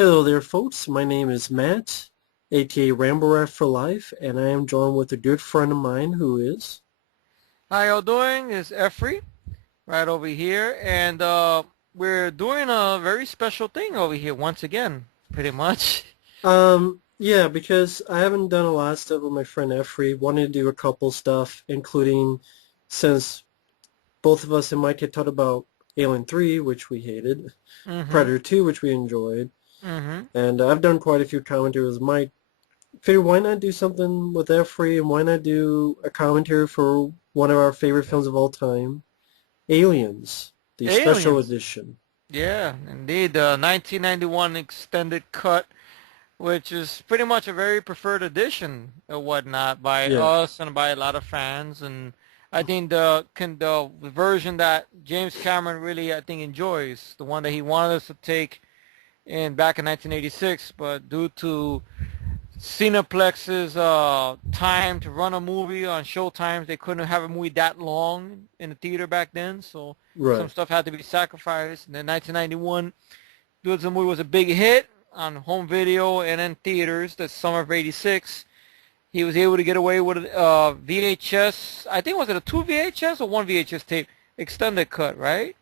Hello there, folks. My name is Matt, aka Ramble for Life, and I am joined with a good friend of mine who is. How y'all doing? It's Efree right over here, and we're doing a very special thing over here once again, pretty much. Yeah, because I haven't done a lot of stuff with my friend Efree. Wanted to do a couple stuff, including since both of us and Mike had talked about Alien 3, which we hated, Mm-hmm. Predator 2, which we enjoyed, Mm-hmm. and I've done quite a few commentaries with Mike. Figure why not do something with Efree, and why not do a commentary for one of our favorite films of all time, Aliens, the special Aliens. edition. Yeah, indeed. The 1991 extended cut, which is pretty much a very preferred edition or whatnot by Yeah, us and by a lot of fans. And I think the version that James Cameron really I think enjoys, the one that he wanted us to take in back in 1986, but due to Cineplex's time to run a movie on Showtimes, they couldn't have a movie that long in the theater back then, so some right. stuff had to be sacrificed. And then 1991, because the movie was a big hit on home video and in theaters, the summer of '86, he was able to get away with a VHS. I think was it a two VHS or one VHS tape extended cut, right?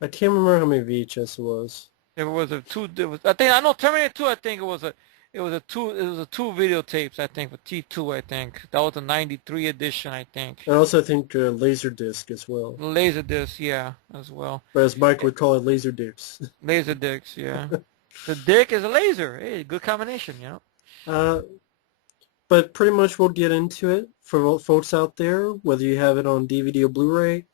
I can't remember how many VHS it was. There was a two. There was, I think I know Terminator 2. I think it was a two videotapes. I think for T2. I think that was a '93 edition. I think And also I think Laserdisc as well. Laserdisc, yeah, as well. Or as Mike Eh, would call it, Laserdiscs. Laserdiscs, yeah. The dick is a laser. Hey, good combination. Uh, but pretty much we'll get into it for folks out there, whether you have it on DVD or Blu-ray.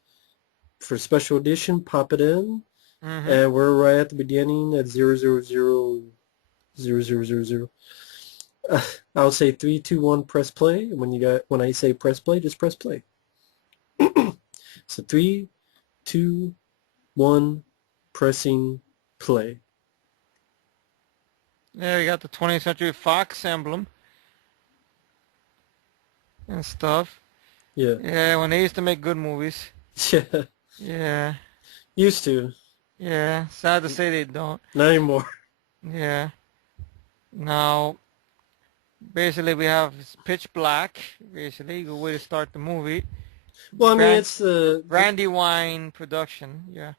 For special edition, pop it in. Mhm. And we're right at the beginning at 0000000. I'll say 3, 2, 1, press play. And when I say press play, just press play. So 3, 2, 1, pressing play. Yeah, you got the 20th Century Fox emblem and stuff. Yeah. Yeah, when they used to make good movies. Yeah. Yeah, Used to. yeah. Sad to say they don't. Not anymore. Yeah. Now, basically, we have Pitch Black. Basically, good way to start the movie. Well, I mean, Brand it's Brandywine production. Yeah.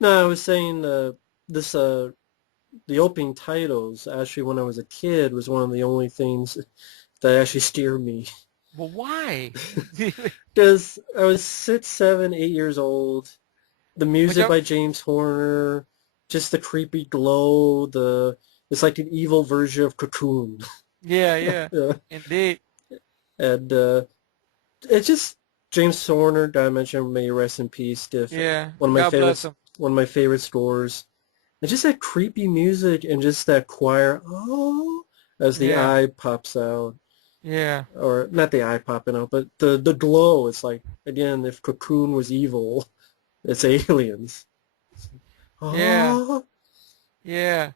no, I was saying this the opening titles actually when I was a kid was one of the only things that actually scared me. But why? Because I was 6, 7, 8 years old. The Which music I, by James Horner, just the creepy glow, it's like an evil version of Cocoon. yeah, yeah, Yeah. indeed. And it's just James Horner, Dimension, may he rest in peace. Yeah. One of my God bless favorites, him. one of my favorite scores. And just that creepy music and just that choir, oh, as the Yeah, eye pops out, yeah, or not the eye popping out, but the glow. It's like again, if Cocoon was evil, it's aliens. yeah, Oh, yeah.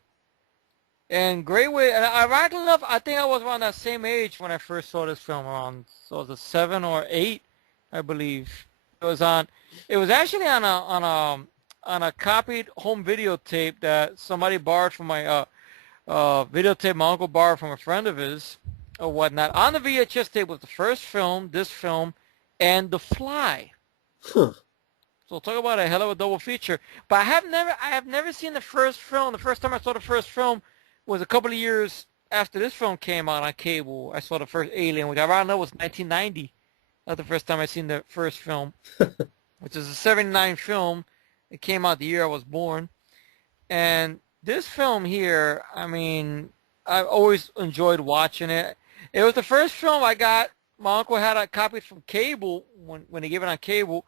And great way. And ironically enough, I think I was around that same age when I first saw this film. Around so it was a 7 or 8, I believe. It was on. It was actually on a copied home videotape that somebody borrowed from my videotape my uncle borrowed from a friend of his or whatnot. On the VHS tape was the first film, this film, and The Fly. huh. So talk about a hell of a double feature. But I have never seen the first film. The first time I saw the first film was a couple of years after this film came out on cable. I saw the first Alien, which I know was 1990. That's the first time I seen the first film, which is a '79 film. It came out the year I was born. And this film here, I mean, I've always enjoyed watching it. It was the first film I got. My uncle had a copy from cable when he gave it on cable,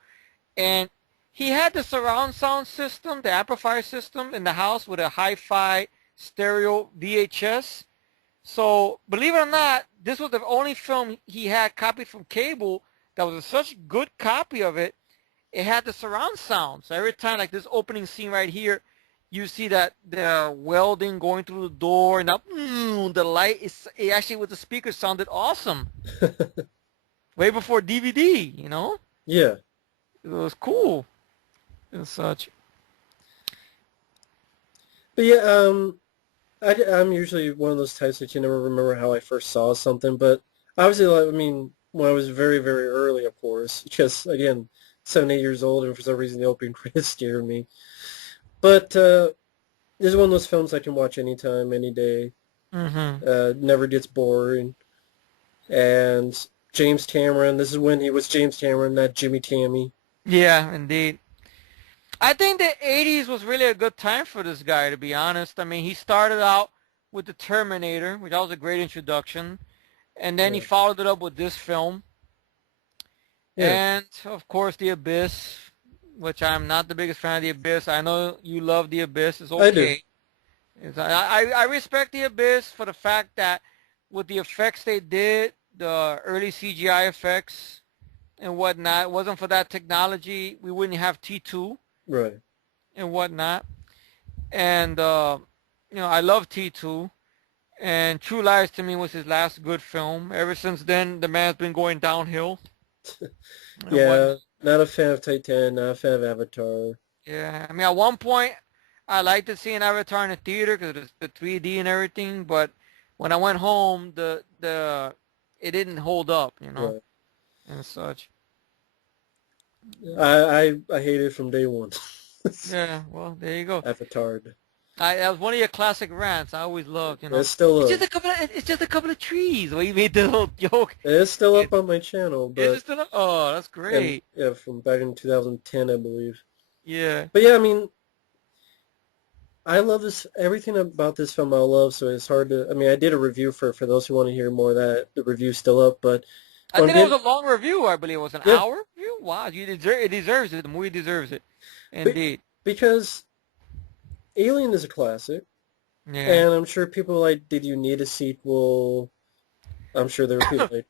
and he had the surround sound system, the amplifier system in the house with a hi-fi stereo VHS. So believe it or not, this was the only film he had copied from cable that was a such good copy of it. It had the surround sound. So every time, like this opening scene right here, you see that the welding going through the door and the light is it actually with the speaker sounded awesome. Way before DVD. Yeah. It was cool and such. But yeah, I'm usually one of those types that you never remember how I first saw something, but obviously, like, I mean, when I was very, very early, of course, just again, 7, 8 years old, and for some reason the opening credits scared me. But this is one of those films I can watch anytime, any day. Hmm. Never gets boring. And James Cameron, this is when he was James Cameron, not Jimmy Tammy. Yeah, indeed. I think the 80s was really a good time for this guy, to be honest. I mean, he started out with The Terminator, which was a great introduction, and then he Yeah, followed it up with this film, yeah, and of course The Abyss, which I'm not the biggest fan of The Abyss. I know you love The Abyss. It's I do. okay. I respect The Abyss for the fact that with the effects they did, the early CGI effects and whatnot, it wasn't for that technology, we wouldn't have T2 Right. and whatnot. And I love T2. And True Lies to me was his last good film. Ever since then, the man's been going downhill and Yeah, whatnot. not a fan of Titan, not a fan of Avatar. Yeah, I mean, at one point, I liked to see an Avatar in the theater because it's the 3D and everything. But when I went home, the it didn't hold up, Right. and such. I hate it from day one. Yeah, well, there you go. Avatar. That was one of your classic rants. I always loved. It's still It's up. just a couple of it's just a couple of trees. Well, you made the little joke. It's still It, up on my channel, it's but just oh, that's and great. yeah, from back in 2010, I believe. Yeah. But yeah, I mean, I love this. Everything about this film I love, so it's hard to. I mean, I did a review for those who want to hear more of that. The review's still up, but I what I'm think it getting, was a long review. I believe it was an yeah, hour review. Wow, it deserves it. The movie deserves it. but Indeed. because Alien is a classic, Yeah. and I'm sure people like, did you need a sequel? I'm sure there were people like,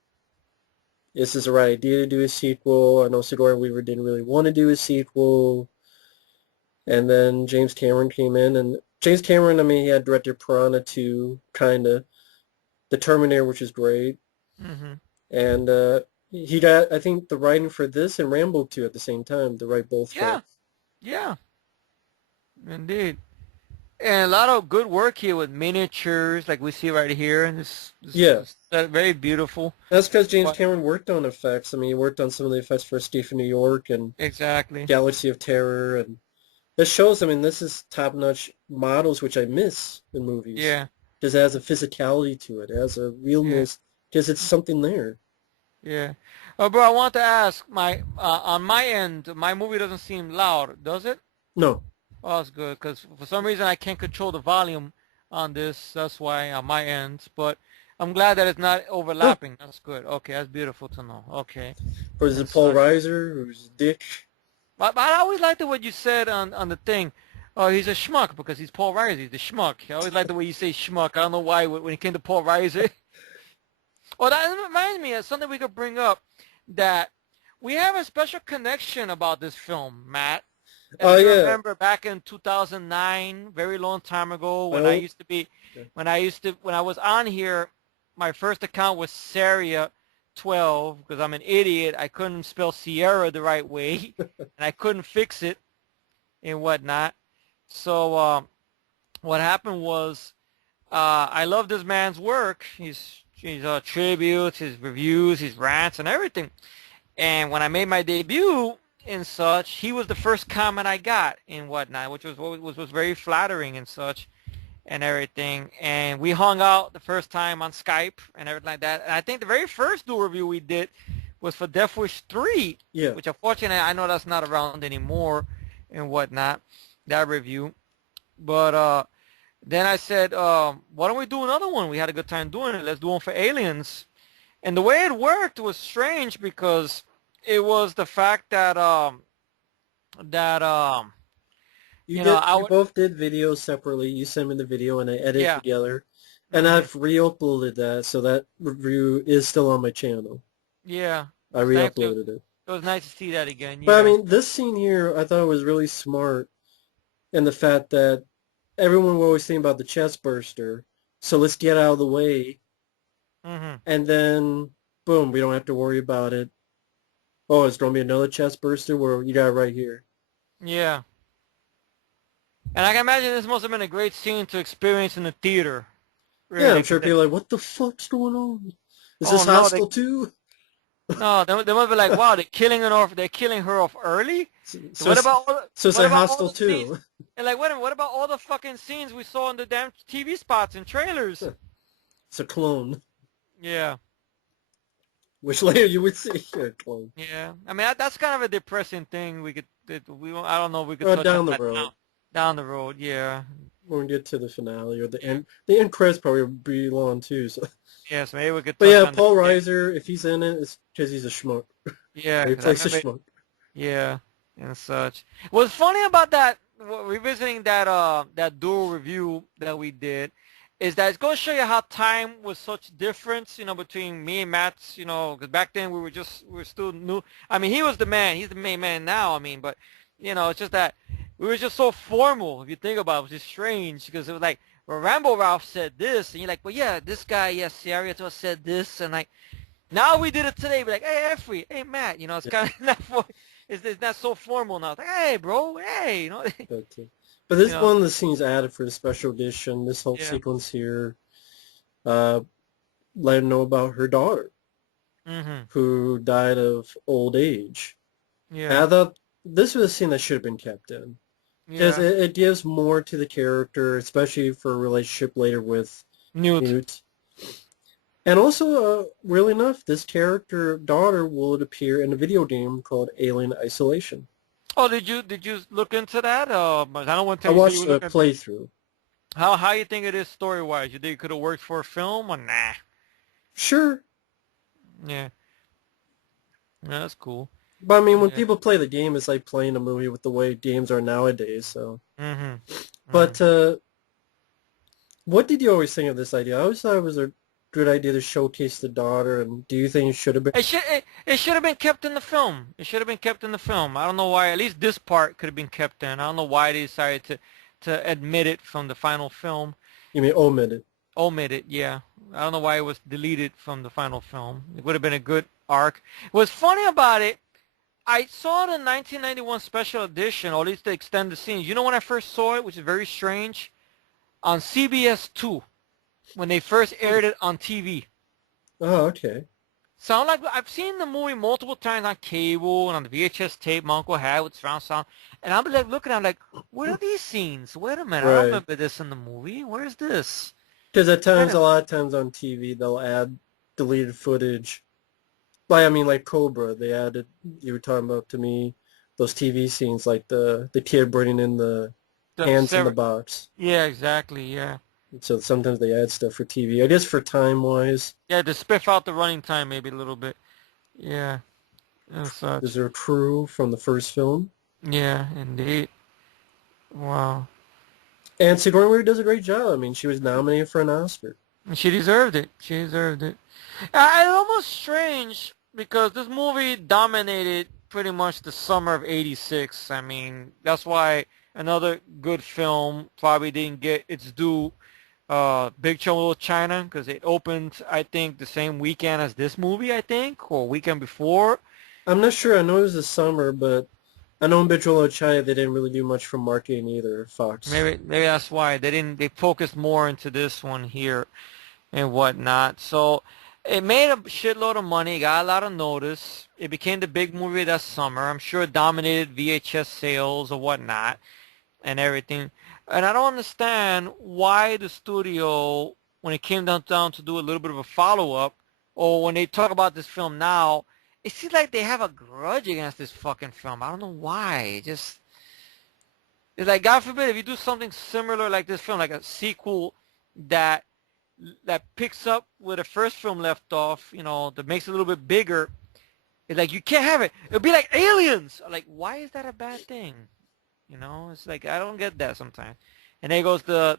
is this the right idea to do a sequel? I know Sigourney Weaver didn't really want to do a sequel. And then James Cameron came in, and James Cameron, I mean, he had directed Piranha 2, kind of, The Terminator, which is great, Hmm. and he got, I think, the writing for this and Rambo 2 at the same time to write both Yeah. films. Yeah. Indeed. And a lot of good work here with miniatures, like we see right here, and Yeah, this that very beautiful. that's because James But Cameron worked on effects. I mean, he worked on some of the effects for Escape from New York and exactly. Galaxy of Terror, and this shows, I mean, this is top-notch models, which I miss in movies. Yeah. Just has a physicality to it. It has a Yeah. realness. Just it's something there. Yeah. Bro, I want to ask on my end, my movie doesn't seem loud, does it? No. Oh, that's good, because for some reason I can't control the volume on this. That's why on my end. But I'm glad that it's not No. overlapping. That's good. Okay, that's beautiful to know. Okay. Or is And it Paul such. Reiser, who's Dick? But I always liked the what you said on the thing. Oh, he's a schmuck because he's Paul Reiser. He's the schmuck. I always like the way you say schmuck. I don't know why when it came to Paul Reiser. Oh, that reminds me of something we could bring up that we have a special connection about this film, Matt. Oh If you yeah. remember back in 2009, very long time ago, My old. when I was on here, my first account was Saria 12 because I'm an idiot. I couldn't spell Sierra the right way, and I couldn't fix it and whatnot. So what happened was I love this man's work. His tributes, his reviews, his rants, and everything. And when I made my debut and such, he was the first comment I got and whatnot, which was very flattering and such and everything. And we hung out the first time on Skype and everything like that. And I think the very first dual review we did was for Death Wish 3, Yeah. which unfortunately I know that's not around anymore and whatnot, that review. But then I said, why don't we do another one? We had a good time doing it. Let's do one for Aliens. And the way it worked was strange because it was the fact that that You did. I You would both did videos separately. You sent me the video and I edited yeah. together, and Hmm. I've re-uploaded that, so that review is still on my channel. Yeah. I Thankfully re-uploaded it. it was nice to see that again. But I Yeah. mean, this scene here, I thought was really smart in the fact that everyone will always think about the chest burster, so let's get out of the way, Hmm. and then boom, we don't have to worry about it. Oh, it's going to be another chest burster? Well, you got it right here. Yeah. And I can imagine this must have been a great scene to experience in the theater, Yeah, really, I'm sure because people are like, what the fuck's going on? Is oh this no, Hostile too? they must be like, wow, they're killing her off early. So, And so it's, so it's what like about all Hostile the scenes? too. And like, wait a minute, what about all the fucking scenes we saw in the damn TV spots and trailers? It's a clone. Yeah, Which later you would see a clone. yeah. I mean, that's kind of a depressing thing. I don't know if we could Or touch on down the that road. down the road. Yeah, When we get to the finale or the end. The end credits probably will be long too. So. yes, maybe we could But touch yeah, on that. Paul Yeah, Reiser, if he's in it, it's because he's a schmuck. yeah, Or he 'cause I plays a remember. schmuck. Yeah, and such. What's funny about that, revisiting that dual review that we did, is that it's going to show you how time was such difference, between me and Matt's, because back then we were still new. I mean, he was the man, he's the main man now. I mean, but it's just that we were just so formal. If you think about it, which is strange because it was like, well, Rambo Ralph said this, and you're like, well, yeah, this guy, yes, Sierra said this, and like. Now we did it today. Be like, hey, Efree, hey, Matt. It's kind of not it's not so formal now. It's like, hey, bro, hey, But, but this you is know, one of the scenes added for the special edition. This whole yeah, sequence here, uh, let him know about her daughter, mhm, who died of old age. And yeah, I thought this was a scene that should have been kept in. Because yeah. it gives more to the character, especially for a relationship later with Newt. Newt. And also, really enough, this character daughter will appear in a video game called Alien Isolation. Oh, did you look into that? But I don't want to I tell you. So you watched were a looking into playthrough. how you think it is story wise? You think it could have worked for a film or nah? Sure, Yeah, yeah, that's cool. but I mean, when Yeah. people play the game, it's like playing a movie with the way games are nowadays. So, Mhm. but Mhm. what did you always think of this idea? I always thought it was a good idea to showcase the daughter. And do you think it should have been? It should have been kept in the film. It should have been kept in the film. I don't know why. At least this part could have been kept in. I don't know why they decided to admit it from the final film. You mean omitted? Omit it, yeah. I don't know why it was deleted from the final film. It would have been a good arc. What's funny about it, I saw the 1991 special edition, or at least the extended scenes. You know when I first saw it, which is very strange, on CBS 2 when they first Hmm. aired it on TV. Oh, okay. Sound like I've seen the movie multiple times on cable and on the VHS tape my uncle had with surround sound, and I'm like looking, I'm like, what are these scenes? Wait a minute, I don't Right. remember this in the movie. Where's this? Because at Wait times, a a lot of times on TV, they'll add deleted footage. Like I mean, like Cobra, they added. You were talking about to me those TV scenes, like the kid bringing in the the hands in the sever. box. Yeah, exactly. Yeah, So sometimes they add stuff for TV. I guess for time wise, yeah, to spiff out the running time maybe a little bit. Yeah, and is such. there a crew from the first film? Yeah, indeed. Wow. And Sigourney Weaver does a great job. I mean, she was nominated for an Oscar. And she deserved it. She deserved it. It's almost strange because this movie dominated pretty much the summer of '86. I mean, that's why another good film probably didn't get its due. Big Trouble in Little China, because it opened, I think, the same weekend as this movie, I think, or weekend before. I'm not sure. I know it was the summer, but I know in Big Trouble in China they didn't really do much for marketing either. Fox. Maybe that's why they didn't. They focused more into this one here and whatnot. So it made a shitload of money, got a lot of notice. It became the big movie that summer. I'm sure it dominated VHS sales or whatnot and everything. And I don't understand why the studio, when it came down to do a little bit of a follow-up, or when they talk about this film now, it seems like they have a grudge against this fucking film. I don't know why. It's like, God forbid, if you do something similar like this film, like a sequel that picks up where the first film left off, that makes it a little bit bigger. It's like you can't have it. It'll be like Aliens. Like, why is that a bad thing? It's like I don't get that sometimes. And there goes the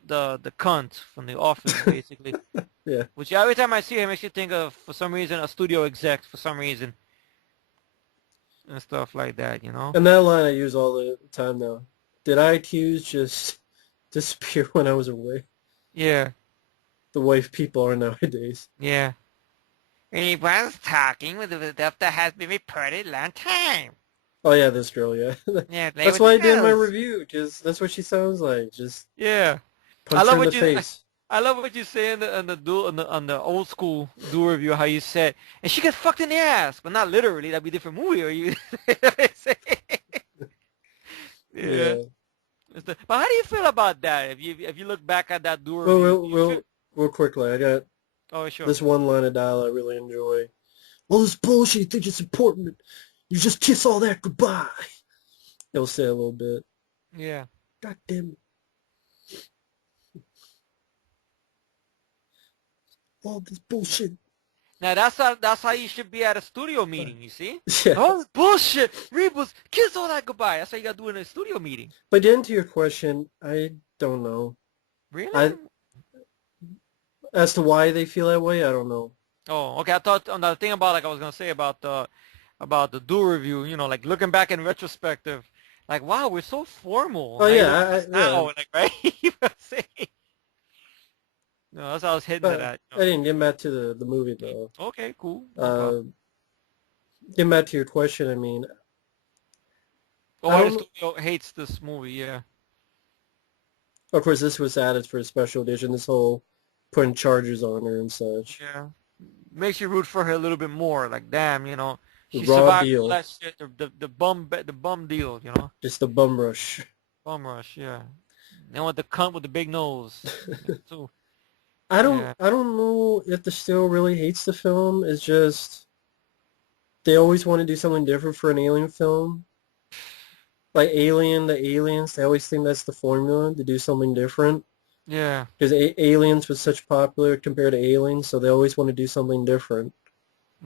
cunt from The Office, basically. Yeah. Which every time I see him, makes you think of, for some reason, a studio exec, for some reason, and stuff like that. And that line I use all the time now. Did IQs just disappear when I was away? Yeah, The way people are nowadays. yeah. And he was talking with the stuff that has been reported a long time. Oh yeah, this girl, yeah. Yeah, play That's with the why I did my girls. review, because that's what she sounds like. Just Yeah. I punch her love in the what you face. I love what you say in the duel on the old school duel review how you said and she gets fucked in the ass, but not literally. That'd be a different movie. Or you, yeah. Yeah. But how do you feel about that? If you look back at that duel Well, review, real, you feel? real, real quickly, I got Oh sure. this one line of dialogue I really enjoy. All this bullshit you think it's important. You just kiss all that goodbye. He'll say a little bit. Yeah. God damn it. All this bullshit. Now that's how you should be at a studio meeting. You see? Yeah. Oh bullshit! Rebus, kiss all that goodbye. That's how you gotta do it in a studio meeting. But to answer your question, I don't know. I Really? As to why they feel that way, I don't know. Oh, okay. I thought on the thing about like I was gonna say about the do review. You know, like looking back in retrospective, like wow, we're so formal. Oh Now you yeah, look at us yeah. now, like right? You know what I'm saying? No, that's how I was hitting to But that. I didn't get back to the movie though. Okay, cool, no problem. Uh, Getting back to your question, I mean, But I why the don't. studio hates this movie? Yeah, Of course, this was added for a special edition. This whole putting charges on her and such. yeah. Makes you root for her a little bit more. Like, damn, you know, The she raw survived all deal, that shit. The bum deal, you know, just the bum rush. bum rush. Yeah. And with the cunt with the big nose, too. Yeah. I don't know if the studio really hates the film. It's just they always want to do something different for an alien film. Like Alien, the aliens, they always think that's the formula to do something different. Yeah. Because Aliens was such popular compared to Aliens, so they always want to do something different.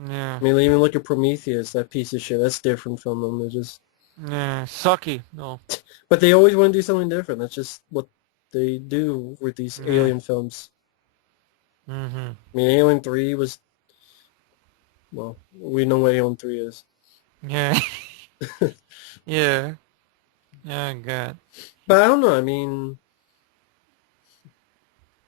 Yeah. I mean, even look at Prometheus, that piece of shit. That's different from them. It's just, Yeah. Sucky. No. but they always want to do something different. That's just what they do with these Yeah. alien films. Mm-hmm. I mean, Alien 3 was, well, we know what Alien 3 is. Yeah. Yeah. Oh God. But I don't know. I mean,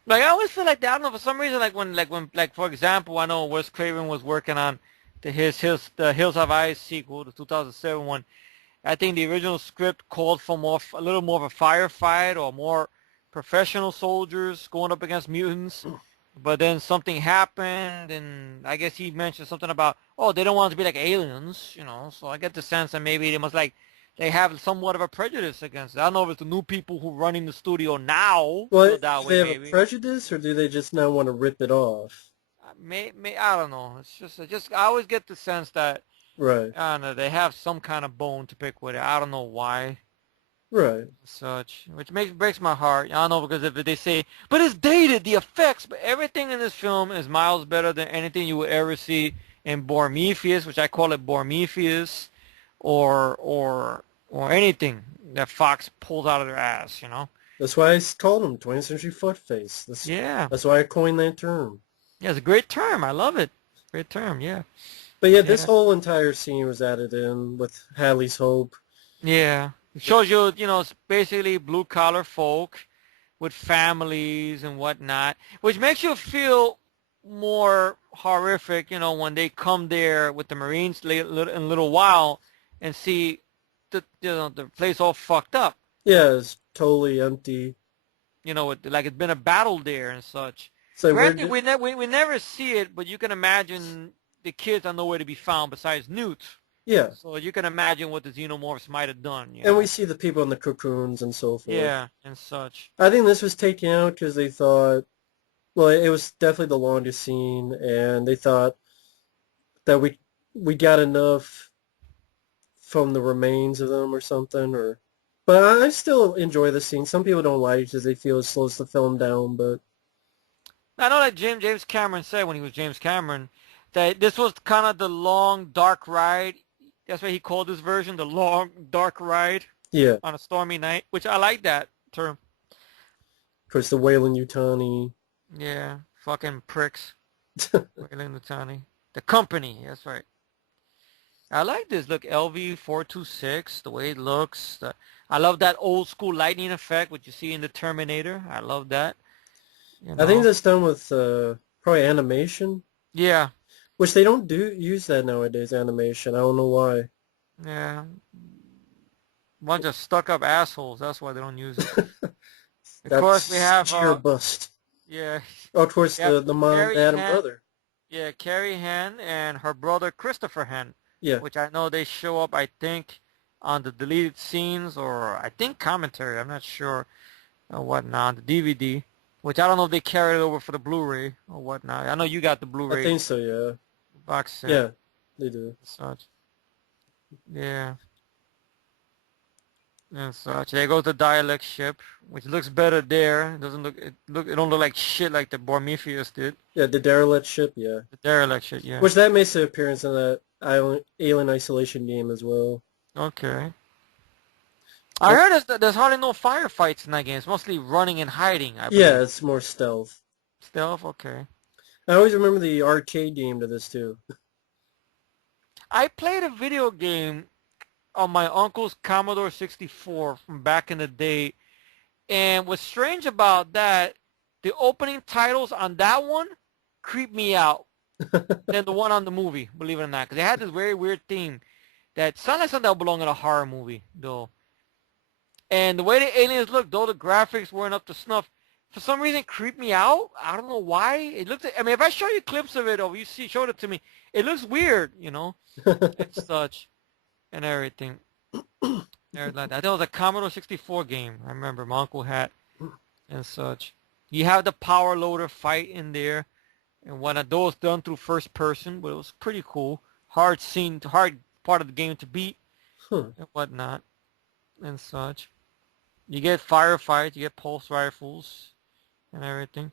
Like I always feel like that. I don't know for some reason. Like for example, I know Wes Craven was working on the Hills Have Eyes sequel, the 2007 one. I think the original script called for a little more of a firefight or more professional soldiers going up against mutants. But then something happened, and I guess he mentioned something about, oh, they don't want to be like aliens, you know. So I get the sense that maybe they have somewhat of a prejudice against it. I don't know if it's the new people who running the studio now well, feel that do way, they have a maybe. prejudice or do they just not want to rip it off? I don't know. It's just I always get the sense that Right, I don't know they have some kind of bone to pick with it. I don't know why. right. Such, which breaks my heart. I don't know because if they say, but it's dated, the effects, but everything in this film is miles better than anything you would ever see in Bormetheus, which I call it Bormetheus, or anything that Fox pulls out of their ass. You know? That's why I called him 20th Century Foot Face. Yeah, That's why I coined that term. yeah, it's a great term. I love it. Great term. Yeah, But yeah, this yeah, whole entire scene was added in with Hadley's Hope. yeah. It shows you, you know, it's basically blue collar folk with families and whatnot, which makes you feel more horrific, you know, when they come there with the Marines in a little while and see the place all fucked up, Yeah, it's totally empty. you know, like it's been a battle there and such. It's like Granted, we never see it, but you can imagine the kids are nowhere to be found besides Newt. yeah, So you can imagine what the xenomorphs might have done, you and we know. see the people in the cocoons and so forth. Yeah, and such. I think this was taken out because they thought, well, it was definitely the longest scene, and they thought that we got enough from the remains of them or something, or. But I still enjoy the scene. Some people don't like it because they feel it slows the film down, but I know that James Cameron said when he was James Cameron that this was kind of the long dark ride. That's why he called this version the long dark ride yeah, on a stormy night, which I like that term. of course the Wayland Yutani. Yeah, fucking pricks. Wayland Utani. The company, that's right. I like this. Look, LV-426, the way it looks. I love that old school lightning effect, what you see in the Terminator. I love that. You I think know. that's done with probably animation, Yeah. which they don't use that nowadays. Animation. I don't know why. Yeah, bunch of stuck-up assholes. That's why they don't use it. Of course, we That's have G or bust. yeah, Oh, of course, we have the mom, Carrie dad, and Han. brother. Yeah, Carrie Han and her brother Christopher Han, Yeah, which I know they show up. I think on the deleted scenes or I think commentary. I'm not sure or whatnot. The DVD, which I don't know if they carried it over for the Blu-ray or whatnot. I know you got the I Blu-ray think so. Yeah, box set yeah, they do. and such. Yeah, and such. There goes the dialect ship, which looks better there. It doesn't look. It don't look like shit like the Prometheus did. Yeah, the derelict ship. Yeah, The derelict shit. Yeah. which that makes an appearance in that Alien Isolation game as well. Okay. I Oh, heard there's hardly no firefights in that game. It's mostly running and hiding, I yeah, believe. it's more stealth. Stealth, okay. I always remember the arcade game to this too. I played a video game on my uncle's Commodore 64 from back in the day, and what's strange about that, the opening titles on that one creeped me out than the one on the movie, believe it or not, because they had this very weird theme that sounded like something that would belong in a horror movie, though. And the way the aliens looked, though the graphics weren't up to snuff, for some reason it creeped me out. I don't know why. It looked. I mean, if I show you clips of it, or you see, showed it to me, it looks weird, and such, and everything. Everything like that. That was a Commodore 64 game. I remember my uncle had and such. You have the power loader fight in there, and one of those done through first person, but it was pretty cool. Hard part of the game to beat Huh. and whatnot and such. You get firefights, you get pulse rifles and everything.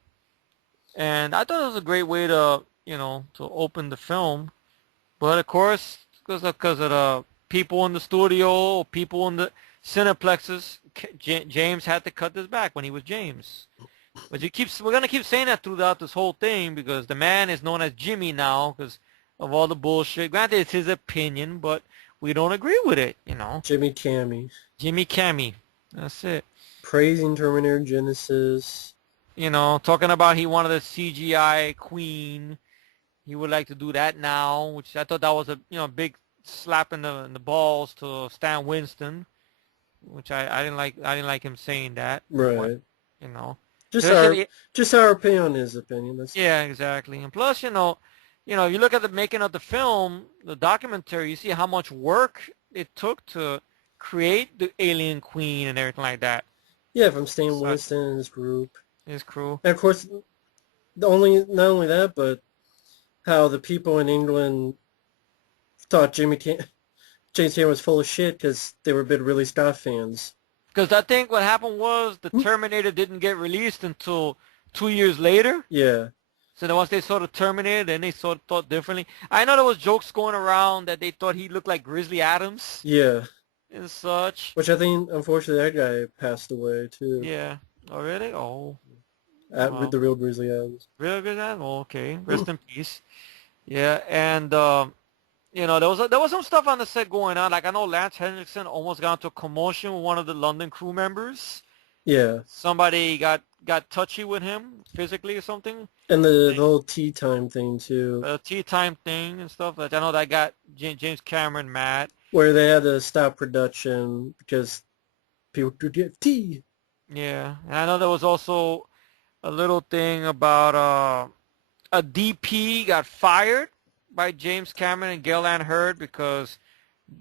And I thought it was a great way to open the film. But of course, because of the people in the studio, people in the cineplexes, James had to cut this back when he was James. But we're gonna keep saying that throughout this whole thing because the man is known as Jimmy now because of all the bullshit. Granted, it's his opinion, but we don't agree with it. Jimmy Cammy. Jimmy Cammy. That's it. Praising Terminator Genesis. Talking about he wanted a CGI queen. He would like to do that now, which I thought that was a big slap in the balls to Stan Winston, which I didn't like. I didn't like him saying that. What, Right. you know. Just our Especially, just our opinion on his opinion. That's yeah, exactly. And plus, you look at the making of the film, the documentary, you see how much work it took to create the alien queen and everything like that. yeah, from Stan So Winston and his group. his crew. And of course, not only that, but how the people in England thought James Cameron was full of shit because they were big Ridley Scott fans. Because I think what happened was the Terminator didn't get released until 2 years later. Yeah, So then once they saw the Terminator, then they thought differently. I know there was jokes going around that they thought he looked like Grizzly Adams yeah. and such. Which I think, unfortunately, that guy passed away too. Yeah. Oh, really? Oh. With Well, the real Grizzly Adams. really good Adam? Oh, okay. Rest in peace. Yeah, and there was some stuff on the set going on. Like I know Lance Henriksen almost got into a commotion with one of the London crew members. Yeah, Somebody got touchy with him physically or something. and the whole tea time thing too, A tea time thing and stuff. Like I know that got James Cameron mad. where they had to stop production because people could get tea. Yeah, and I know there was also a little thing about a DP got fired by James Cameron and Gail Ann Hurd because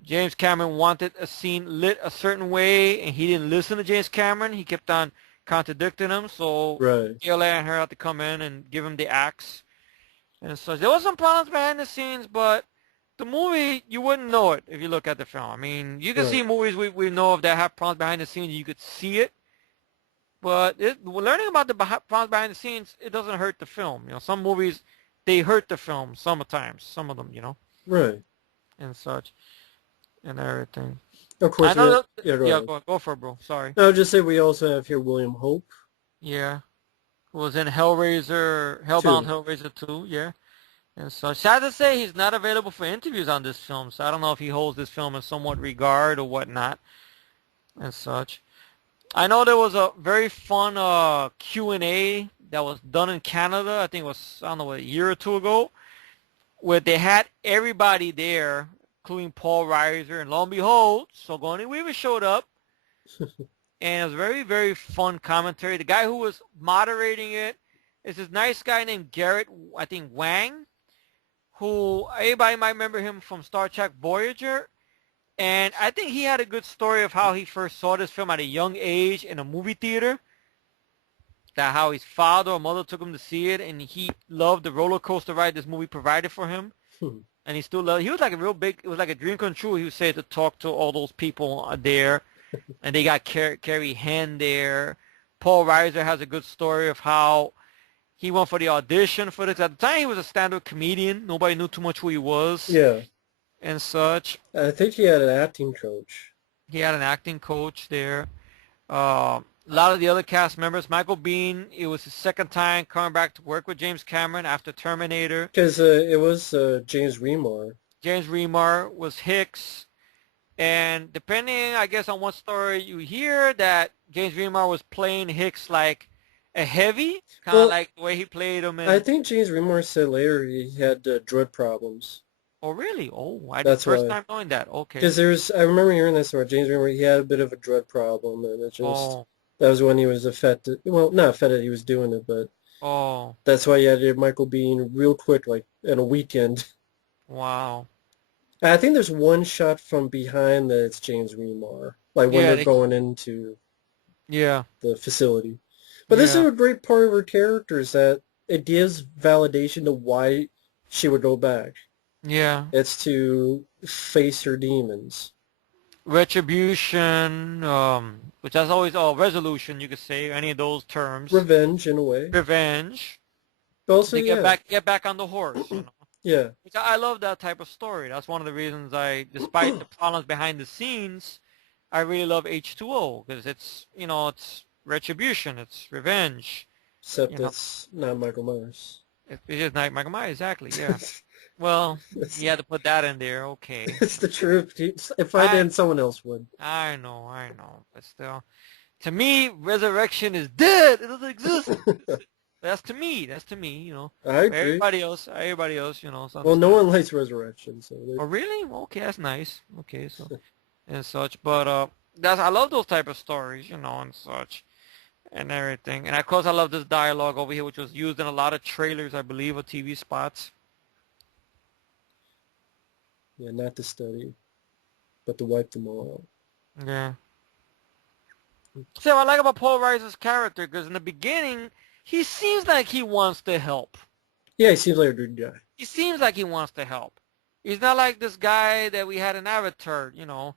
James Cameron wanted a scene lit a certain way and he didn't listen to James Cameron. He kept on contradicting him, so Right, Gail Ann Hurd had to come in and give him the axe. And so there was some problems behind the scenes, but the movie, you wouldn't know it if you look at the film. I mean, you can right, see movies we know of that have problems behind the scenes. You could see it. But learning about the problems behind the scenes, it doesn't hurt the film. Some movies, they hurt the film sometimes, some of them, right. and such, and everything. Of I course, know that, yeah, go yeah, ahead. go for it, bro. Sorry. I'll just say we also have here William Hope, Yeah. Was in Hellbound too. Hellraiser 2, yeah. And so, sad to say, he's not available for interviews on this film, so I don't know if he holds this film in somewhat regard or whatnot, and such. I know there was a very fun Q&A that was done in Canada. I think it was, I don't know, a year or two ago, where they had everybody there, including Paul Reiser, and lo and behold, Sigourney Weaver showed up, and it was very, very fun commentary. The guy who was moderating it is this nice guy named Garrett, I think, Wang, who everybody might remember him from Star Trek Voyager. And I think he had a good story of how he first saw this film at a young age in a movie theater. That how his father or mother took him to see it, and he loved the roller coaster ride this movie provided for him. And he still loved. He was like a real big. It was like a dream come true. He would say to talk to all those people there, and they got Carrie Henn there. Paul Reiser has a good story of how he went for the audition for this. At the time, he was a stand-up comedian. Nobody knew too much who he was. Yeah. And such. I think he had an acting coach. He had an acting coach there. A lot of the other cast members. Michael Biehn, it was his second time coming back to work with James Cameron after Terminator. Because it was James Remar. James Remar was Hicks. And depending, I guess, on what story you hear, that James Remar was playing Hicks like a heavy, kind of like the way he played him in... I think James Remar said later he had drug problems. Oh, really? Oh, That's the first why. time knowing that. Okay. Because I remember hearing this about James Remar. He had a bit of a drug problem, and it just that was when he was affected. Well, not affected. He was doing it, but that's why he had Michael Biehn real quick, like in a weekend. Wow. I think there's one shot from behind that it's James Remar, like when they're going into the facility. But this is a great part of her character, is that it gives validation to why she would go back. Yeah. It's to face her demons. Retribution, which is always, resolution, you could say, any of those terms. Revenge, in a way. Revenge. But also, to get back on the horse, you know. Yeah. Which I love that type of story. That's one of the reasons despite the problems behind the scenes, I really love H2O, because it's, it's retribution, it's revenge. Except it's not Michael Myers. It's just not Michael Myers, exactly, yeah. Well, you had to put that in there, okay. It's the truth. If I didn't, someone else would. I know. But still, to me, resurrection is dead. It doesn't exist. That's to me, you know. I agree. Everybody else, you know. Well, no one likes resurrection, so. Oh, really? Okay, that's nice. Okay, so and such, but I love those type of stories, you know, and such, and everything. And of course, I love this dialogue over here, which was used in a lot of trailers, I believe, or TV spots. Yeah, not to study, but to wipe them all out. Yeah. So what I like about Paul Reiser's character, because in the beginning, he seems like he wants to help. Yeah, he seems like a good guy. He seems like he wants to help. He's not like this guy that we had in Avatar, you know.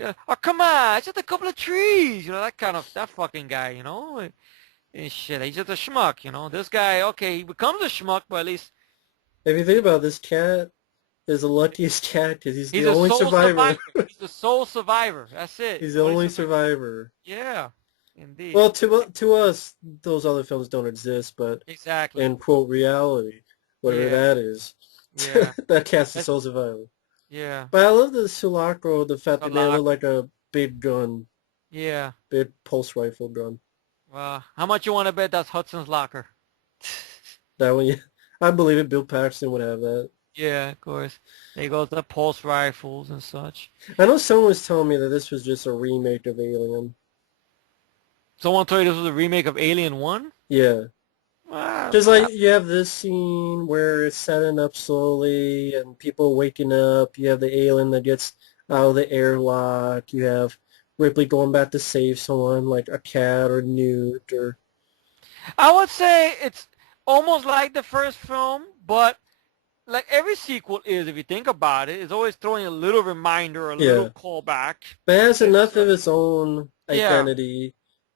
Oh, come on, it's just a couple of trees, you know, that fucking guy, you know. And shit, he's just a schmuck, you know. This guy, okay, he becomes a schmuck, but at least... If you think about it, this cat is the luckiest cat because he's the only survivor. He's the sole survivor. That's it. He's the only survivor. Yeah, indeed. Well, to us, those other films don't exist, but exactly in quote reality, whatever that is, that cat's the sole survivor. Yeah. But I love the Sulaco, the fact that they look like a big gun. Yeah. Big pulse rifle gun. Well, how much you want to bet that's Hudson's locker? That one, yeah. I believe it. Bill Paxton would have that. Yeah, of course. There goes the pulse rifles and such. I know someone was telling me that this was just a remake of Alien. Someone told you this was a remake of Alien 1? Yeah. Just like you have this scene where it's setting up slowly and people waking up. You have the alien that gets out of the airlock. You have Ripley going back to save someone like a cat or Newt or... I would say it's almost like the first film, but like every sequel is, if you think about it, it's always throwing a little reminder, a little callback. But it has enough of its own identity,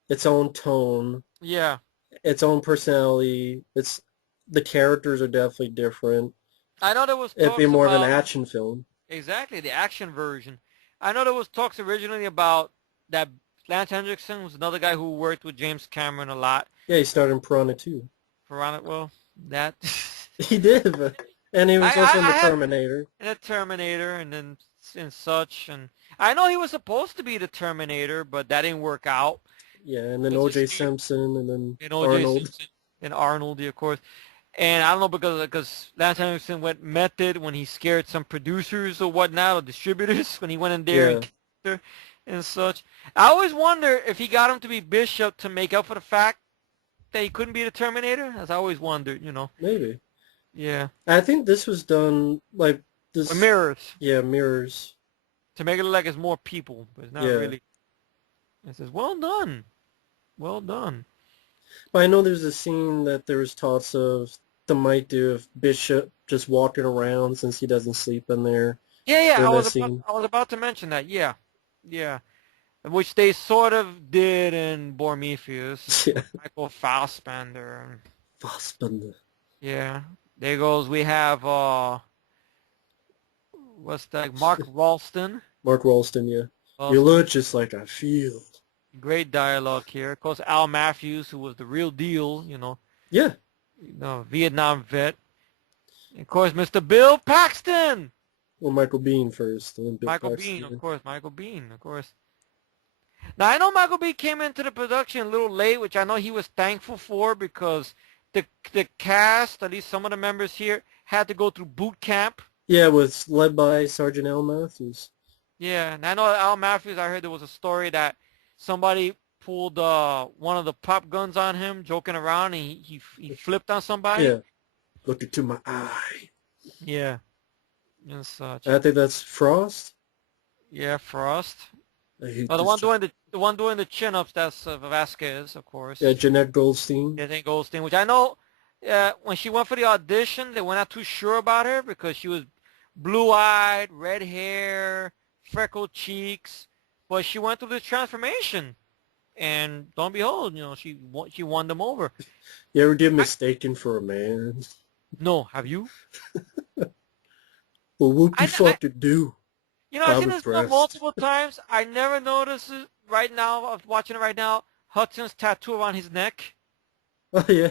its own tone, its own personality. The characters are definitely different. I know there was talks it'd be more of an action film. Exactly, the action version. I know there was talks originally about that. Lance Henriksen was another guy who worked with James Cameron a lot. Yeah, he started in Piranha 2. Piranha, well, that... He did, but... And he was also in The Terminator. In The Terminator, and then and such. And I know he was supposed to be the Terminator, but that didn't work out. Yeah, and then O.J. Simpson, and then Arnold. And Arnold, of course. And I don't know because Lance Henriksen went method when he scared some producers or whatnot or distributors when he went in there and Yeah, character and such. I always wonder if he got him to be Bishop to make up for the fact that he couldn't be the Terminator. As I always wondered, you know. maybe. Yeah. I think this was done like With this. mirrors Yeah, mirrors. to make it look like it's more people, but it's not Yeah, really. It says, well done. Well done. but I know there's a scene that there was talks of the might do of Bishop just walking around since he doesn't sleep in there Yeah, yeah. during that scene. I was about to mention that. Yeah, yeah. Which they sort of did in Prometheus. Yeah, Michael Fassbender. Fassbender. Yeah. There goes. We have what's that? Mark Ralston. Mark Ralston. Yeah, you Ralston. look just like I feel. Great dialogue here. Of course, Al Matthews, who was the real deal. Yeah, Vietnam vet. And of course, Mr. Bill Paxton. or Michael Biehn first, and then Bill Michael Biehn, of Paxton. course. Michael Biehn, of course. Now I know Michael B came into the production a little late, which I know he was thankful for because the cast, at least some of the members here, had to go through boot camp. Yeah, it was led by Sergeant Al Matthews. Yeah, and I know Al Matthews. I heard there was a story that somebody pulled one of the pop guns on him, joking around, and he flipped on somebody. Yeah, look into my eye. Yeah, and such. I think that's Frost. Yeah, Frost. I hate Oh, this. the one doing the chin-ups, that's Vasquez, of course. Yeah, Jeanette Goldstein. Jeanette Goldstein, which I know when she went for the audition, they were not too sure about her because she was blue-eyed, red hair, freckled cheeks, but she went through this transformation, and lo and behold, she won them over. You ever get mistaken for a man? No, have you? Well, what you I, fucking do? I've I'm seen this film impressed. multiple times. I never noticed it right now. I was watching it right now. Hudson's tattoo around his neck. Oh yeah.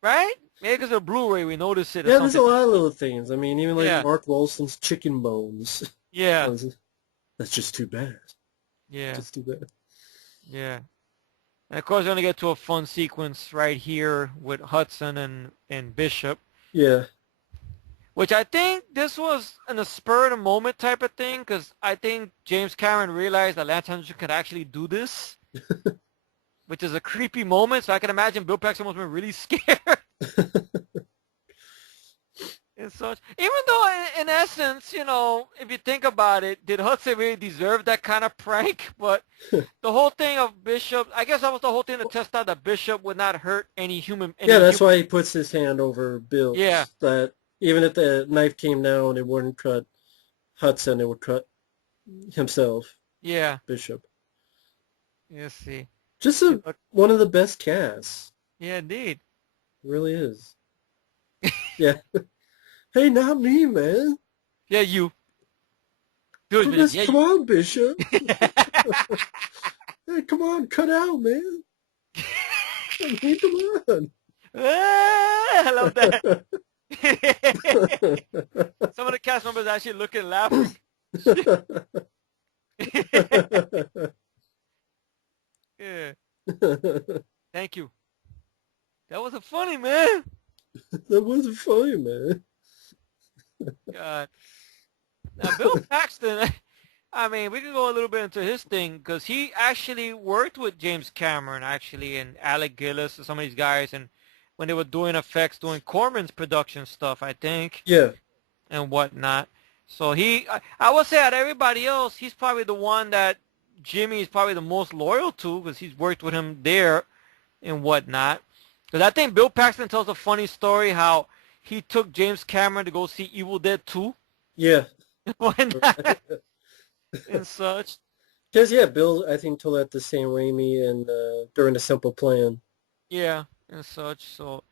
Right? Maybe because of Blu-ray we notice it or Yeah, there's a something. lot of little things. I mean, even like Yeah. Mark Wolston's chicken bones. Yeah. That's just too bad. Yeah. Just too bad. Yeah. And of course we're gonna get to a fun sequence right here with Hudson and Bishop. Yeah. Which I think this was in a spur of the moment type of thing, because I think James Cameron realized that Lance Henriksen could actually do this, which is a creepy moment. So I can imagine Bill Paxton must have been really scared and such. Even though, in essence, if you think about it, did Hudson really deserve that kind of prank? But the whole thing of Bishop, I guess that was the whole thing to test out that Bishop would not hurt any human. Yeah, that's why he puts his hand over Bill's. Yeah. That even if the knife came down, it wouldn't cut Hudson. It would cut himself. Yeah. Bishop. You see. Just one of the best casts. Yeah, indeed. It really is. Yeah. Hey, not me, man. Yeah, you. Come on, Bishop. Hey, come on, cut out, man. I mean, come on. I love that. Some of the cast members actually looking and laughing. Yeah. Thank you. That wasn't funny, man. That wasn't funny, man. God. Now, Bill Paxton, I mean, we can go a little bit into his thing because he actually worked with James Cameron, actually, and Alec Gillis and some of these guys, and when they were doing effects, doing Corman's production stuff, I think. Yeah. And whatnot. So I would say out of everybody else, he's probably the one that Jimmy is probably the most loyal to because he's worked with him there and whatnot. Because I think Bill Paxton tells a funny story how he took James Cameron to go see Evil Dead 2. Yeah. Whatnot. And such. Because, yeah, Bill, I think, told that to Sam Raimi and during The Simple Plan. Yeah, and such. So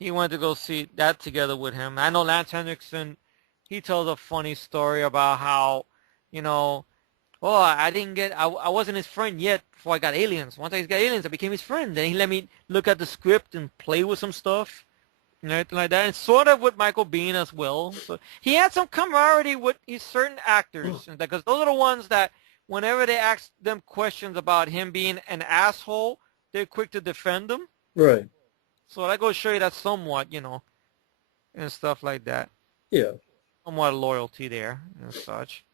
he went to go see that together with him. I know Lance Henriksen, he tells a funny story about how, I wasn't his friend yet before I got Aliens. Once I got Aliens, I became his friend. Then he let me look at the script and play with some stuff and everything like that. And sort of with Michael Biehn as well. So he had some camaraderie with these certain actors because those are the ones that whenever they ask them questions about him being an asshole, they're quick to defend him. Right. So that goes to show you that somewhat, and stuff like that. Yeah. Somewhat loyalty there and such.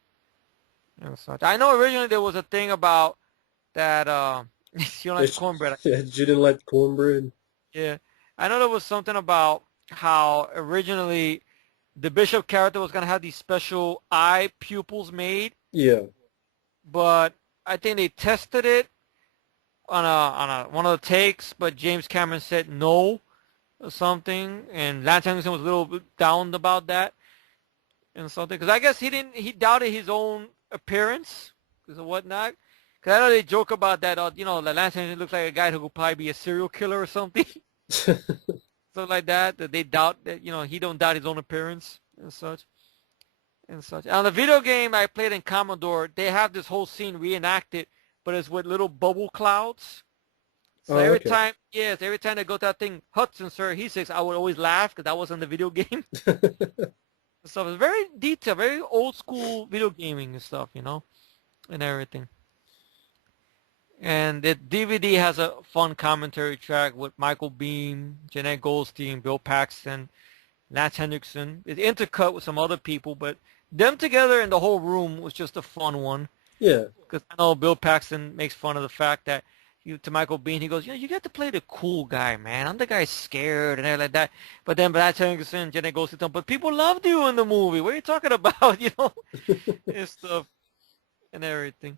I know originally there was a thing about that. You don't like the It's, cornbread. yeah, you didn't like cornbread? Yeah, I know there was something about how originally the bishop character was gonna have these special eye pupils made, Yeah. but I think they tested it on a one of the takes, but James Cameron said no or something, and Lance Henriksen was a little bit down about that and something because I guess he doubted his own appearance because of whatnot. Because I know they joke about that, that Lance Henriksen looks like a guy who could probably be a serial killer or something, something like that. That they doubt that he don't doubt his own appearance and such. And such. On the video game I played in Commodore, they have this whole scene reenacted, but it's with little bubble clouds. So Oh, okay. every time they go to that thing, Hudson, sir, he says, I would always laugh because that was in the video game. Stuff. It's very detailed, very old school video gaming and stuff, and everything. And the DVD has a fun commentary track with Michael Biehn, Jeanette Goldstein, Bill Paxton, Lance Henriksen. It's intercut with some other people, but them together in the whole room was just a fun one. Yeah. Because I know Bill Paxton makes fun of the fact that to Michael Biehn, he goes, you get to play the cool guy, man. I'm the guy scared and everything like that. But then Lance Henriksen, Jenny goes to them, but people loved you in the movie. What are you talking about? And stuff and everything.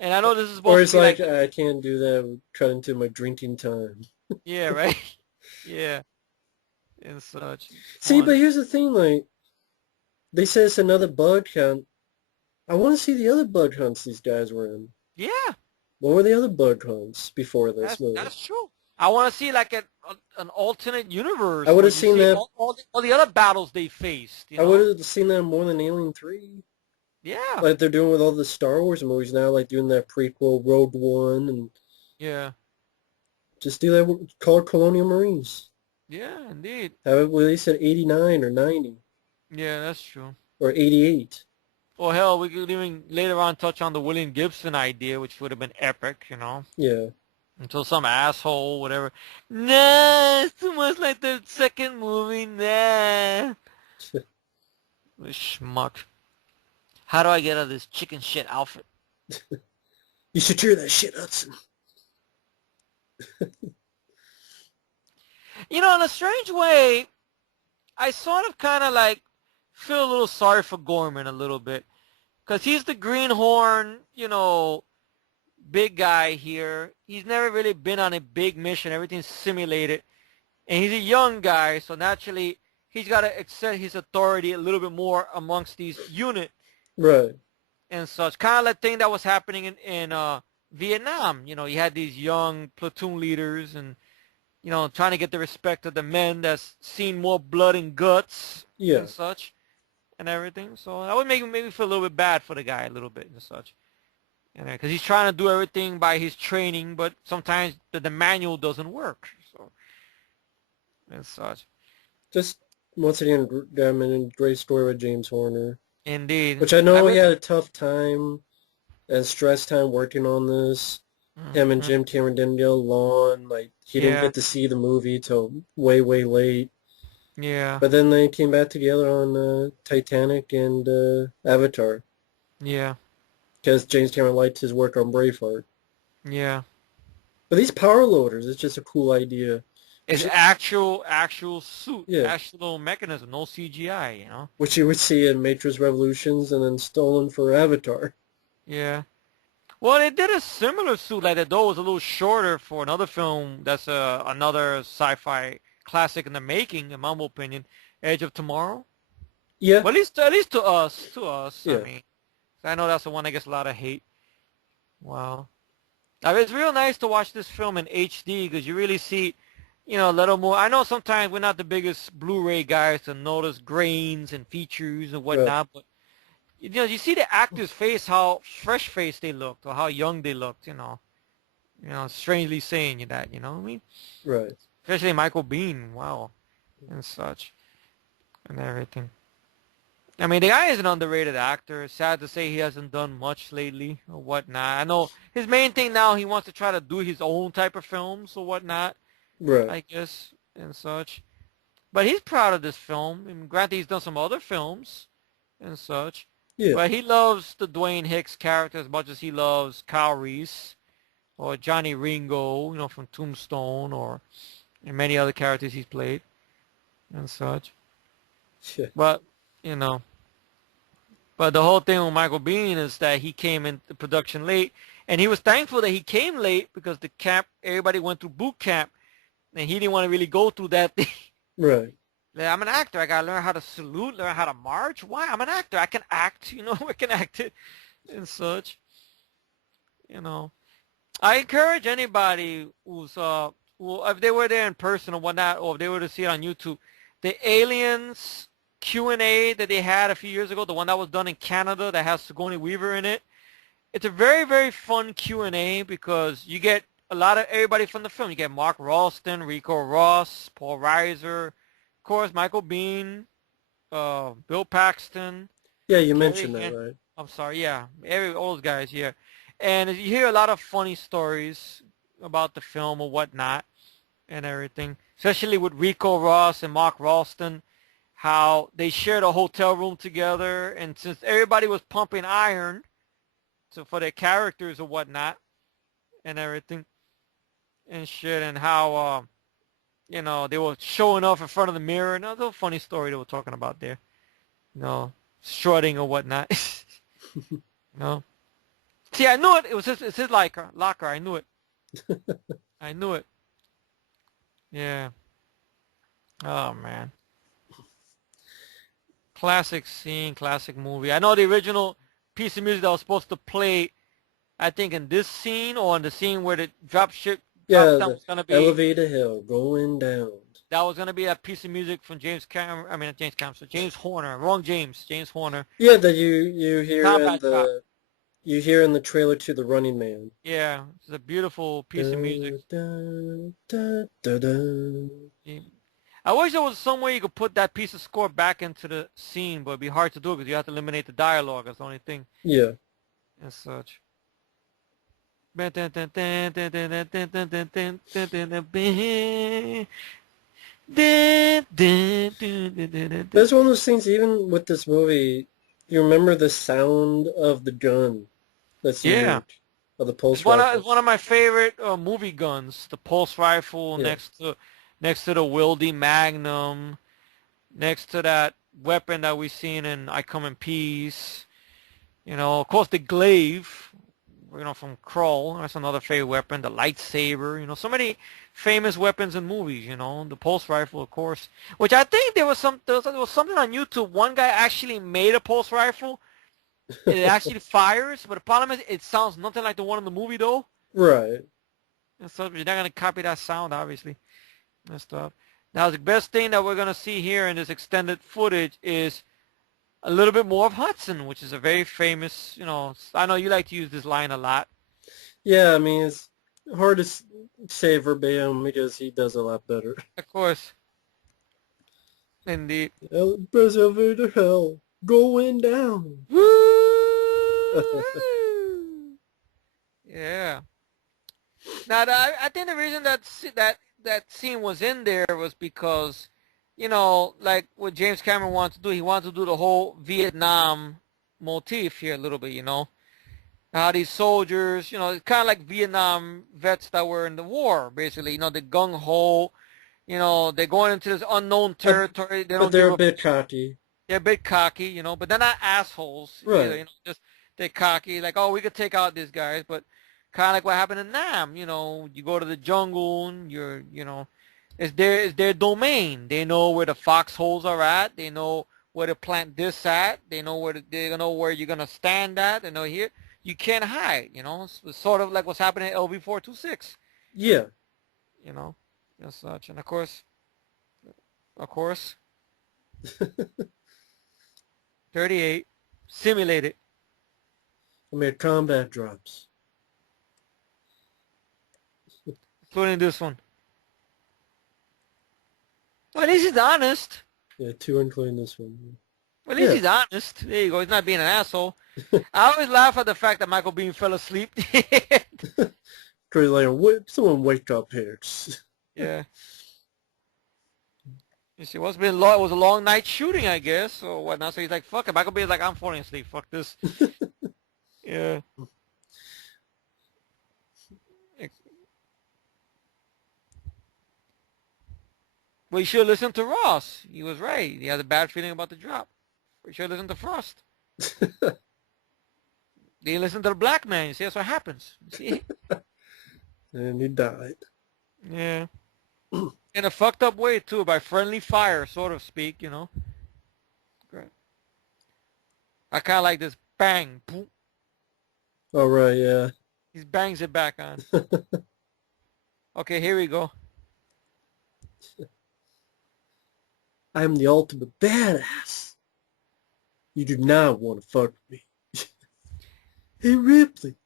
And I know this is Or supposed to it's be like, like, I can't do that. Cut into my drinking time. yeah, right? Yeah, and such. It's See, fun. but here's the thing, like, they said it's another bug hunt. I want to see the other bug hunts these guys were in. Yeah, What were the other bug hunts before this movie? that's true. I want to see like an alternate I universe would where have you seen see that. all the other battles they faced, I would have seen that more than Alien 3. Yeah, Like they're doing with all the Star Wars movies now, like doing that prequel Rogue One, and yeah, just do that. Call it Colonial Marines. yeah, indeed. Have it released at 89 or 90 Yeah, that's true. or 88. Well, hell, we could even later on touch on the William Gibson idea, which would have been epic. Yeah. Until some asshole, whatever. Nah, it's too much like the second movie. Nah. The schmuck. How do I get out of this chicken shit outfit? You should hear that shit, Hudson. In a strange way, I sort of kind of like feel a little sorry for Gorman a little bit. Because he's the greenhorn, big guy here. He's never really been on a big mission. Everything's simulated. And he's a young guy, so naturally he's got to accept his authority a little bit more amongst these unit Right. and such. Kind of like thing that was happening in Vietnam. You had these young platoon leaders and, trying to get the respect of the men that's seen more blood and guts Yeah. and such and everything. So that would make me feel a little bit bad for the guy a little bit and such. Because he's trying to do everything by his training, but sometimes the manual doesn't work. So and such. Just once again, I mean, great story with James Horner, Indeed. which I know he had a tough time and stress time working on this. Him and Mhm. Jim Cameron didn't get along. Like he didn't Yeah. get to see the movie till way, way late. Yeah. But then they came back together on Titanic and Avatar Yeah. because James Cameron liked his work on Braveheart. Yeah. But these power loaders, it's just a cool idea. It's actual suit, Yeah. actual mechanism, no CGI. Which you would see in Matrix Revolutions and then stolen for Avatar. Yeah. Well, they did a similar suit like that, though it was a little shorter for another film that's another sci-fi classic in the making, in my humble opinion, Edge of Tomorrow. Yeah. Well, at least to us. Yeah. I mean, I know that's the one that gets a lot of hate. Wow. I mean, it's real nice to watch this film in HD because you really see, a little more. I know sometimes we're not the biggest Blu-ray guys to notice grains and features and whatnot, but you see the actors' face, how fresh-faced they looked or how young they looked. Strangely saying that. You know what I mean? Right. Especially Michael Biehn, wow, and such, and everything. I mean, the guy is an underrated actor. It's sad to say he hasn't done much lately or whatnot. I know his main thing now, he wants to try to do his own type of films or whatnot, Right. I guess, and such. But he's proud of this film. I mean, granted, he's done some other films and such. Yeah. But he loves the Dwayne Hicks character as much as he loves Kyle Reese or Johnny Ringo, from Tombstone or and many other characters he's played and such. Yeah. But, you know, but the whole thing with Michael Biehn is that he came into production late, and he was thankful that he came late because the camp, everybody went through boot camp, and he didn't want to really go through that thing. Right. Like, I'm an actor. I gotta learn how to salute, learn how to march. Why? I'm an actor. I can act. I can act it and such. You know, I encourage anybody if they were there in person or whatnot, or if they were to see it on YouTube, the Aliens Q&A that they had a few years ago, the one that was done in Canada that has Sigourney Weaver in it. It's a very, very fun Q&A because you get a lot of everybody from the film. You get Mark Ralston, Rico Ross, Paul Reiser, of course, Michael Biehn, Bill Paxton, Yeah, you Gary mentioned that, Hint. right? I'm sorry, yeah, all those guys here. And you hear a lot of funny stories about the film or whatnot and everything, especially with Rico Ross and Mark Ralston, how they shared a hotel room together. And since everybody was pumping iron for their characters or whatnot and everything and shit, and how, they were showing off in front of the mirror. Another funny story they were talking about there. Strutting or whatnot. no. See, I knew it. It's his locker. I knew it. I knew it. Yeah. Oh man. Classic scene, classic movie. I know the original piece of music that was supposed to play, I think in this scene or in the scene where the dropship drops Yeah, down the was gonna be elevator hill going down. that was gonna be a piece of music from James Cameron. I mean not James Cameron, so James Horner. Wrong James. James Horner. Yeah, that you hear in Combat drop. the trailer to the Running Man. Yeah, it's a beautiful piece of music. Da, da, da, da, da. Yeah. I wish there was some way you could put that piece of score back into the scene, but it'd be hard to do because you have to eliminate the dialogue. That's the only thing Yeah. and such. That's one of those things, even with this movie, you remember the sound of the gun that's Yeah, used, of the it's pulse one of rifles. my favorite movie guns. The pulse rifle Yeah. next to the Wildy Magnum, next to that weapon that we seen in I Come in Peace. Of course the glaive, from Krull. That's another favorite weapon. The lightsaber. So many famous weapons in movies. The pulse rifle, of course. Which I think there was something on YouTube. One guy actually made a pulse rifle. It actually fires, but the problem is it sounds nothing like the one in the movie though. Right. And so you're not gonna copy that sound, obviously, and stuff. Now the best thing that we're gonna see here in this extended footage is a little bit more of Hudson, which is a very famous, I know you like to use this line a lot. Yeah, I mean, it's hard to say verbatim because he does a lot better. Of course. Indeed. Elevator hell going down. Woo! Yeah. Now, I think the reason that scene was in there was because, like what James Cameron wanted to do, he wanted to do the whole Vietnam motif here a little bit, how these soldiers, it's kind of like Vietnam vets that were in the war, basically, the gung-ho, they're going into this unknown territory. They But don't they're give a a bit cocky. They're a bit cocky, but they're not assholes either. Right. Just they're cocky, like, oh, we could take out these guys, but kind of like what happened in Nam. You go to the jungle, and it's their domain. They know where the foxholes are at. They know where to plant this at. They know where you're gonna stand at. They know here you can't hide. It's sort of like what's happening at LV-426. Yeah. You know, and such, and of course, 38 simulated. I mean, combat drops. Including this one. Well, at least he's honest. Yeah, two including this one. Well, at least he's honest. There you go. He's not being an asshole. I always laugh at the fact that Michael Biehn fell asleep. Cause like, someone wake up here. Yeah. You see, what's been long? It was a long night shooting, I guess, or whatnot. So he's like, "Fuck it." Michael Bay's like, "I'm falling asleep. Fuck this." Yeah. Well, you should listen to Ross. He was right. He had a bad feeling about the drop. We should listen to Frost. They listen to the black man. You see, that's what happens. You see? And he died. Yeah. In a fucked up way, too, by friendly fire, sort of speak, you know. Great. I kind of like this bang. Boom. All right, yeah. He bangs it back on. Okay, here we go. I am the ultimate badass. You do not want to fuck with me. Hey, Ripley,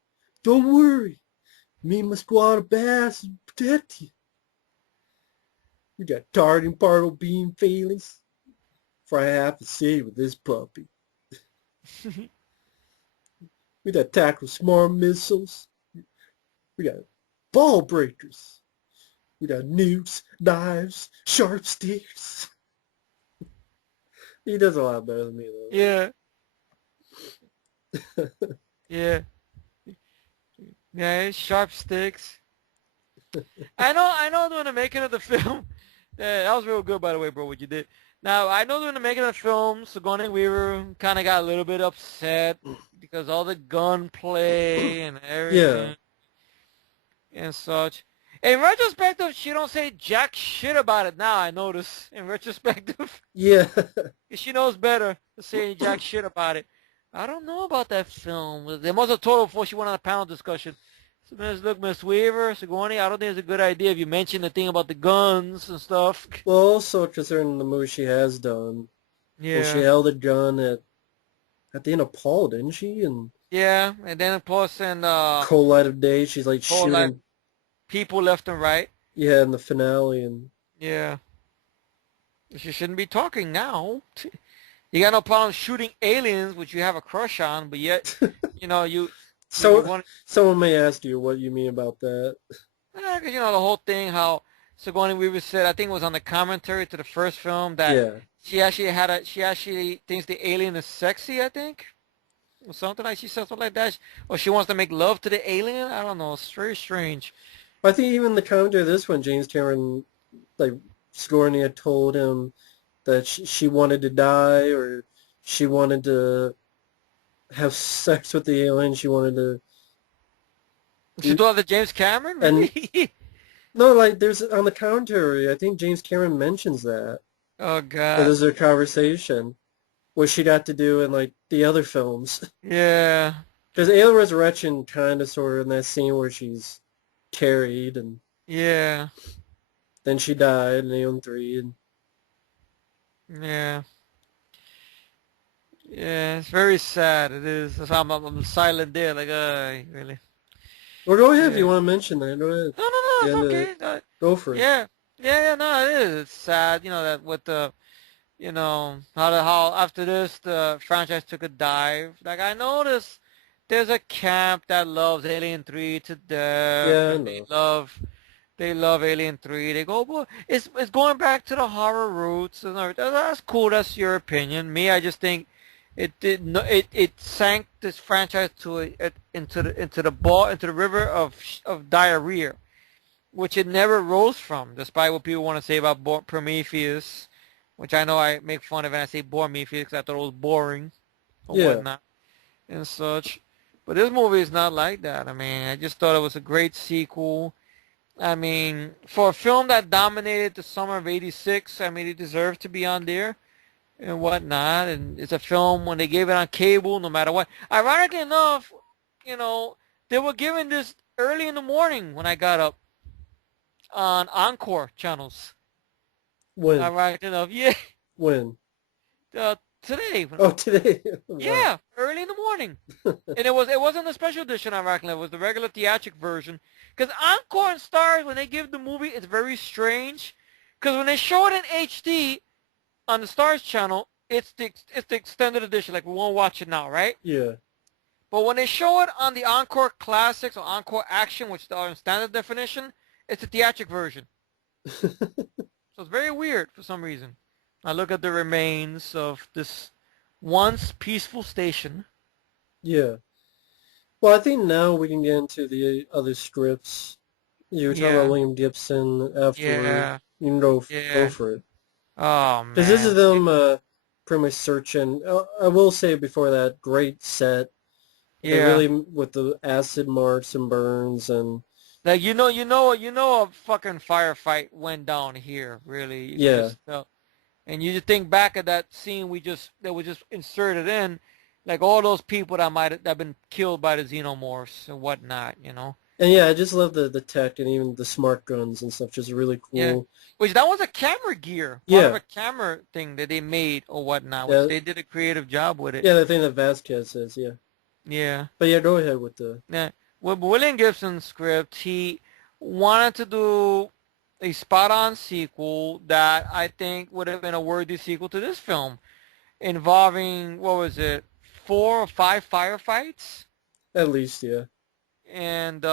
don't worry. Me and my squad of badasses will protect you. We got targeting particle beam failings. For I have to say with this puppy. We got tackle smart missiles. We got ball breakers. We got nukes, knives, sharp sticks. He does a lot better than me, though. Yeah. Yeah. Yeah, sharp sticks. I know during the making of the film, that was real good, by the way, bro, what you did. Now, I know during the making of the film, Sigourney Weaver kind of got a little bit upset because all the gunplay and Yeah. everything and such. In retrospective, she don't say jack shit about it now, I notice. In retrospective, Yeah. she knows better to say jack shit about it. I don't know about that film. They must have told her before she went on a panel discussion. So, look, Miss Weaver, Sigourney, I don't think it's a good idea if you mention the thing about the guns and stuff. Well, also concerning the movie she has done. Well, she Yeah. held a gun at the end of Paul, didn't she? And Yeah, and then plus in Cold Light of Day, she's like oh, like shooting. people left and right. Yeah, in the finale, and Yeah. She shouldn't be talking now. You got no problem shooting aliens, which you have a crush on, but yet, you know, you so want, someone may ask you what you mean about that. 'cause, you know, the whole thing, how Sigourney Weaver said, I think it was on the commentary to the first film, that Yeah. she actually thinks the alien is sexy, I think. Or something like, she said something like that. Or she wants to make love to the alien. I don't know. It's very strange. I think even the commentary of this one, James Cameron, like Sigourney had told him that she wanted to die, or she wanted to have sex with the alien. She wanted to, She thought that James Cameron, and really? no, like there's on the commentary, I think James Cameron mentions that. Oh That God. is their conversation, what she got to do in like the other films. Yeah. Because Alien Resurrection kind of sort of in that scene where she's carried and Yeah. then she died in Alien 3. And Yeah. Yeah. It's very sad. It is. That's why I'm silent there. Like, really. well, go ahead if Yeah. you want to mention that. Go ahead. No, no, no. The It's end of it. okay. Go for it. Yeah. Yeah, yeah, no, it is. It's sad, you know, that with the, you know, how after this the franchise took a dive. Like, I noticed there's a camp that loves Alien 3 to death, Yeah, I and know. they love Alien 3. They go, boy, it's going back to the horror roots and everything. That's cool. That's your opinion. Me, I just think it did no, it sank this franchise into the river of diarrhea, which it never rose from, despite what people want to say about Prometheus, which I know I make fun of and I say Prometheus because I thought it was boring or Yeah. whatnot and such. But this movie is not like that. I mean, I just thought it was a great sequel. I mean, for a film that dominated the summer of '86, I mean, it deserved to be on there and whatnot. And it's a film when they gave it on cable, no matter what. Ironically enough, you know, they were giving this early in the morning when I got up on Encore channels. When? Ironically enough, yeah, When? today. Oh, today. Wow. Yeah, early in the morning. And it wasn't the special edition, ironically. It was the regular theatric version. Because Encore and Stars, when they give the movie, it's very strange. Because when they show it in HD on the Stars channel, it's the extended edition. Like, we won't watch it now, right? Yeah. But when they show it on the Encore Classics or Encore Action, which are in standard definition, it's the theatric version. So it's very weird for some reason. I look at the remains of this once peaceful station. Yeah. Well, I think now we can get into the other scripts. You were talking about Yeah, William Gibson afterward. yeah, You can go yeah. for it. Oh Because this is man. them pretty much searching. I will say before that, great set. They Yeah. really, with the acid marks and burns and, Like a fucking firefight went down here. Really, you could yeah. just tell. And you just think back at that scene that was just inserted in, like all those people that have been killed by the xenomorphs and whatnot. And yeah, I just love the tech and even the smart guns and stuff. Just really Yeah. cool. Which that was a camera gear, part of Yeah. a camera thing that they made or whatnot, which Yeah. they did a creative job with it. Yeah, the thing that Vasquez says, yeah. Yeah. But yeah, go ahead with the... Yeah. With William Gibson's script, he wanted to do a spot-on sequel that I think would have been a worthy sequel to this film, involving, what was it, 4 or 5 firefights? At least, yeah. And,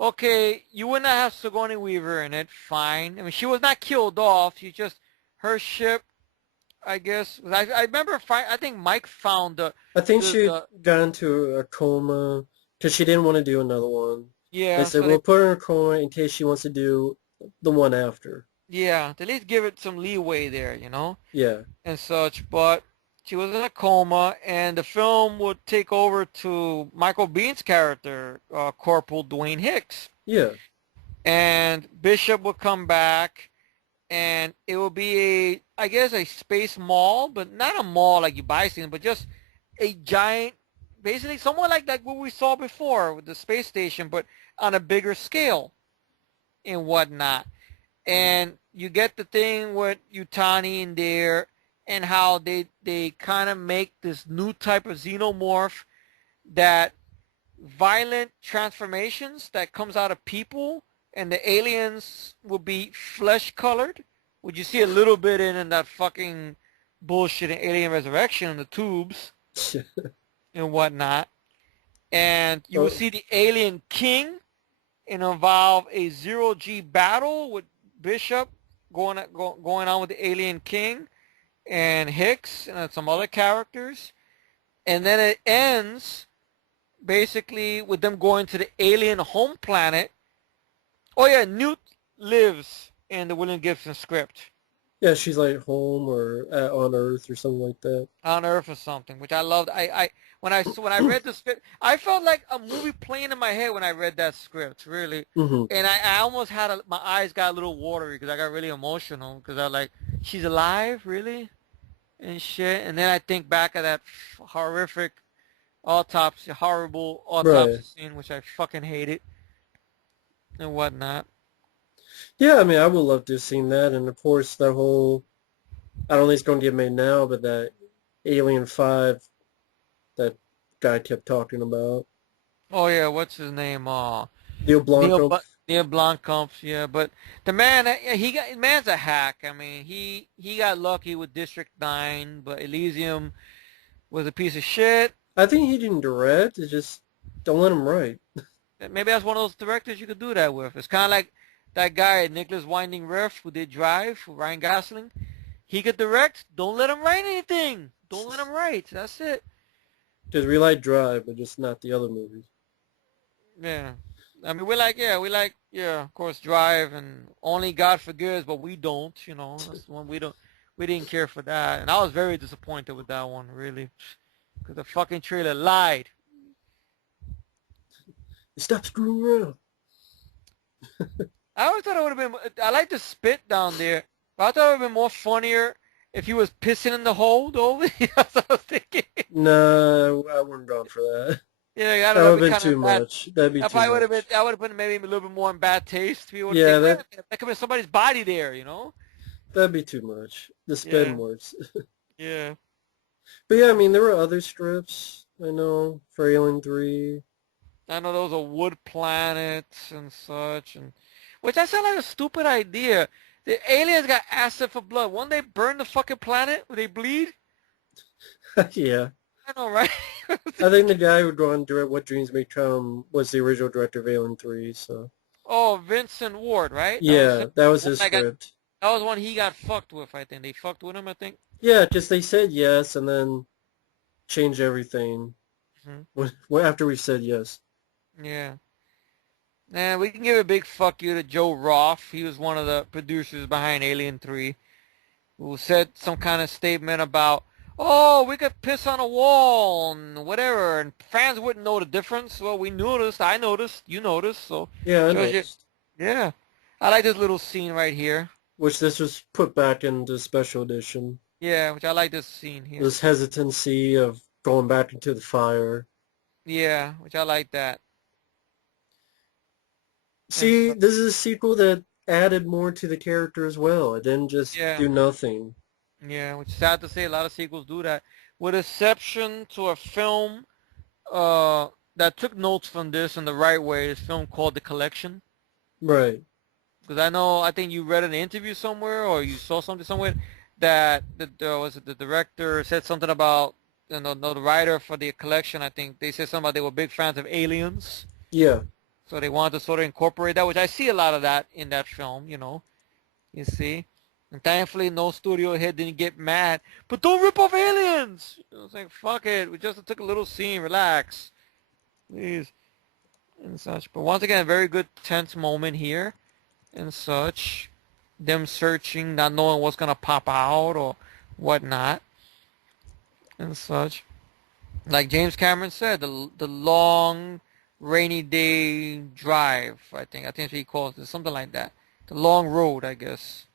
okay, you would not have Sigourney Weaver in it, fine. I mean, she was not killed off. Her ship, I guess. I remember, I think Mike found I think the, she the, got into a coma because she didn't want to do another one. They yeah, said, so they, we'll put her in a coma in case she wants to do the one after. yeah, to at least give it some leeway there. Yeah. And such, but she was in a coma, and the film would take over to Michael Bihn's character, Corporal Dwayne Hicks, Yeah. and Bishop would come back, and it would be I guess, a space mall, but not a mall like you buy things, but just a giant, basically somewhat like what we saw before with the space station, but on a bigger scale and whatnot. And you get the thing with Utani in there and how they kind of make this new type of xenomorph that violent transformations that comes out of people, and the aliens will be flesh colored. Would you see a little bit in that fucking bullshit in Alien Resurrection in the tubes and whatnot. And you will Oh, see the Alien King and involve a zero-G battle with Bishop going on with the Alien King and Hicks and some other characters. And then it ends basically with them going to the alien home planet. Oh yeah, Newt lives in the William Gibson script yeah, she's like home or on Earth or something like that. on Earth or something, which I loved. When I read the script, I felt like a movie playing in my head when I read that script, really. Hmm. And I almost my eyes got a little watery because I got really emotional because I was like, she's alive, really, and shit. And then I think back of that horrific horrible Right. autopsy scene, which I fucking hated and whatnot. Yeah, I mean, I would love to have seen that. And of course, that whole, I don't think it's going to get made now, but that Alien 5 that guy kept talking about. Oh yeah, what's his name? Neil Neil Blomkamp. Neil Blomkamp. Yeah, but the man, man's a hack. I mean, he got lucky with District 9, but Elysium was a piece of shit. I think he didn't direct. It's just, don't let him write. Maybe that's one of those directors you could do that with. It's kind of like that guy, Nicholas Winding Refn, who did Drive, with Ryan Gosling. He could direct. Don't let him write anything. Don't let him write. That's it. Because we like Drive, but just not the other movies. Yeah. I mean, yeah, of course, Drive and Only God Forgives, but we don't, That's the one we didn't care for that. And I was very disappointed with that one, really. Because the fucking trailer lied. Stop screwing around. I always thought it would have been, I like the spit down there, but I thought it would have been more funnier if he was pissing in the hole, though. That's what I was thinking. Nah, I wouldn't gone for that. Yeah, I That don't know, would it'd have be been kind too of bad. much. That'd be That too probably would have been, much. that would have been maybe a little bit more in bad taste. People would Yeah, think, wait a minute, that could be somebody's body there. that'd be too much. The spin Yeah, works. yeah. But yeah, I mean, there were other strips, I know, for Alien 3. I know those are wood planets and such, and which I sound like a stupid idea. The aliens got acid for blood. Won't they burn the fucking planet? Will they bleed? Yeah. I know, right? I think the guy who would go on direct What Dreams May Come was the original director of Alien 3, so. Oh, Vincent Ward, right? Yeah, that was his That guy, script. That was one he got fucked with, I think. They fucked with him, I think. Yeah, because they said yes and then changed everything Hmm. after we said yes. Yeah. And we can give a big fuck you to Joe Roth. He was one of the producers behind Alien 3, who said some kind of statement about, oh, we could piss on a wall and whatever, and fans wouldn't know the difference. Well, we noticed. I noticed. You noticed. So Yeah, I shows you. noticed. Yeah. I like this little scene right here. Which this was put back into special edition. Yeah, which I like this scene here. This hesitancy of going back into the fire. Yeah, which I like that. And See, so, this is a sequel that added more to the character as well. It didn't just yeah, do nothing. yeah, which is sad to say a lot of sequels do that. With exception to a film that took notes from this in the right way, this film called The Collection. Right. Because I think you read an interview somewhere or you saw something somewhere that the director said something about, the writer for The Collection, I think they said something about they were big fans of aliens. Yeah. So they wanted to sort of incorporate that, which I see a lot of that in that film, you see. And thankfully, no studio head didn't get mad. But don't rip off aliens! I was like, fuck it. We just took a little scene. Relax. Please. And such. But once again, a very good tense moment here. And such. Them searching, not knowing what's going to pop out or whatnot. And such. Like James Cameron said, the long, rainy day drive, I think. I think that's what he calls it. Something like that. The long road, I guess.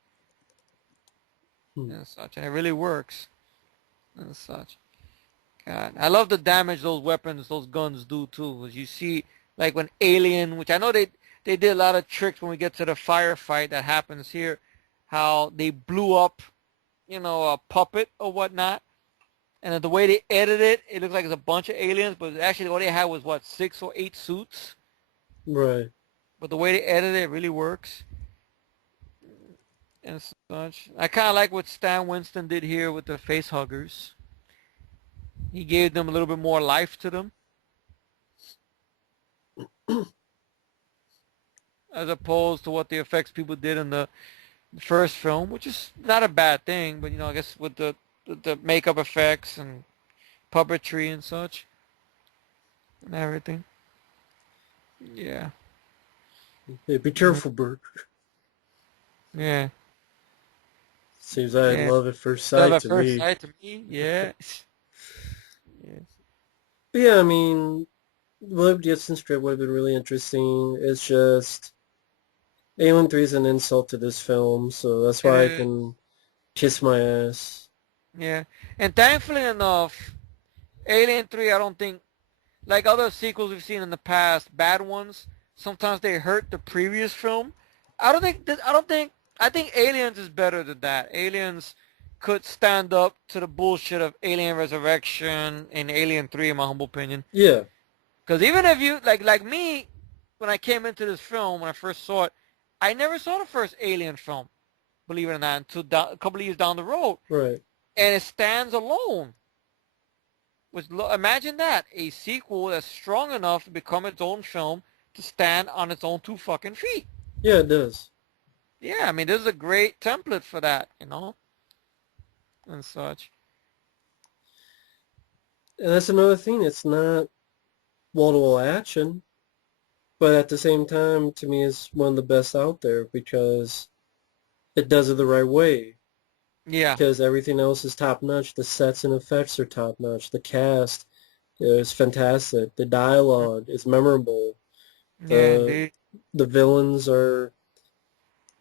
Hmm. And such. And it really works. And such. God. I love the damage those weapons, those guns do too. As you see, like when Alien, which I know they did a lot of tricks when we get to the firefight that happens here, how they blew up, a puppet or whatnot. And then the way they edited it, it looks like it's a bunch of aliens, but actually all they had was, 6 or 8 suits? Right. But the way they edited it really works. And such. I kind of like what Stan Winston did here with the face huggers. He gave them a little bit more life to them. As opposed to what the effects people did in the first film, which is not a bad thing, but I guess with the makeup effects and puppetry and such and everything. Yeah. Hey, be careful, Bert. Yeah. Seems I had Yeah. love at first Love sight at to first me. sight to me. Yeah. Yes. But yeah, I mean, Lived Gibson Strip would have been really interesting. It's just Alien 3 is an insult to this film, so that's It why I is. can kiss my ass. Yeah. And thankfully enough, Alien 3, I don't think, like other sequels we've seen in the past, bad ones, sometimes they hurt the previous film. I think Aliens is better than that. Aliens could stand up to the bullshit of Alien Resurrection and Alien 3 in my humble opinion. Yeah, Because even if you, like me, when I came into this film, when I first saw it, I never saw the first Alien film, believe it or not, until a couple of years down the road. right. And it stands alone. Imagine that, a sequel that's strong enough to become its own film to stand on its own 2 fucking feet. Yeah, it does. Yeah, I mean, this is a great template for that, and such. And that's another thing. It's not wall-to-wall action, but at the same time, to me, it's one of the best out there because it does it the right way. Yeah, Because everything else is top-notch. The sets and effects are top-notch. The cast is fantastic. The dialogue is memorable. yeah, The indeed. the villains are...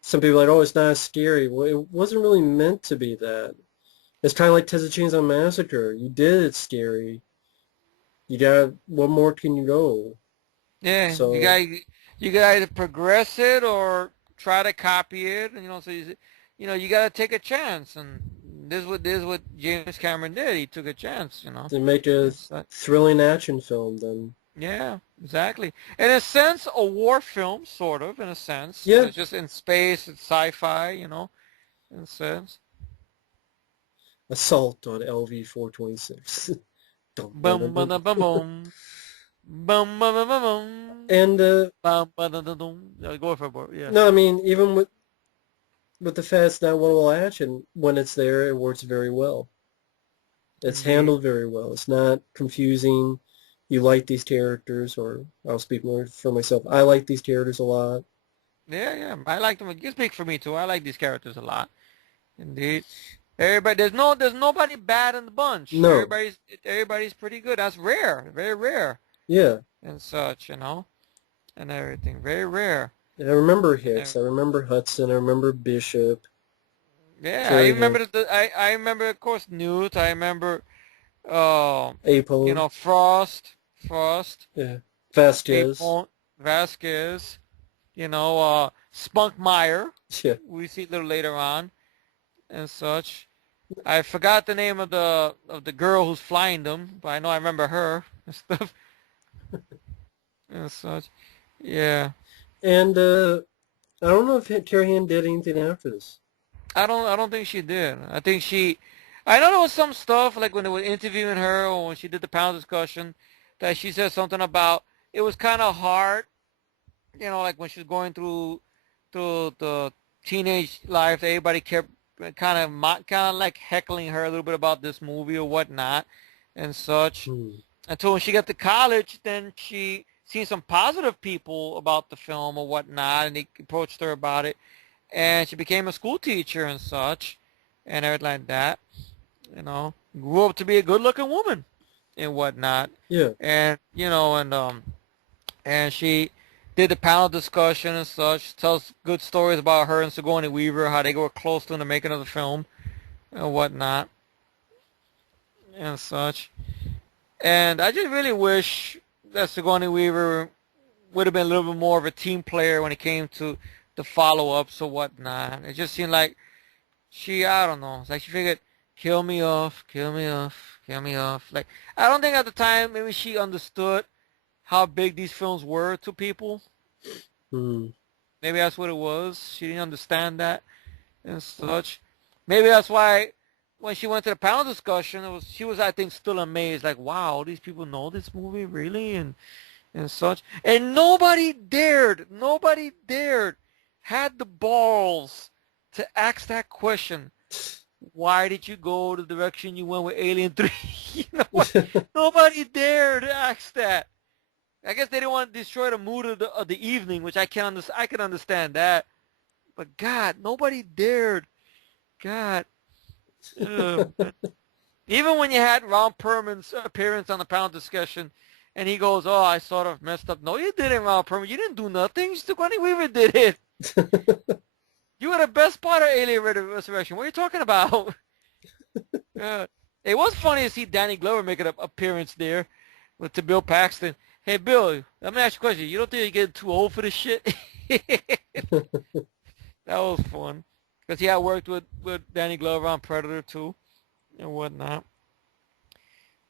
Some people are like, oh, it's not scary. Well, it wasn't really meant to be that. It's kind of like Texas Chainsaw Massacre. You did it scary. You got... What more can you go? Yeah, So, you gotta either progress it or try to copy it, and so you gotta take a chance, and this is what James Cameron did. He took a chance, to make a It's, uh, thrilling action film, then... yeah, exactly. In a sense, a war film, sort of, in a sense. Yeah, It's just in space, it's sci-fi, in a sense. Assault on LV-426. Dun, dun, Bum dun, ba dun. da bum bum. Bum ba ba ba bum. And Bum ba da da dum. Yeah, go for it, bro. Yeah. no, I mean, even with but the fact it's not one will action, when it's there, it works very well. It's Indeed. handled very well. It's not confusing. You like these characters, or I'll speak more for myself. I like these characters a lot. Yeah, yeah. I like them. You speak for me too. I like these characters a lot. Indeed. Everybody, there's nobody bad in the bunch. No. Everybody's pretty good. That's rare, very rare, Yeah. and such, and everything. Very rare. And I remember And, Hicks. I remember Hudson. I remember Bishop. yeah, I Carrie remember Hinn. I remember of course Newt. I remember uh, Apone. Frost, Yeah. Vasquez. Apone, Vasquez. Spunkmeyer. Yeah. We see a little later on and such. I forgot the name of the girl who's flying them, but I know I remember her and stuff and such. Yeah. And I don't know if Carrie Hinn did anything after this. I don't think she did. I know there was some stuff like when they were interviewing her or when she did the panel discussion that she said something about it was kind of hard, like when she was going through the teenage life, everybody kept kind of like heckling her a little bit about this movie or whatnot and such. Hmm. Until when she got to college, then she seen some positive people about the film or whatnot, and they approached her about it, and she became a school teacher and such, and everything like that. Grew up to be a good-looking woman and whatnot, Yeah. and she did the panel discussion and such. Tells good stories about her and Sigourney Weaver, how they were close to in the making of the film and whatnot and such. And I just really wish that Sigourney Weaver would have been a little bit more of a team player when it came to the follow-ups or whatnot. It just seemed like I don't know, it's like she figured, kill me off, kill me off, kill me off. Like, I don't think at the time maybe she understood how big these films were to people. Hmm. Maybe that's what it was. She didn't understand that and such. Maybe that's why when she went to the panel discussion, she was I think still amazed, like, wow, these people know this movie really and such. And nobody dared, had the balls to ask that question. Why did you go the direction you went with Alien 3? You know what? Nobody dared to ask that. I guess they didn't want to destroy the mood of the evening, which I can understand that. But God, nobody dared. God. Ugh. Even when you had Ron Perlman's appearance on the panel discussion, and he goes, "Oh, I sort of messed up." No, you didn't, Ron Perlman. You didn't do nothing. Sigourney Weaver did it. You were the best part of Alien Resurrection. What are you talking about? It was funny to see Danny Glover make an appearance there to Bill Paxton. Hey, Bill, I'm gonna ask you a question. You don't think you're getting too old for this shit? That was fun. Because he had worked with Danny Glover on Predator 2 and whatnot.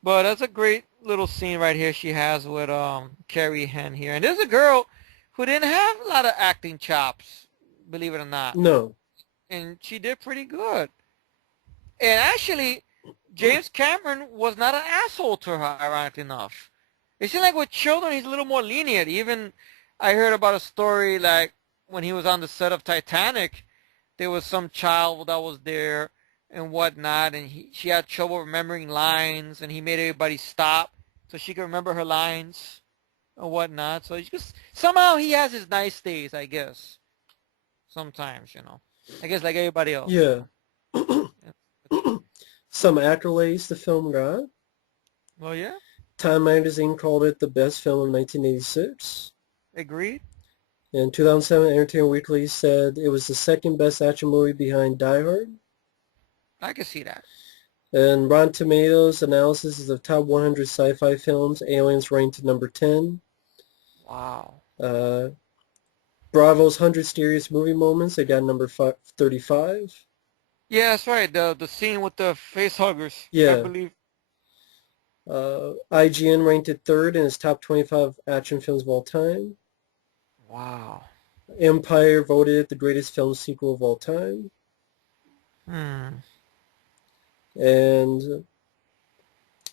But that's a great little scene right here she has with Carrie Henn here. And there's a girl who didn't have a lot of acting chops, believe it or not. No. And she did pretty good. And actually, James Cameron was not an asshole to her, ironically enough. It seems like with children, he's a little more lenient. Even I heard about a story like when he was on the set of Titanic, there was some child that was there and whatnot, and she had trouble remembering lines, and he made everybody stop so she could remember her lines and whatnot. So somehow he has his nice days, I guess. Sometimes, I guess like everybody else. Yeah. Some accolades the film got. Well, yeah. Time magazine called it the best film of 1986. Agreed. In 2007, Entertainment Weekly said it was the second best action movie behind Die Hard. I can see that. And Rotten Tomatoes analysis is the top 100 sci-fi films. Aliens ranked at number 10. Wow. Bravo's 100 Scariest Movie Moments, they got number 35. Yeah, that's right. The scene with the face huggers. Yeah. I believe. IGN ranked it third in its top 25 action films of all time. Wow. Empire voted it the greatest film sequel of all time. And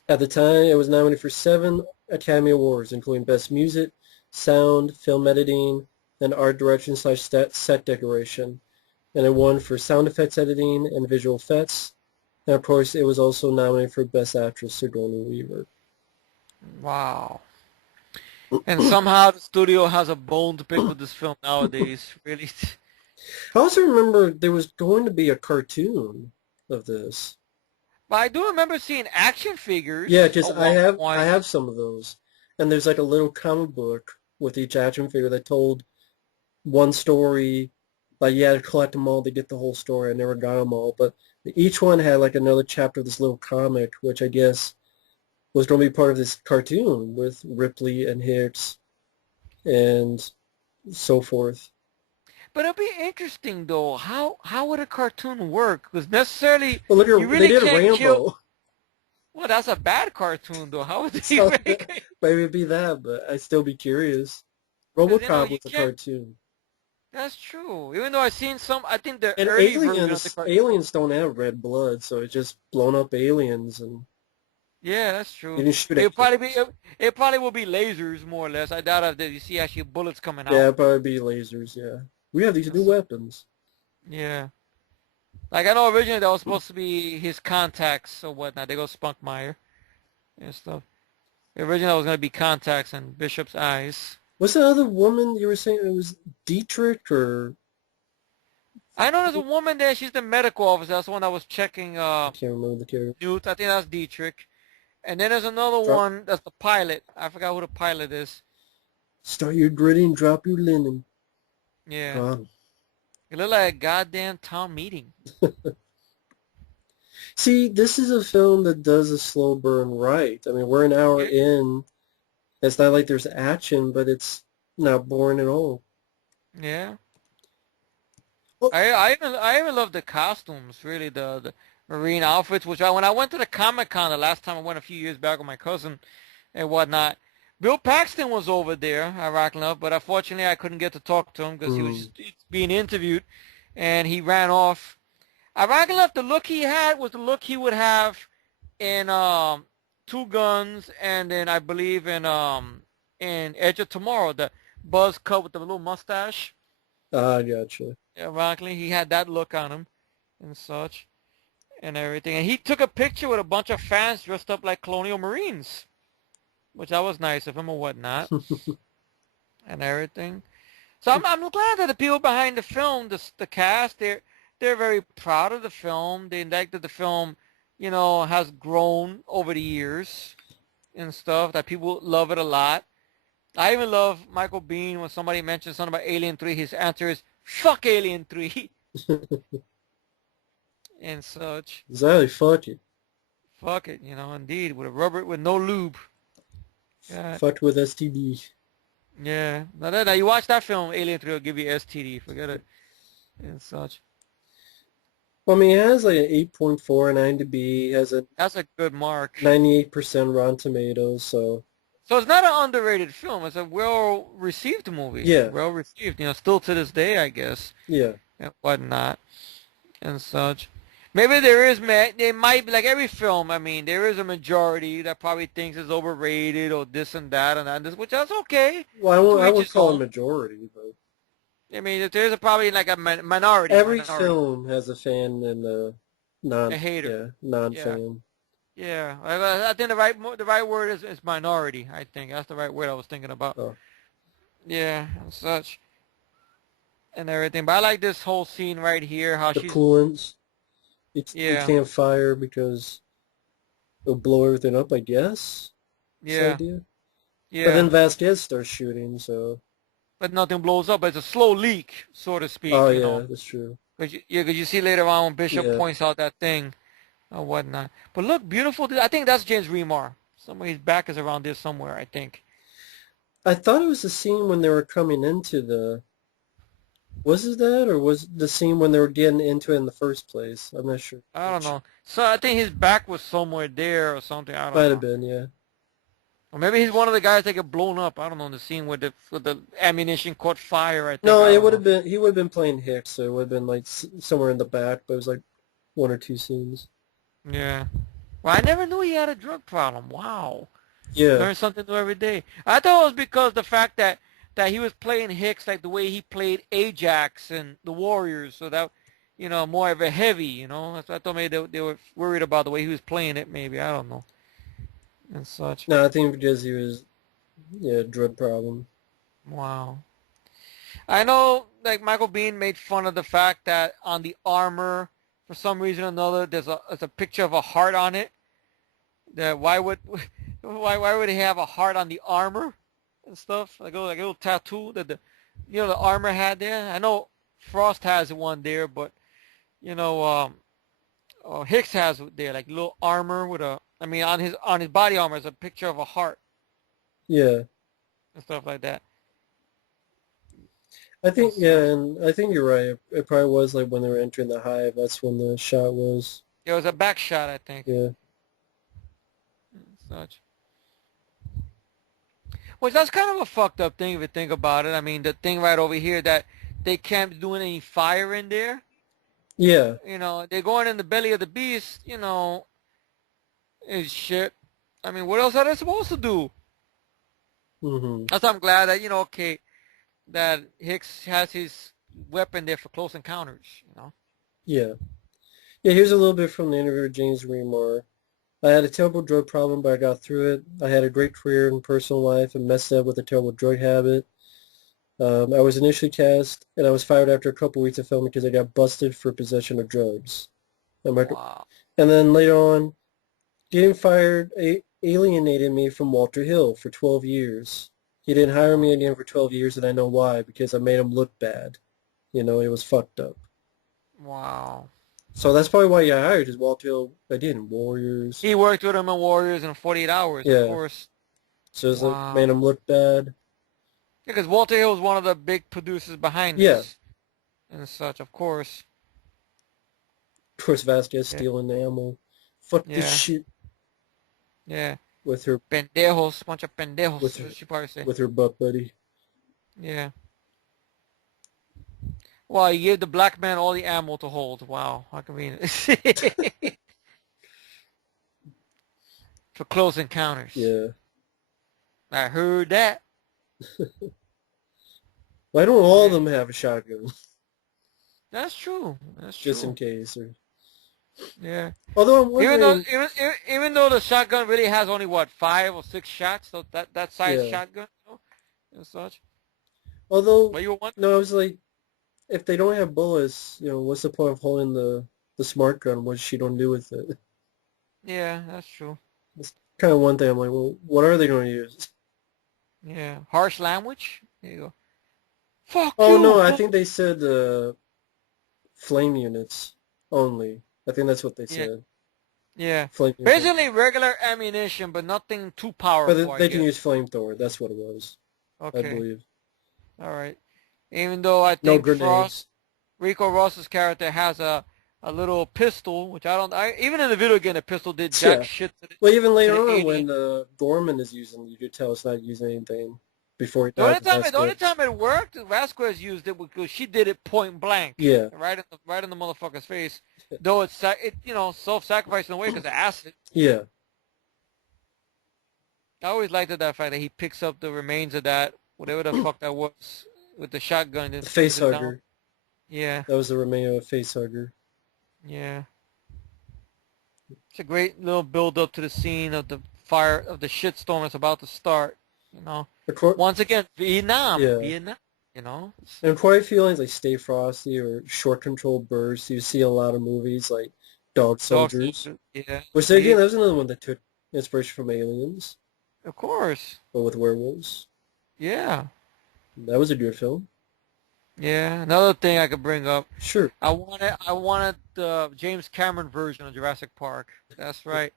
at the time, it was nominated for 7 Academy Awards, including Best Music, Sound, Film Editing, and Art Direction / Set Decoration. and it won for sound effects editing and visual effects. And of course, it was also nominated for Best Actress, Sigourney Weaver. Wow. And somehow the studio has a bone to pick with this film nowadays. Really. I also remember there was going to be a cartoon of this. But I do remember seeing action Yeah, figures because at I one have I point. have some of those, and there's like a little comic book with each action figure that told one story. Like you had to collect them all to get the whole story. I never got them all, but each one had like another chapter of this little comic, which I guess was going to be part of this cartoon with Ripley and Hicks and so forth. But it'll be interesting though. How would a cartoon work? Because necessarily Well, look you at they really did can't kill. Rambo, Well, that's a bad cartoon though. How would they so make it? maybe it'd be that, but I'd still be curious. Because RoboCop you was a can't. cartoon. That's true. Even though I've seen some, I think the And early version of the cartoon. aliens don't have red blood, so it's just blown up aliens, and Yeah, that's you true. can shoot It'll at probably be kids. it probably will be lasers more or less. I doubt if you see actually bullets coming Yeah, out. it'd probably be lasers. Yeah, we have these new That's, weapons. yeah. Like I know originally that was supposed to be his contacts or whatnot. They go Spunkmeyer and stuff. Originally it was gonna be contacts and Bishop's eyes. What's the other woman you were saying? It was Dietrich or I know there's a woman there. She's the medical officer. That's the one that was checking I can't remember the character. Newt. I think that's Dietrich. And then there's another Drop, one that's the pilot. I forgot who the pilot is. start your gritty and drop your linen. Yeah. Got him. It looked like a goddamn town meeting. See, this is a film that does a slow burn right. I mean, we're an hour Yeah. in. It's not like there's action, but it's not boring at all. Yeah. Well, I even love the costumes, really the marine outfits. Which when I went to the Comic-Con the last time I went a few years back with my cousin and whatnot, Bill Paxton was over there, ironically enough, but unfortunately I couldn't get to talk to him because he was mm, just being interviewed, and he ran off. Ironically enough, the look he had was the look he would have in Two Guns, and then I believe in Edge of Tomorrow, the buzz cut with the little mustache. I gotcha. Ironically, he had that look on him and such and everything. And he took a picture with a bunch of fans dressed up like Colonial Marines, which that was nice of him or whatnot and everything. So I'm glad that the people behind the film, the cast, they're very proud of the film. They like that the film, has grown over the years and stuff. That people love it a lot. I even love Michael Biehn when somebody mentions something about Alien 3. His answer is "fuck Alien 3" and such. Exactly, fuck it. Fuck it, indeed, with a rubber with no lube. Yeah, Fucked with STD. yeah. Now you watch that film, Alien 3 will give you STD. Forget it and such. Well, I mean, it has like an 8.4 on IMDb. It has a That's a good mark. 98% Rotten Tomatoes, so So it's not an underrated film. It's a well-received movie. yeah, Well-received, still to this day, I guess, yeah. and whatnot and such. Maybe there might be, like every film, I mean, there is a majority that probably thinks it's overrated or this and that and that, and this, which that's okay. Well, To I each would his call it own. majority, but I mean, there's probably like a minority, every minority, film has a fan and a a hater. Yeah, non-fan. yeah. I think the right word is minority. I think that's the right word I was thinking about. Oh, Yeah, and such and everything. But I like this whole scene right here. How the she's coolants. You yeah, can't fire because it'll blow everything up, I guess. This yeah, idea. But yeah. then Vasquez starts shooting, so But nothing blows up. It's a slow leak, so to oh speak. yeah, that's true. Cause you see later on when Bishop Yeah. points out that thing or whatnot. But look, beautiful. I think that's James Remar. Somebody's back is around there somewhere, I think. I thought it was the scene when they were coming into the. Was it that, or was it the scene when they were getting into it in the first place? I'm not sure I don't which. know. So I think his back was somewhere there or something. I don't Might have know. been, yeah. Or maybe he's one of the guys that get blown up. I don't know. In the scene where the ammunition caught fire. I think. No, I it don't would know. have been. He would have been playing Hicks, so it would have been like somewhere in the back, but it was like one or two scenes. Yeah. Well, I never knew he had a drug problem. Wow. Yeah. Learn something new every day. I thought it was because the fact that he was playing Hicks like the way he played Ajax and the Warriors. So more of a heavy, I thought maybe they were worried about the way he was playing it, maybe, I don't know, and such. No, I think because he was, yeah, drug problem. Wow. I know, like, Michael Biehn made fun of the fact that on the armor, for some reason or another, there's a picture of a heart on it. That why would why would he have a heart on the armor and stuff? Like a little tattoo that the armor had there. I know Frost has one there, but you know Hicks has it there, like little armor with on his body armor is a picture of a heart Yeah. and stuff like that. I think, It's, yeah, and I think you're right. It probably was like when they were entering the hive. That's when the shot was. it was a back shot, I think. Yeah. Such. Which that's kind of a fucked up thing if you think about it. I mean, the thing right over here that they can't be doing any fire in there. Yeah. They're going in the belly of the beast. Is shit. I mean, what else are they supposed to do? Hmm. That's why I'm glad that okay, that Hicks has his weapon there for close encounters. Yeah. Yeah, here's a little bit from the interview with James Remar. I had a terrible drug problem, but I got through it. I had a great career in personal life and messed up with a terrible drug habit. I was initially cast, and I was fired after a couple weeks of filming because I got busted for possession of drugs. Wow. And then later on, getting fired alienated me from Walter Hill for 12 years. He didn't hire me again for 12 years, and I know why, because I made him look bad. It was fucked up. Wow. So that's probably why I hired is Walter Hill. I did in Warriors. He worked with him in Warriors in 48 hours, of Yeah. course. So it's like made Wow. him look bad. Because Walter Hill was one of the big producers behind Yeah. this and such, of course. Of course, Vasquez Yeah. stealing the ammo. Fuck this Yeah. shit Yeah. with her Pendejos. Bunch of pendejos, with her she probably say. with her butt buddy. Yeah. Well, he gave the black man all the ammo to hold. Wow. How convenient. For close encounters. Yeah. I heard that. Why don't all of Yeah. them have a shotgun? That's true. That's Just in true. case. Or Yeah. although I'm Even though wondering, even though the shotgun really has only what 5 or 6 shots, so that size yeah. shotgun, and such. Although, But you want? no, I was like, if they don't have bullets, what's the point of holding the smart gun? What she don't do with it? Yeah, that's true. It's kind of one thing. I'm like, well, what are they going to use? Yeah, harsh language. There you go. Fuck Oh you. no, I think they said flame units only. I think that's what they Yeah, said. yeah. Flame units only. Basically regular ammunition, but nothing too But powerful, I they can guess. use flamethrower. That's what it was, I Okay. believe. All right. Even though I No think grenades. Rico Ross's character has a little pistol, which even in the video game, the pistol did jack Yeah. shit Well, even to later the on alien. when Gorman is using, you could tell it's not using anything before he The dies only with time Vasquez. it worked, Vasquez used it because she did it point blank, Yeah. right in the motherfucker's face. Though it's self-sacrifice in a way because of acid. Yeah. I always liked that fact that he picks up the remains of that whatever the fuck that was with the shotgun and The throws face it down. hugger. Yeah, That was the remain of a face hugger. yeah. It's a great little build up to the scene of the fire of the shitstorm that's about to start. You know, once again, Vietnam, Yeah. Vietnam. You know. And quiet feelings like Stay Frosty or Short Control Bursts, you see a lot of movies like Dog Dog Soldiers. Soldier, yeah. Which again, that was another one that took inspiration from Aliens, Of course. but with werewolves. Yeah. That was a good film. Yeah. Another thing I could bring up. Sure. I wanted the James Cameron version of Jurassic Park. That's right.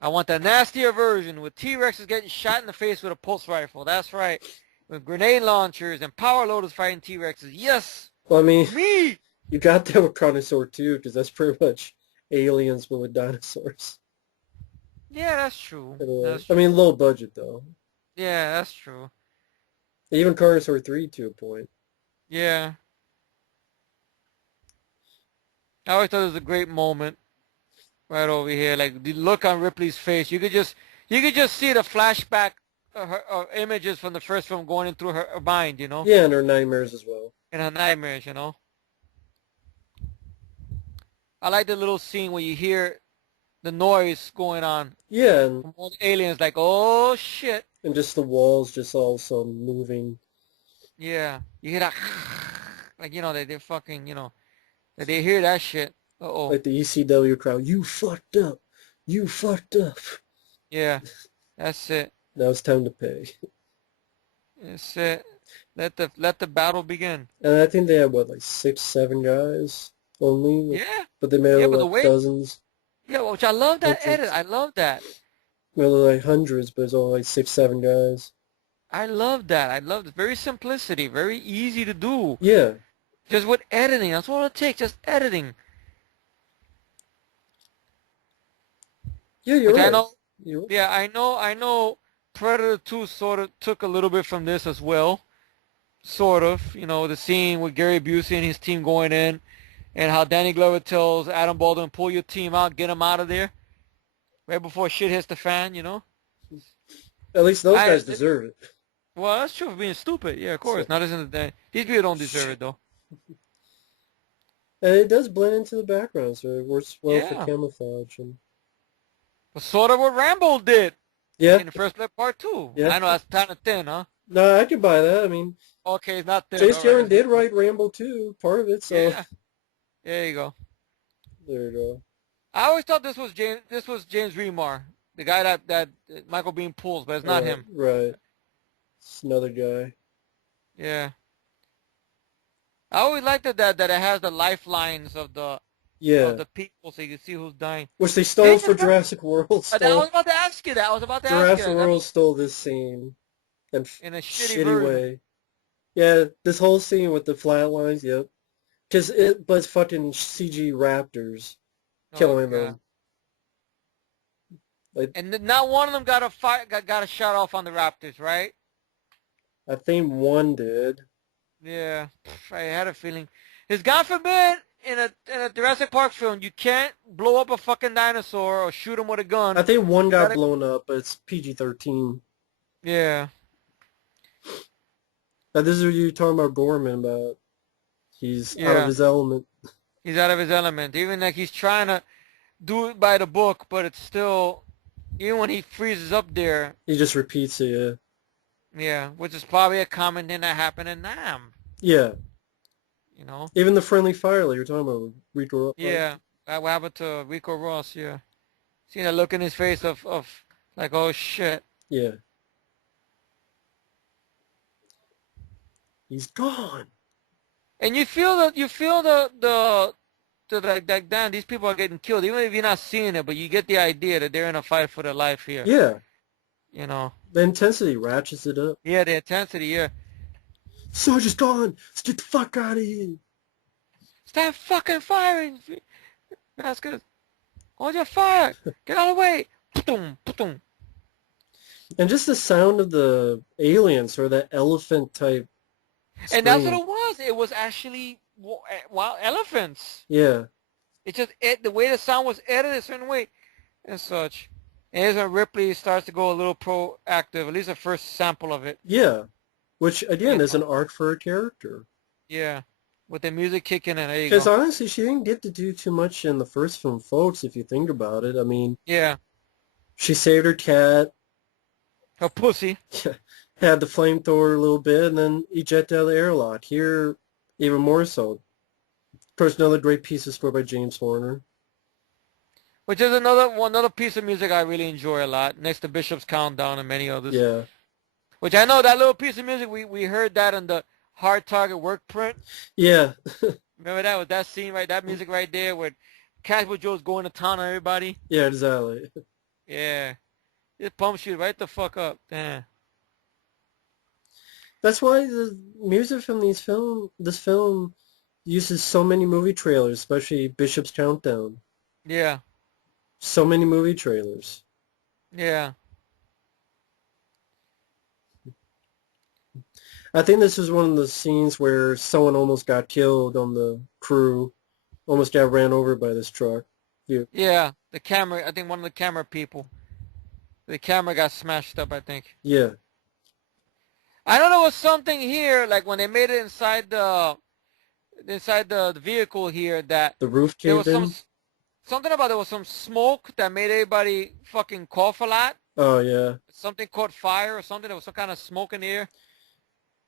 I want the nastier version with T-Rexes getting shot in the face with a pulse rifle. That's right. With grenade launchers and power loaders fighting T-Rexes. Yes. Well, I mean, Me. you got that with Carnosaur too, because that's pretty much aliens but with dinosaurs. Yeah, that's true. I mean, low budget though. Yeah, that's true. Even Carnosaur 3 to a point. Yeah. I always thought it was a great moment right over here. Like the look on Ripley's face. You could just see the flashback images from the first film going in through her mind, Yeah, and her nightmares as well. in her nightmares. I like the little scene where you hear the noise going on Yeah, from all the aliens. Like, oh shit. and just the walls just also moving. Yeah, you hear that. Like, they fucking, that they hear that shit. Uh-oh. Like the ECW crowd, you fucked up. You fucked up. Yeah, that's it. Now it's time to pay. That's it. Let the battle begin. And I think they had, what, like 6, 7 guys only? Yeah. But they made Yeah, but the like way, dozens, yeah, which I love that edit. hundreds. I love that. Well, like hundreds, but it's only like 6, 7 guys. I love that. I love it. Very simplicity, very easy to do. Yeah. Just with editing. That's all it takes, just editing. Yeah, you're Which I right. know, You're yeah, I know Predator 2 sort of took a little bit from this as well. Sort of. The scene with Gary Busey and his team going in and how Danny Glover tells Adam Baldwin, pull your team out, get them out of there. Right before shit hits the fan. At least those I, guys deserve it. well, that's true for being stupid. Yeah, of So, course. Not as in the these people don't deserve it though. and it does blend into the background, so it works well for Yeah. camouflage. And But sort of what Rambo did yeah, in the first part 2. yeah. I know that's kind of thin, huh? No, I could buy that. I mean, Okay, it's not thin. Chase All right, Young it's did not thin. write Rambo 2, part of it, so Yeah, there you go. there you go. I always thought this was James Remar, the guy that Michael Bean pulls, but it's not him. Right. It's another guy. Yeah. I always liked that it has the lifelines of Yeah. the people, so you can see who's dying. Which they They stole for just got, Jurassic World. I was about to ask you that. I was about to ask you Jurassic that. World stole this scene in In a shitty shitty version. way. Yeah, this whole scene with the flatlines, yep. But it's fucking CG raptors Oh killing god. them. Like, And not one of them got got a shot off on the Raptors, right? I think one did. Yeah, I had a feeling. It's God forbid in a Jurassic Park film you can't blow up a fucking dinosaur or shoot him with a gun. I think one You got gotta, blown up, but it's PG-13. yeah, Now, this is what you're talking about Gorman about. He's out of yeah. his element. He's out of his element. Even like he's trying to do it by the book, but it's still, even when he freezes up there, He just repeats it, yeah. yeah, which is probably a common thing that happened in Nam. Yeah. You know? Even the friendly fire, like you're talking about Rico. Yeah, that what happened to Rico Ross. Yeah, seeing that look in his face of like, oh shit. Yeah. He's gone. And you feel the like damn, these people are getting killed, even if you're not seeing it, but you get the idea that they're in a fight for their life here. Yeah. You know. The intensity ratchets it up. Yeah, the intensity. Yeah. Soldier's gone. Let's get the fuck out of here. Stop fucking firing. That's good. Hold your fire. Get out of the way. Boom, boom. And just the sound of the aliens or that elephant type And that's what scream. it was. It was actually wild elephants. Yeah. It just the way the sound was edited a certain way and such. And here's when Ripley starts to go a little proactive, at least the first sample of it. Yeah. Which, again, You is an know, arc for a character. yeah. With the music kicking in, there you Because go. honestly, she didn't get to do too much in the first film, folks, if you think about it. I mean, Yeah. she saved her cat, Her pussy. had the flamethrower a little bit, and then ejected out of the airlock. Here, even more so. Of course, another great piece of score by James Horner. Which is another piece of music I really enjoy a lot, next to Bishop's Countdown and many others. Yeah. Which I know that little piece of music, we heard that in the Hard Target work print. Yeah. Remember that? With that scene, right? That music right there where Cashboy Joe's going to town on everybody. Yeah, exactly. Yeah. It pumps you right the fuck up. Damn. That's why the music from this film uses so many movie trailers, especially Bishop's Countdown. Yeah. So many movie trailers. Yeah. I think this was one of the scenes where someone almost got killed on the crew, almost got ran over by this truck. Yeah. Yeah. The camera, I think one of the camera people. The camera got smashed up, I think. Yeah. I don't know, it was something here, like when they made it inside the vehicle here, that The roof there caved was some, in. something about there was some smoke that made everybody fucking cough a lot. Oh yeah. Something caught fire or something. There was some kind of smoke in the air.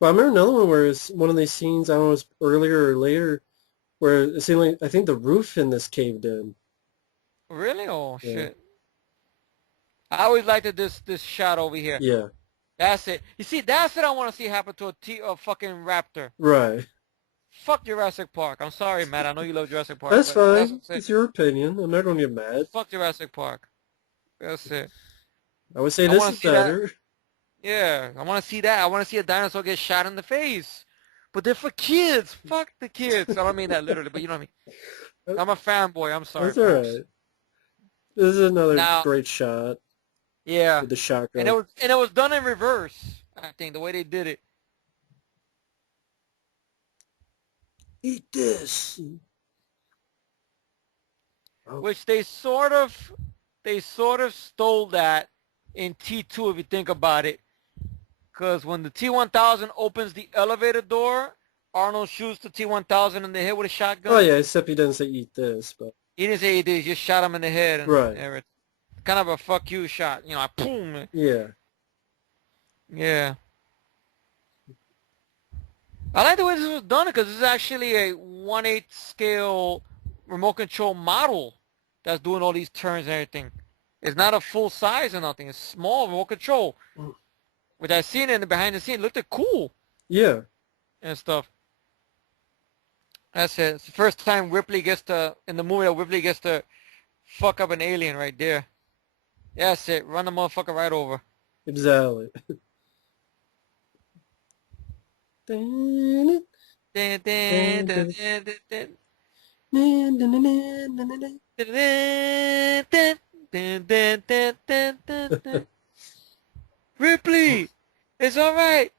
Well, I remember another one where it's one of these scenes. I don't know, it was earlier or later, where it seemed like I think the roof in this caved in. Really? Oh Yeah. shit! I always liked this shot over here. Yeah. That's it. You see, that's what I want to see happen to a fucking raptor. Right. Fuck Jurassic Park. I'm sorry, Matt. I know you love Jurassic Park, That's but that's fine. it. It's your opinion. I'm not going to get mad. Fuck Jurassic Park. That's it. I would say I this want is to see that. better. Yeah, I want to see that. I want to see a dinosaur get shot in the face. But they're for kids. Fuck the kids. I don't mean that literally, but you know what I mean. I'm a fanboy. I'm sorry, That's all folks. right. This is another Now, great shot yeah, with the and shotgun. it was done in reverse. I think the way they did it. Eat this. Oh, Which they sort of stole that in T2 if you think about it. Because when the T-1000 opens the elevator door, Arnold shoots the T-1000 in the head with a oh shotgun. yeah, except he didn't say eat this, but He didn't say he did, he just shot him in the head and right. everything. Kind of a fuck you shot, you know, like, boom. Yeah. Yeah. I like the way this was done because this is actually a 1/8 scale remote control model that's doing all these turns and everything. It's not a full size or nothing. It's small remote control, which I seen in the behind the scene. Looked cool Yeah. and stuff. That's it. It's the first time Ripley gets to in the movie. Ripley gets to fuck up an alien right there. That's it. Run the motherfucker right over. Exactly. Dun, dun, dun, dun, dun, dun. Dun, dun, dun, dun, dun, dun, dun, dun. Ripley, it's all right.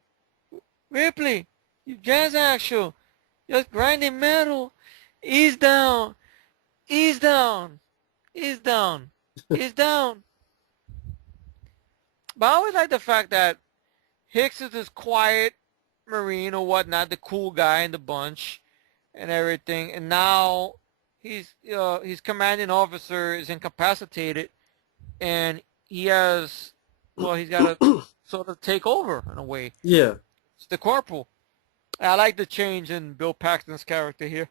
Ripley, you jazz actual. Just grinding metal. Ease down. Ease down. Ease down. Ease down. But I always like the fact that Hicks is this quiet Marine or whatnot, the cool guy in the bunch and everything. And now his commanding officer is incapacitated and he has, well, he's got to sort of take over in a way. Yeah. It's the corporal. I like the change in Bill Paxton's character here.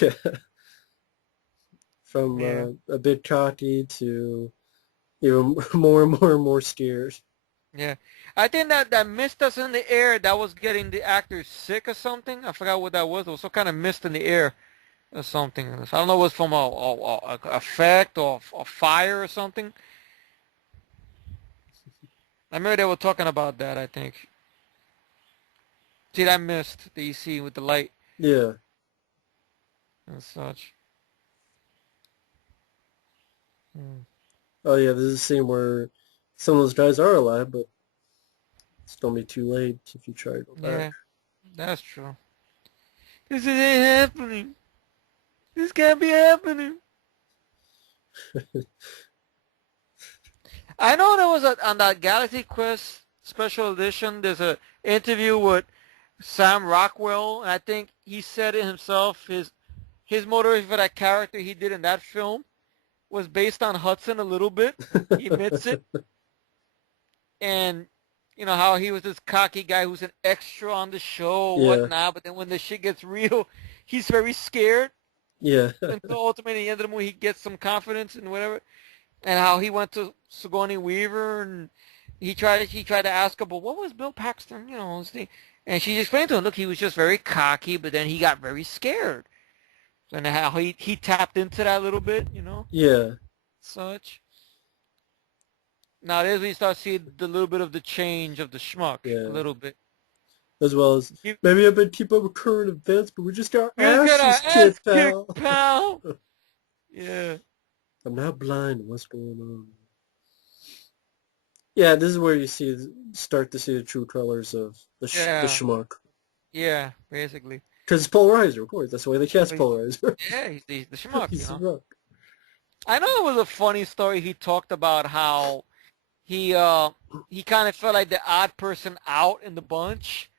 Yeah. From Yeah. a bit cocky to even more and more and more scared. Yeah. I think that mist that's in the air, that was getting the actors sick or something. I forgot what that was. There was some kind of mist in the air or something. So I don't know if it was from a effect or a fire or something. I remember they were talking about that, I think. See that mist that you see with the light Yeah. and such. Hmm. Oh yeah, this is a scene where some of those guys are alive, but it's gonna be too late if you try to go back. Yeah, that's true. This ain't happening. This can't be happening. I know there was on that Galaxy Quest special edition, there's a interview with Sam Rockwell, and I think he said it himself. His motivation for that character he did in that film was based on Hudson a little bit. He admits it. And you know how he was this cocky guy who's an extra on the show or Yeah. whatnot, but then when the shit gets real, he's very scared. Yeah. Until ultimately, at the end of the movie, he gets some confidence and whatever. And how he went to Sigourney Weaver and he tried to ask her, but what was Bill Paxton? You know, and she explained to him, look, he was just very cocky, but then he got very scared. And how he tapped into that a little bit, you know, Yeah. such. Now there's when you start seeing the little bit of the change of the schmuck, a Yeah. little bit. As well as You maybe I've been keep up with current events, but we just got just got asses our ass kicked, kicked, pal. pal. Yeah. I'm not blind. What's going on? Yeah, this is where you start to see the true colors of the Yeah. schmuck. Yeah, basically. Because it's Polarizer, of course. That's the way they cast But Polarizer. yeah, he's the schmuck, you He's a know. rock. I know it was a funny story he talked about how he kind of felt like the odd person out in the bunch.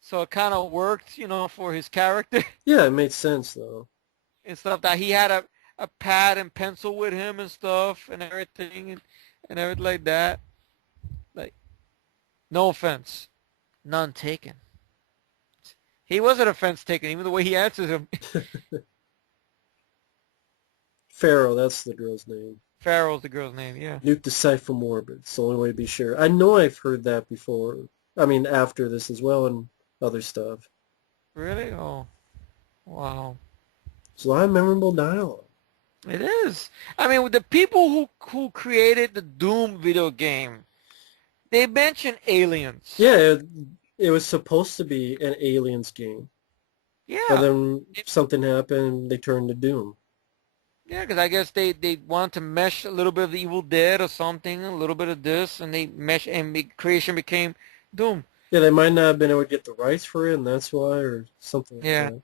So it kind of worked, you know, for his character. Yeah, it made sense though. and stuff, that he had a pad and pencil with him and stuff and everything and everything like that. Like, no offense, none taken. He was an offense taken, even the way he answers him. Pharaoh, that's the girl's name. Pharaoh's the girl's name, yeah. Nuke the Siphon Orbit. It's the only way to be sure. I know I've heard that before. I mean, after this as well and other stuff. Really? Oh, wow. It's a lot of memorable dialogue. It is. I mean, with the people who created the Doom video game, they mention aliens. Yeah, it was supposed to be an aliens game. Yeah. But then something happened and they turned to Doom. Yeah, because I guess they wanted to mesh a little bit of the Evil Dead or something, a little bit of this, and they mesh, and creation became Doom. Yeah, they might not have been able to get the rights for it, and that's why, or something like Yeah. that.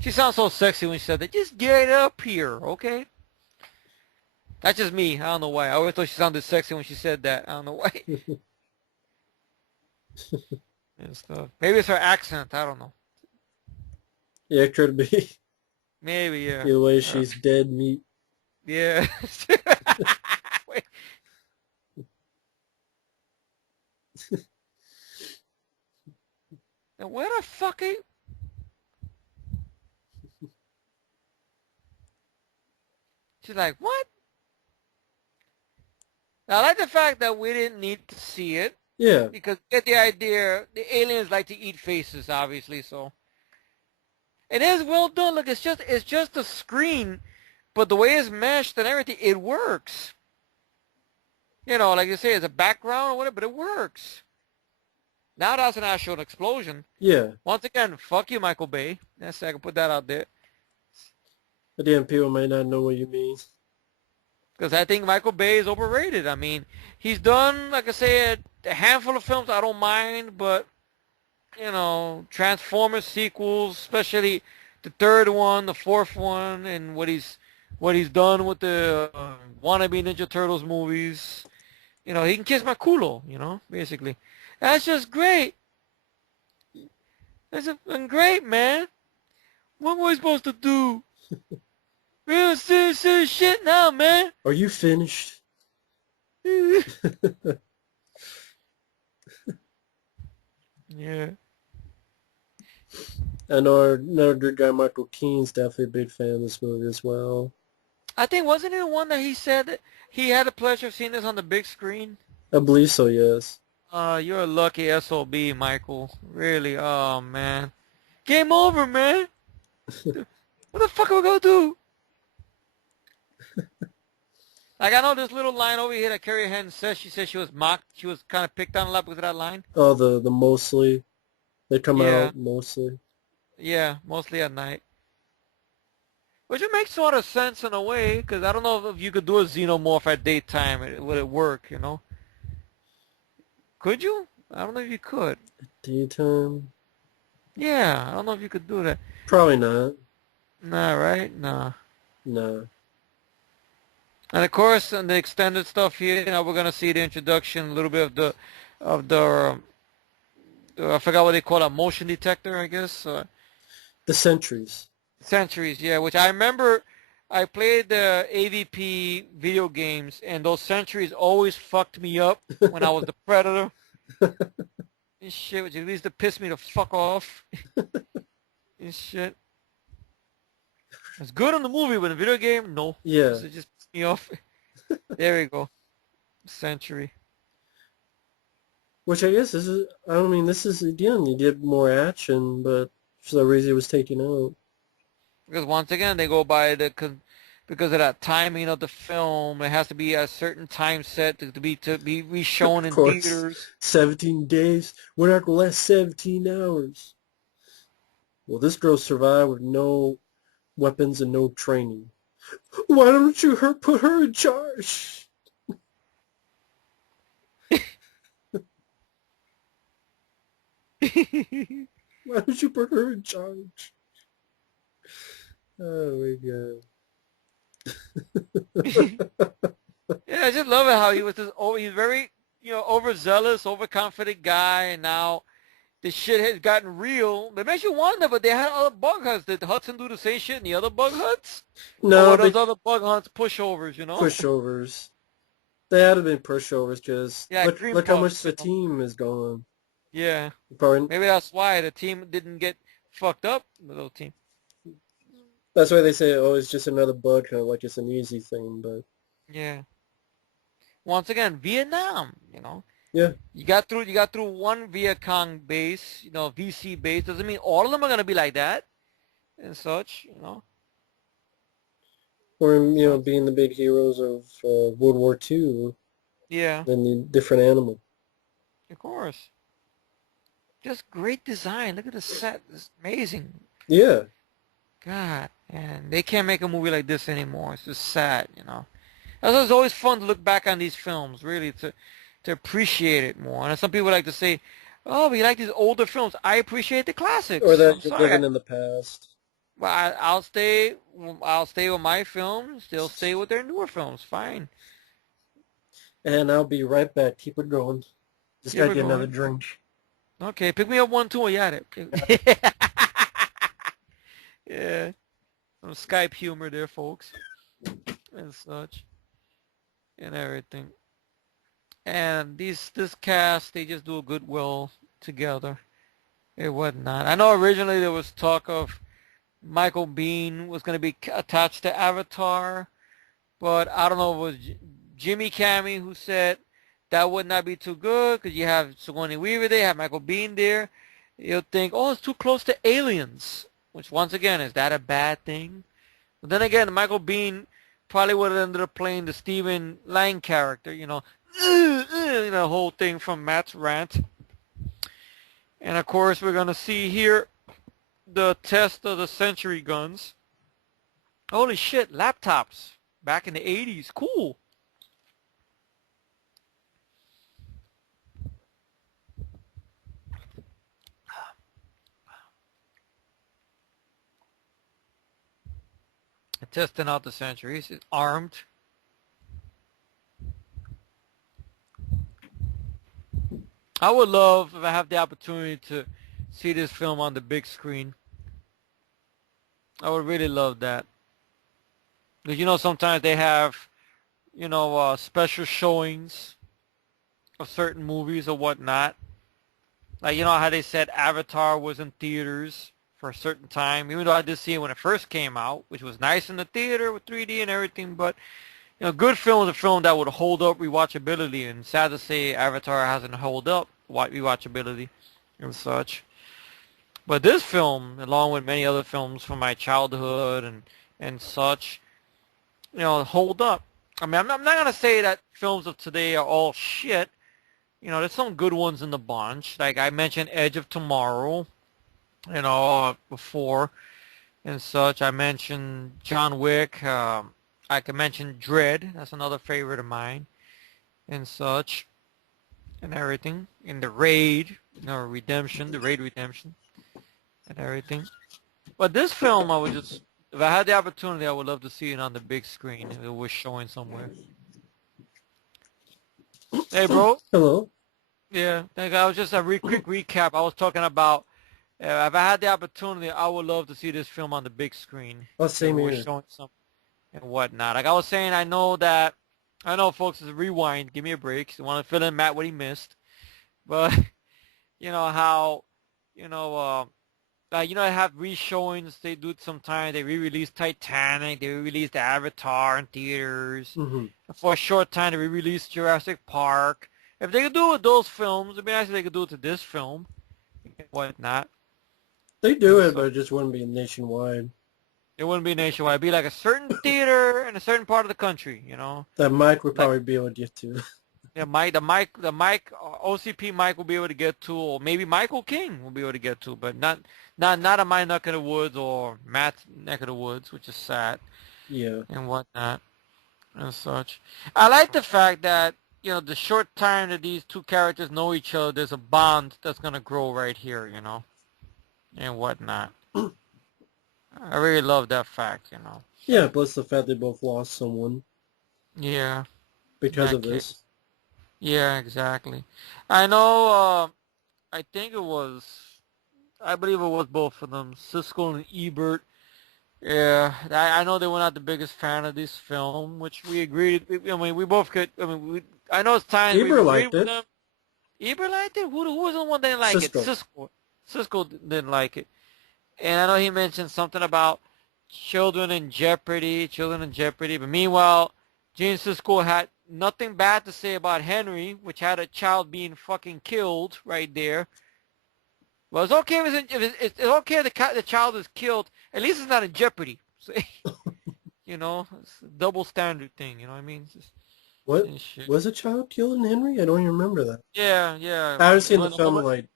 She sounds so sexy when she said that. Just get up here, okay? That's just me. I don't know why. I always thought she sounded sexy when she said that. I don't know why. And stuff. Maybe it's her accent. I don't know. Yeah, it could be. Maybe, yeah. Either way, she's dead meat. Yeah. Wait. Now where the fuck are you? She's like, what? Now, I like the fact that we didn't need to see it. Yeah. Because get the idea, the aliens like to eat faces, obviously, so. It is well done. Look, it's just a screen, but the way it's meshed and everything, it works. You know, like you say, it's a background or whatever, but it works. Now that's an actual explosion. Yeah. Once again, fuck you, Michael Bay. Yes, I can put that out there. But then people might not know what you mean. Because I think Michael Bay is overrated. I mean, he's done, like I said, a handful of films I don't mind, but, you know, Transformers sequels, especially the third one, the fourth one, and what he's done with the wannabe Ninja Turtles movies. You know, he can kiss my culo, you know, basically. That's just great. That's great, man. What were we supposed to do? Real serious shit now, man. Are you finished? Yeah. I know another guy, Michael Keane's definitely a big fan of this movie as well. I think, wasn't it one that he said that he had the pleasure of seeing this on the big screen? I believe so, yes. You're a lucky SOB, Michael. Really, oh, man. Game over, man. What the fuck are we gonna do? Like, I know this little line over here that Carrie Henn says. She said she was mocked. She was kind of picked on a lot because of that line. Oh, the mostly. They come Yeah. out mostly. Yeah, mostly at night. Which it makes sort of sense in a way, because I don't know if you could do a xenomorph at daytime. Would it work, you know? Could you? I don't know if you could. Daytime? Yeah, I don't know if you could do that. Probably not. Nah, right? Nah. No. And of course, in the extended stuff here, you know, we're gonna see the introduction, a little bit of the I forgot what they call it, a motion detector, I guess. The Sentries. Sentries, yeah. Which I remember, I played the AVP video games, and those sentries always fucked me up when I was the Predator. And shit, which at least to piss me the fuck off. And shit. It's good in the movie, but in the video game, no. Yeah. It just pissed me off. There we go. Century. Which I guess this is, again, you get more action, but for some reason it was taken out. Because once again, they go by because of that timing of the film. It has to be a certain time set to be re-shown in theaters. 17 days. We're not going to last 17 hours. Well, this girl survived with no weapons and no training. Why don't you put her in charge? Why don't you put her in charge? Oh my god. Yeah, I just love it how he was he's very, overzealous, overconfident guy, and now this shit has gotten real. It makes you wonder, but they had other bug hunts. Did Hudson do the same shit in the other bug hunts? Or No, were they those other bug hunts pushovers, pushovers. They had to be pushovers because Yeah, green look how much puffs, the team is gone. Yeah. Probably, Maybe that's why the team didn't get fucked up, the little team. that's why they say, oh, it's just another bug hunt, like it's an easy thing. But Yeah. Once again, Vietnam. yeah, You got through one Viet Cong base, VC base. Doesn't mean all of them are gonna be like that and such. or So being the big heroes of World War II, yeah, then the different animal. of course. Just great design. Look at the set. It's amazing. Yeah, God, and they can't make a movie like this anymore. It's just sad. It's always fun to look back on these films, really, to appreciate it more. And some people like to say, "Oh, but you like these older films." I appreciate the or classics. I'm that you're sorry, living in the past. but I'll stay with my films. They'll stay with their newer films. Fine. And I'll be right back. Keep it going. Just Here gotta we're get another going. drink. Okay, pick me up one too. You had it. Yeah, some Skype humor there, folks, and such, and everything. And this cast, they just do a goodwill together and whatnot. I know originally there was talk of Michael Biehn was going to be attached to Avatar, but I don't know if it was Jimmy Cammey who said that would not be too good because you have Sigourney Weaver there, you have Michael Biehn there. You'll think, oh, it's too close to Aliens, which once again, is that a bad thing? But then again, Michael Biehn probably would have ended up playing the Stephen Lang character, the whole thing from Matt's rant. And of course, we're going to see here the test of the Century guns. Holy shit, laptops back in the 80s. Cool. Testing out the Centuries. It's armed. I would love if I have the opportunity to see this film on the big screen. I would really love that. Because sometimes they have, special showings of certain movies or whatnot. Like, how they said Avatar was in theaters for a certain time, even though I did see it when it first came out, which was nice in the theater with 3D and everything, but, good film is a film that would hold up rewatchability, and sad to say Avatar hasn't held up rewatchability and such. But this film, along with many other films from my childhood and such, hold up. I mean, I'm not going to say that films of today are all shit. There's some good ones in the bunch. Like I mentioned Edge of Tomorrow, before and such. I mentioned John Wick. I can mention Dread. That's another favorite of mine and such and everything. In The Raid, Redemption, The Raid Redemption and everything. But this film, if I had the opportunity, I would love to see it on the big screen if it was showing somewhere. Hey, bro. Hello. Yeah, I was just a quick recap. I was talking about if I had the opportunity, I would love to see this film on the big screen. Oh, If it same was here. showing something and whatnot. Like I was saying, I know, folks, it's a rewind. Give me a break. You want to fill in Matt what he missed. But, how, I have re-showings. They do it sometimes. They re-release Titanic. They re-released Avatar in theaters. Hmm. For a short time, they re-released Jurassic Park. If they could do it with those films, it'd be nice if they could do it to this film and whatnot. They do And it, so but it just wouldn't be nationwide. it wouldn't be nationwide. It'd be like a certain theater in a certain part of the country. That Mike would Like probably be able to get to. yeah, OCP Mike will be able to get to, or maybe Michael King will be able to get to, but not in my neck of the woods or Matt's neck of the woods, which is sad Yeah. and whatnot and such. I like the fact that the short time that these two characters know each other, there's a bond that's gonna grow right here, and whatnot. I really love that fact. Yeah, plus the fact they both lost someone Yeah, in because that of case. this. Yeah, exactly. I know. I think it was, I believe it was both of them, Siskel and Ebert. Yeah, I know they were not the biggest fan of this film, which we agreed. I mean, we both could. I mean, I know it's times we've Eber agreed liked with it. them. Ebert liked it. Who was the one that didn't like it? Cisco. Siskel. Siskel didn't like it, and I know he mentioned something about children in jeopardy, children in jeopardy. But meanwhile, Gene Siskel had nothing bad to say about Henry, which had a child being fucking killed right there. Well, it's okay if it's okay if the child is killed. At least it's not in jeopardy. So, you know, it's a double standard thing. You know what I mean? It's just, What it's shit. was a child killed in Henry? I don't even remember that. Yeah, yeah. I haven't seen the When the film woman, in like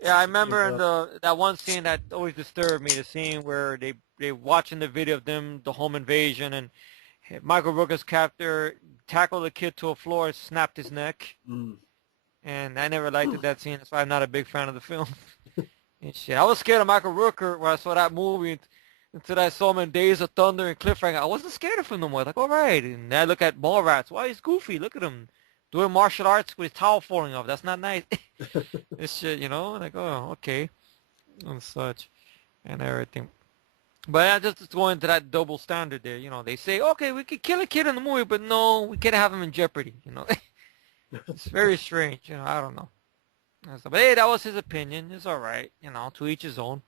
yeah, I 10 years remember in now. that one scene that always disturbed me, the scene where they watching the video of them, the home invasion, and Michael Rooker's character tackled the kid to a floor and snapped his neck. Mm. And I never liked that scene. That's why I'm not a big fan of the film. And shit. I was scared of Michael Rooker when I saw that movie until I saw him in Days of Thunder and Cliffhanger. I wasn't scared of him no more. Like, all right. And I look at Mallrats. Why he's goofy? Look at him doing martial arts with his towel falling off. That's not nice. This shit, you know? Like, oh, okay. And such. And everything. But I just going to that double standard there. You know, they say, okay, we could kill a kid in the movie, but no, we can't have him in jeopardy. You know? It's very strange. You know, I don't know. But hey, that was his opinion. It's all right, you know, to each his own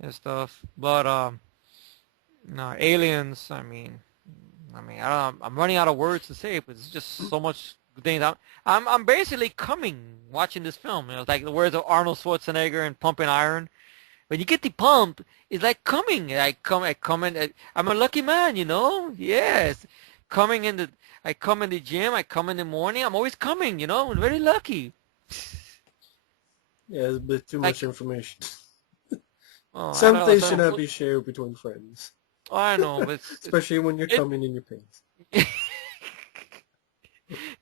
and stuff. But no, aliens. I don't know, I'm running out of words to say, but it's just so much things. I'm basically coming watching this film. You know, it's like the words of Arnold Schwarzenegger and Pumping Iron. When you get the pump, it's like coming. I'm a lucky man, you know. Yes, coming in the. I come in the gym. I come in the morning. I'm always coming, you know. I'm very lucky. Yeah, it's a bit too Like, much information. oh, I Some don't know. things should not be shared between friends, Oh, I know, but especially when you're it, coming in your pants.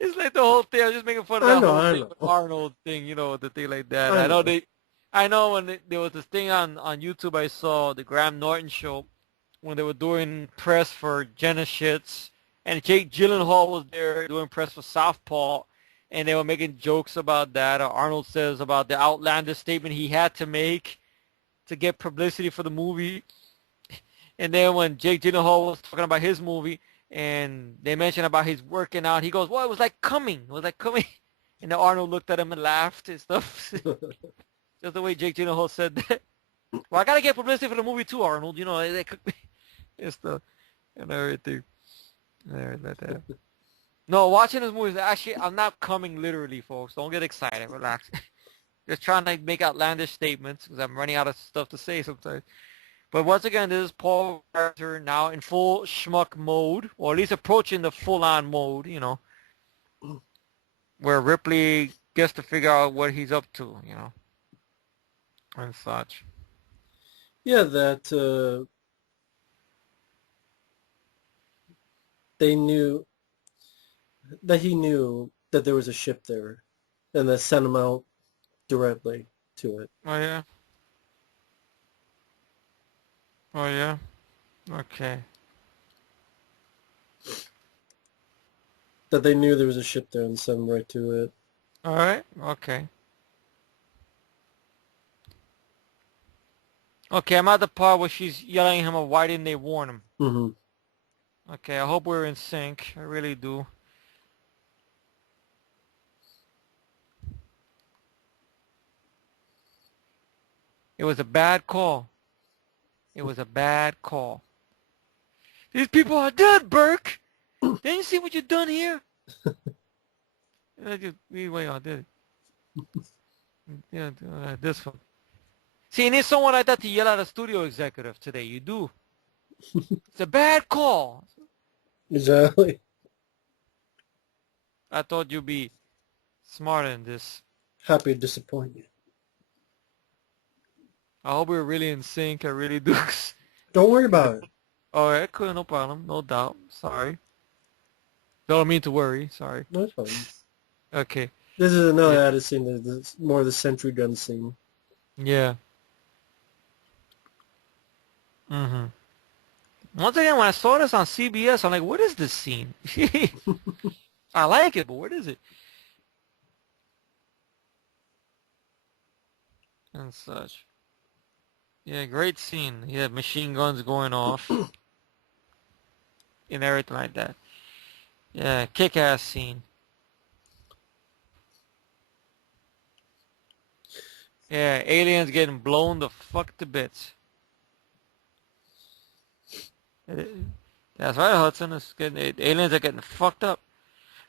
it's like the whole thing. I was just making fun of I that know, whole I thing with know, Arnold thing, you know, the thing like that. I know. I know when there was this thing on YouTube I saw, the Graham Norton show, when they were doing press for Jenna Shits, and Jake Gyllenhaal was there doing press for Southpaw, and they were making jokes about that. Or Arnold says about the outlandish statement he had to make to get publicity for the movie. And then when Jake Gyllenhaal was talking about his movie, and they mentioned about his working out, he goes, "Well, it was like coming. It was like coming." And then Arnold looked at him and laughed and stuff. Just the way Jake Gyllenhaal said that. Well, I gotta get publicity for the movie too, Arnold. You know, and stuff and everything. There, that. No, watching this movie is actually, I'm not coming literally, folks. Don't get excited. Relax. Just trying to make outlandish statements because I'm running out of stuff to say sometimes. But once again, this is Paul Walker now in full schmuck mode, or at least approaching the full-on mode, you know, where Ripley gets to figure out what he's up to, you know, and such. Yeah, that they knew that he knew that there was a ship there, and that sent him out directly to it. Oh yeah. Oh yeah. Okay. That they knew there was a ship there and sent him right to it. All right. Okay. Okay, I'm at the part where she's yelling at him, why didn't they warn him? Mm-hmm. Okay, I hope we're in sync. I really do. It was a bad call. It was a bad call. These people are dead, Burke. Didn't you see what you done here? Wait, I did it. Yeah, this one. See, you need someone like that to yell at a studio executive today. You do. It's a bad call. Exactly. I thought you'd be smarter than this. Happy to disappoint you. I hope we're really in sync. I really do. Don't worry about it. All right, cool, no problem, no doubt. Sorry. Don't mean to worry. Sorry. No fun. Okay. This is another added scene. This more of the sentry gun scene. Yeah. Mm-hmm. Once again, when I saw this on CBS, I'm like, what is this scene? I like it, but what is it? and such. Yeah, great scene. Yeah, machine guns going off and everything like that. Yeah, kick-ass scene. Yeah, aliens getting blown the fuck to bits. That's right, Hudson. Aliens are getting fucked up.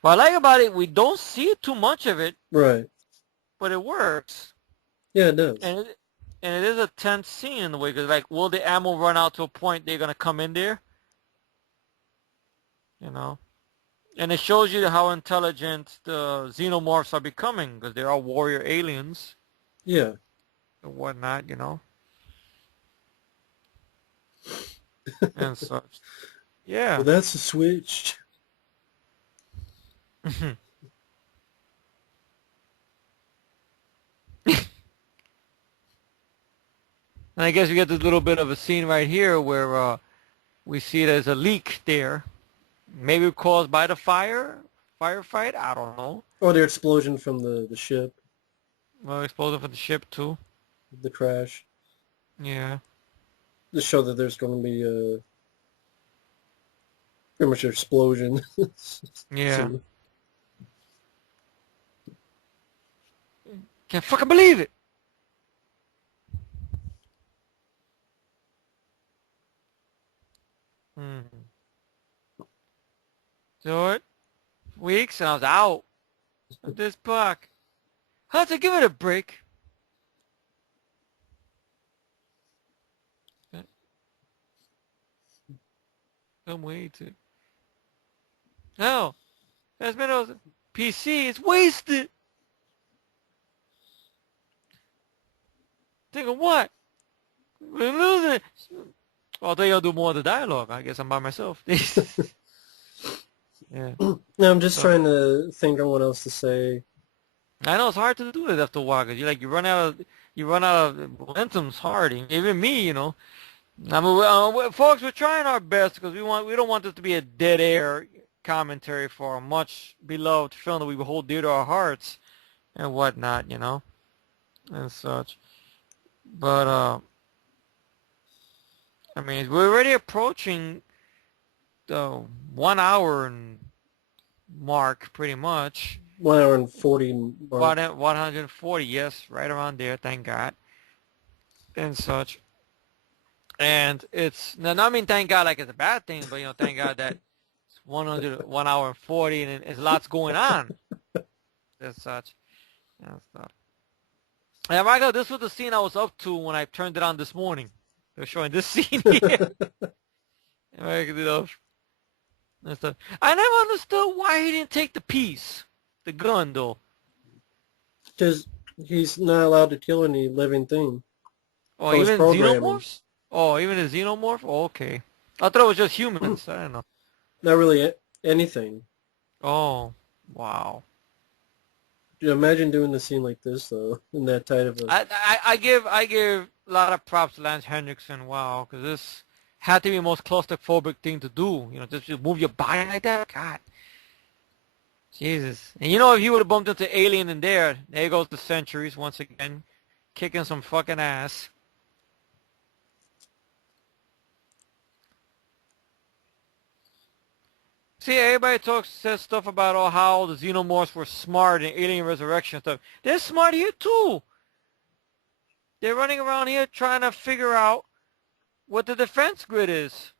What I like about it, we don't see too much of it, Right. but it works. Yeah, it does. And it is a tense scene in the way, because like, will the ammo run out to a point they're gonna come in there? You know, and it shows you how intelligent the xenomorphs are becoming, because they're all warrior aliens Yeah. and whatnot. And such. Well, Yeah. that's a switch. And I guess we get this little bit of a scene right here where we see there's a leak there, maybe caused by the firefight. I don't know. Or the explosion from the ship, Well, explosion for the ship too. the crash. Yeah. To show that there's going to be a pretty much an explosion. Yeah. So, Can't fucking believe it. Hmm. So it weeks and I was out of this puck. Hudson, give it a break. Come wait to. Hell, that's been a PC. It's wasted. Think of what? We're losing. Well, I think I'll do more of the dialogue. I guess I'm by myself. Yeah. no, I'm just So trying to think on what else to say. I know it's hard to do it after a while, because you run out of momentum. It's hard. Even me. I mean, folks, we're trying our best, because we don't want this to be a dead air commentary for a much beloved film that we hold dear to our hearts and whatnot, and such. But I mean, we're already approaching the 1 hour mark, pretty much. 1 hour and 40 mark. 140, yes, right around there. Thank God, and such. And it's now, I mean, thank God, like it's a bad thing, but thank God that it's 1 hour and 40, and there's lots going on and such and stuff. And Michael, this was the scene I was up to when I turned it on this morning. They're showing this scene here. And stuff. I never understood why he didn't take the piece, the gun though. Because he's not allowed to kill any living thing. Oh, That was even programming. xenomorphs? Oh, even a xenomorph? Oh, okay. I thought it was just humans. I don't know. Not really anything. Oh, wow. Imagine doing the scene like this though, in that tight of a. I give a lot of props to Lance Henriksen. Wow, because this had to be the most claustrophobic thing to do. Just move your body like that. God, Jesus. And if he would have bumped into Alien in there goes the Centuries once again, kicking some fucking ass. See, everybody says stuff about how the xenomorphs were smart in Alien Resurrection stuff. They're smart here too. They're running around here trying to figure out what the defense grid is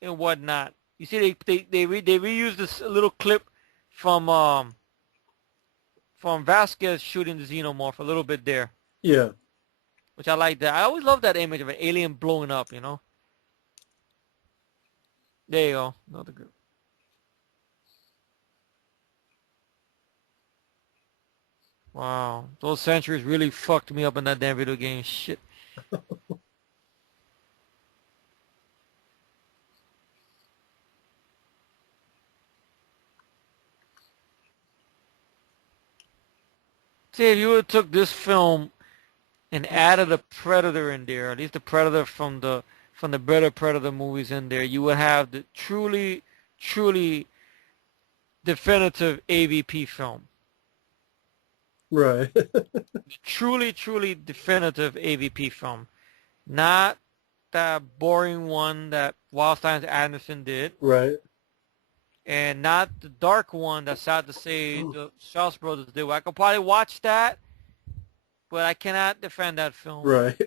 and whatnot. You see, they reused this little clip from Vasquez shooting the xenomorph a little bit there, Yeah. which I like that. I always love that image of an alien blowing up. There you go. Another good. Wow, those Centuries really fucked me up in that damn video game. Shit. See, if you would have took this film and added a Predator in there, at least the Predator from the better Predator movies in there, you would have the truly, truly definitive AVP film. Right. Truly, truly definitive AVP film. Not that boring one that Wildstein's Anderson did, Right. and not the dark one that sad to say the Strauss brothers did. I could probably watch that, but I cannot defend that film Right.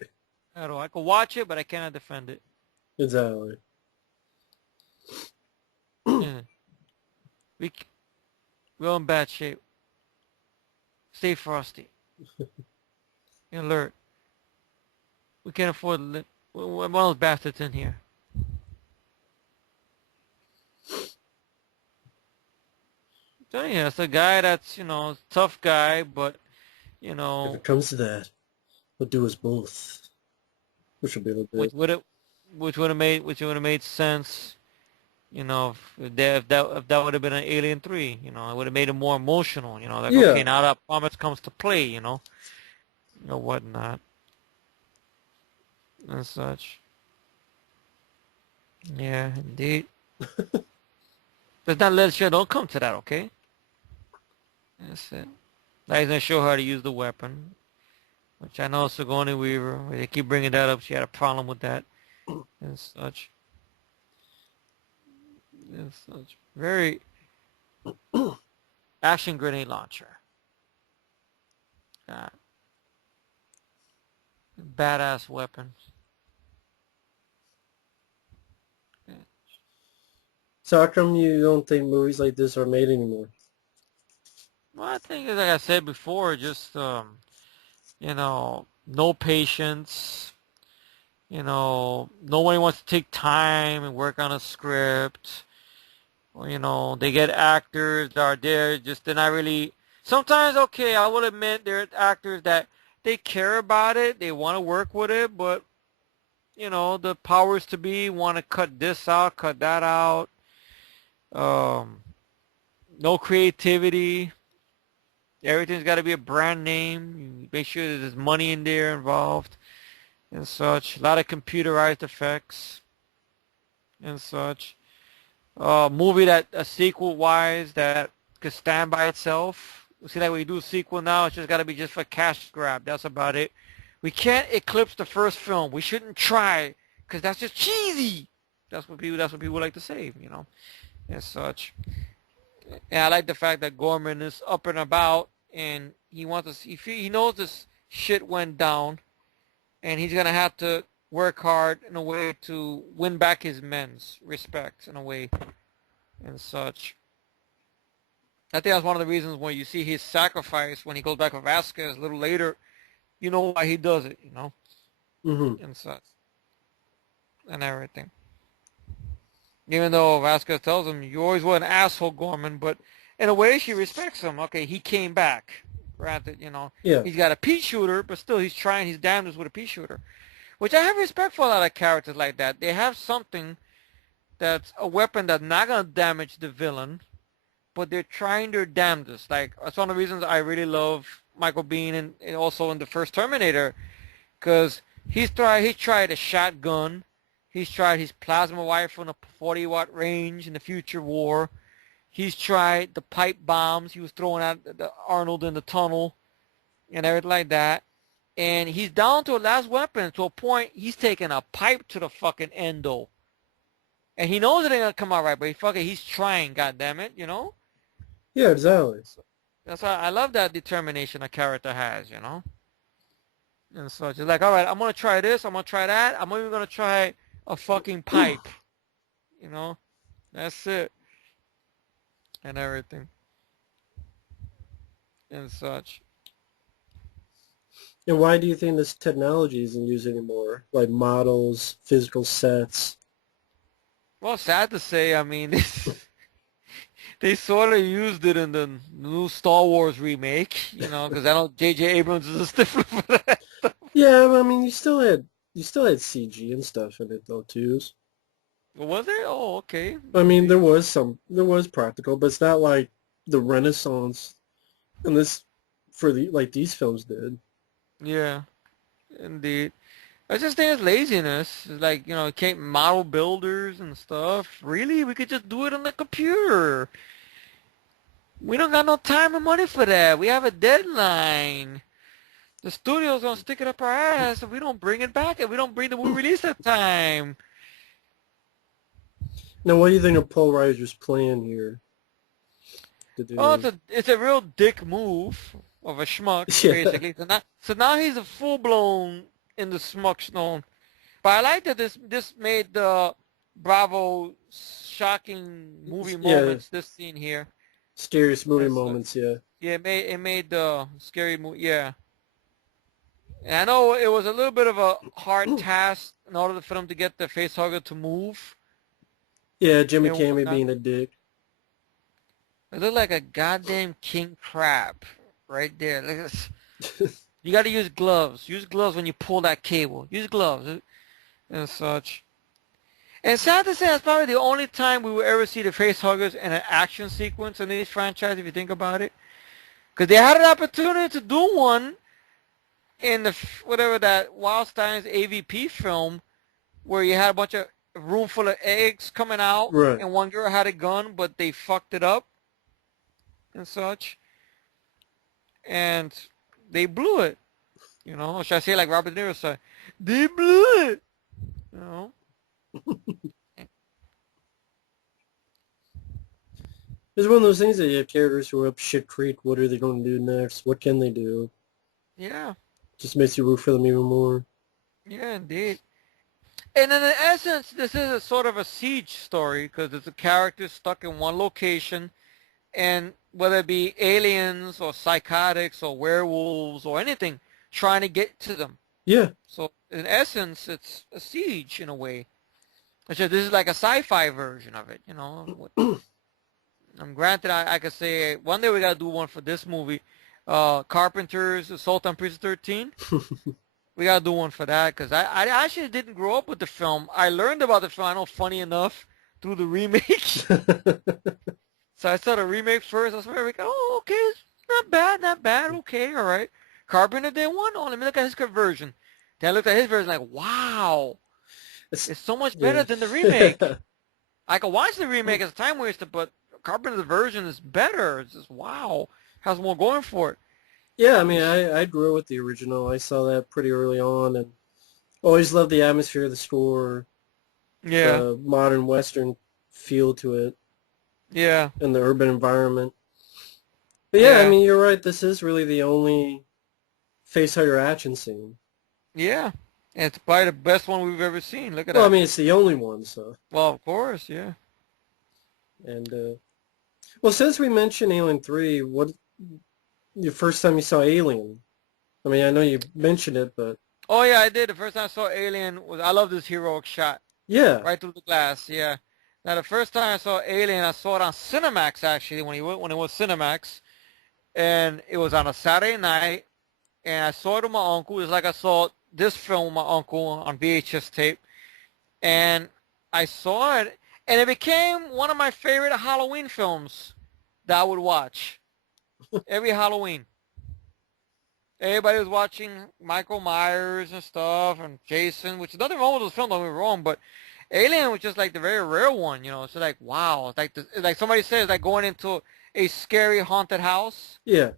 at all. I could watch it, but I cannot defend it. Exactly. Yeah. We, we're in bad shape. Stay frosty. Alert. We can't afford to live. One of those bastards in here. So yeah, it's a guy that's, tough guy, but, you If know, it comes to that, we'll do us both. Which will be a little bit. which would have, which would have made sense, if that would have been an Alien 3, it would have made it more emotional, like, okay, Yeah. now that promise comes to play, or whatnot, and such. Yeah, indeed. Does not let sure don't come to that, okay? That's it. Now he's gonna show her how to use the weapon, which I know Sigourney Weaver. They keep bringing that up. She had a problem with that and such. And such. Very action grenade launcher. God. Badass weapon. Yeah. So how come you don't think movies like this are made anymore? Well, I think, like I said before, just no patience. Nobody wants to take time and work on a script. They get actors that are there, just they're not really. Sometimes, okay, I will admit there are actors that they care about it, they want to work with it, but the powers to be want to cut this out, cut that out. Um, no creativity. Everything's got to be a brand name. You make sure that there's money in there involved and such. A lot of computerized effects and such. Movie that a sequel wise that could stand by itself. See, like when you do a sequel now, it's just got to be just for cash grab. That's about it. We can't eclipse the first film. We shouldn't try because that's just cheesy. That's what people like to say, and such. And I like the fact that Gorman is up and about, and he wants to. He knows this shit went down, and he's gonna have to work hard in a way to win back his men's respect in a way and such. I think that's one of the reasons when you see his sacrifice when he goes back with Vasquez a little later, you know why he does it, Mm-hmm. and such and everything. Even though Vasquez tells him, you always were an asshole, Gorman, but in a way she respects him. Okay, he came back. Granted, Yeah. he's got a pea shooter, but still he's trying his damnedest with a pea shooter. Which I have respect for a lot of characters like that. They have something that's a weapon that's not going to damage the villain, but they're trying their damnedest. Like, that's one of the reasons I really love Michael Biehn and also in the first Terminator, because he's tried a shotgun, he's tried his plasma rifle in a 40-watt range in the future war, he's tried the pipe bombs he was throwing at the Arnold in the tunnel and everything like that, and he's down to a last weapon to a point he's taking a pipe to the fucking endo. And he knows it ain't gonna come out right, but he's trying, goddammit. Yeah, exactly. That's why I love that determination a character has, And so it's like, all right, I'm gonna try this, I'm gonna try that, I'm even gonna try a fucking pipe, you know. That's it, and everything, and such. And why do you think this technology isn't used anymore? Like models, physical sets. Well, sad to say, I mean, they sort of used it in the new Star Wars remake, because I know J.J. Abrams is a stiffler for that. Yeah, but I mean, you still had CG and stuff in it though too. Was there? Oh, okay. I mean, Indeed. there was practical, but it's not like the Renaissance and this for like these films did. Yeah, indeed. I just think it's laziness. It's like, can't model builders and stuff. Really? We could just do it on the computer. We don't got no time and money for that. We have a deadline. The studio's gonna stick it up our ass if we don't bring it back, if we don't bring the movie release at time. Now, what do you think of Paul Reiser's plan here to Oh, do? it's a real dick move of a schmuck, Yeah, basically. So now he's a full blown in the schmuck zone. But I like that this made the Bravo shocking movie yeah, moments. This scene here, scariest movie and so moments. Yeah, yeah, it made the scary movie. Yeah, and I know it was a little bit of a hard task in order for them to get the face hugger to move yeah, Jimmy and Cammey whatnot. being a dick. It looked like a goddamn king crab right there. Look at this. You got to use gloves. Use gloves when you pull that cable. Use gloves and such. And sad to say, that's probably the only time we will ever see the face huggers in an action sequence in these franchises, if you think about it. Because they had an opportunity to do one in the whatever that Wildstein's AVP film, where you had a bunch of room full of eggs coming out, Right. and one girl had a gun, but they fucked it up and such, and they blew it. Or should I say like Robert De Niro said, they blew it. You know. It's one of those things that you have characters who are up shit creek. What are they going to do next? What can they do? Yeah. Just makes you root for them even more. Yeah, indeed. And in essence, this is a sort of a siege story because it's a character stuck in one location, and whether it be aliens or psychotics or werewolves or anything, trying to get to them. Yeah. So in essence, it's a siege in a way. This is like a sci-fi version of it. Granted, I could say one day we gotta do one for this movie. Carpenter's Assault on Precinct 13. We gotta do one for that because I actually didn't grow up with the film. I learned about the film, I know, funny enough, through the remake. So I saw the remake first. I was very like, oh, okay, it's not bad, okay, all right. Carpenter did one. Oh, let me look at his conversion. Then I looked at his version, like, wow, it's so much better Yeah. than the remake. I could watch the remake as a time waster, but Carpenter's version is better. It's just wow, has more going for it. Yeah, I Holy mean, shit. I grew up with the original. I saw that pretty early on and always loved the atmosphere of the score, Yeah, the modern Western feel to it, yeah, and the urban environment. But yeah, I yeah, mean, you're right. This is really the only facehugger action scene. yeah. And it's probably the best one we've ever seen. Look at Well, I that. mean, it's the only one, so. Well, of course, yeah. And, well, since we mentioned Alien 3, what, the first time you saw Alien? I mean, I know you mentioned it, but Oh yeah, I did. The first time I saw Alien was I love this heroic shot yeah. right through the glass. Yeah. Now the first time I saw Alien, I saw it on Cinemax actually when it was Cinemax, and it was on a Saturday night, and I saw it with my uncle. It's like I saw this film with my uncle on VHS tape, and I saw it, and it became one of my favorite Halloween films that I would watch every Halloween. Everybody was watching Michael Myers and stuff, and Jason, which is nothing wrong with those films, don't get me wrong, but Alien was just like the very rare one. It's like wow, it's like somebody says, like going into a scary haunted house, Yeah.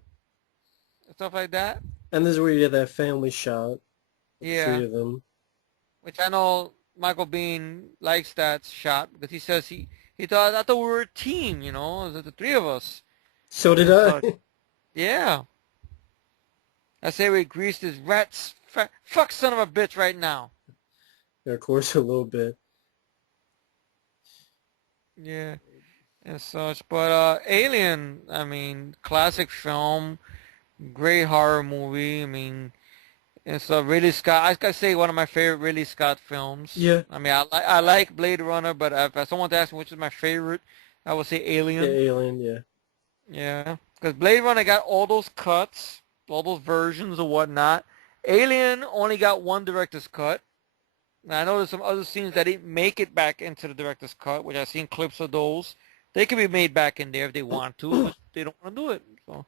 stuff like that. And this is where you get that family shot, the three Yeah, of them. which I know Michael Bean likes that shot because he says he thought I thought we were a team, the three of us So did and I. such. Yeah, I say we greased his rats, fuck son of a bitch right now. Yeah, of course, a little bit. Yeah. And such. But Alien, I mean, classic film, great horror movie. I mean, it's a Ridley Scott. I gotta say one of my favorite Ridley Scott films. Yeah. I mean, I like Blade Runner, but if someone asked me which is my favorite, I would say Yeah, Alien. Alien, yeah. Yeah, because Blade Runner got all those cuts, all those versions and whatnot. Alien only got one director's cut. And I know there's some other scenes that didn't make it back into the director's cut, which I've seen clips of those. They can be made back in there if they want to, but they don't want to do it, so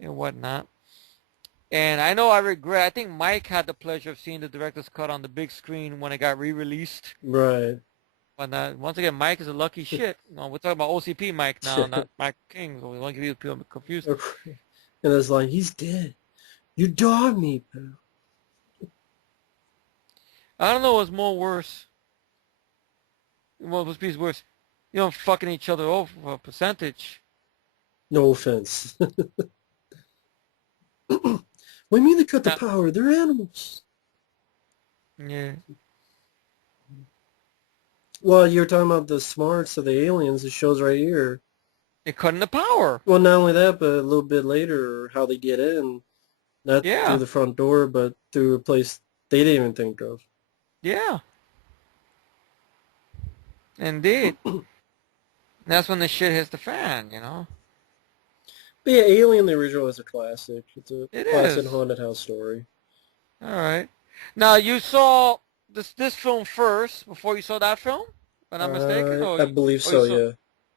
and whatnot. And I know I regret. I think Mike had the pleasure of seeing the director's cut on the big screen when it got re-released. Right. But once again, Mike is a lucky shit. No, we're talking about OCP Mike now, not Mike King. So we don't get people confused. And it's like, he's dead. You dog me, pal. I don't know what's more worse. What was piece worse? You know, fucking each other over for a percentage. No offense. What do you mean they cut the Now, power? They're animals. yeah. Well, you're talking about the smarts of the aliens. It shows right here. They're cutting the power. Well, not only that, but a little bit later, how they get in. Not through Yeah. the front door, but through a place they didn't even think of. Yeah. Indeed. That's when the shit hits the fan, you know? But yeah, Alien the original is a classic. It's a It classic is. haunted house story. All right. Now, you saw this film first before you saw that film? If I'm not mistaken? I believe Or you so, saw... yeah.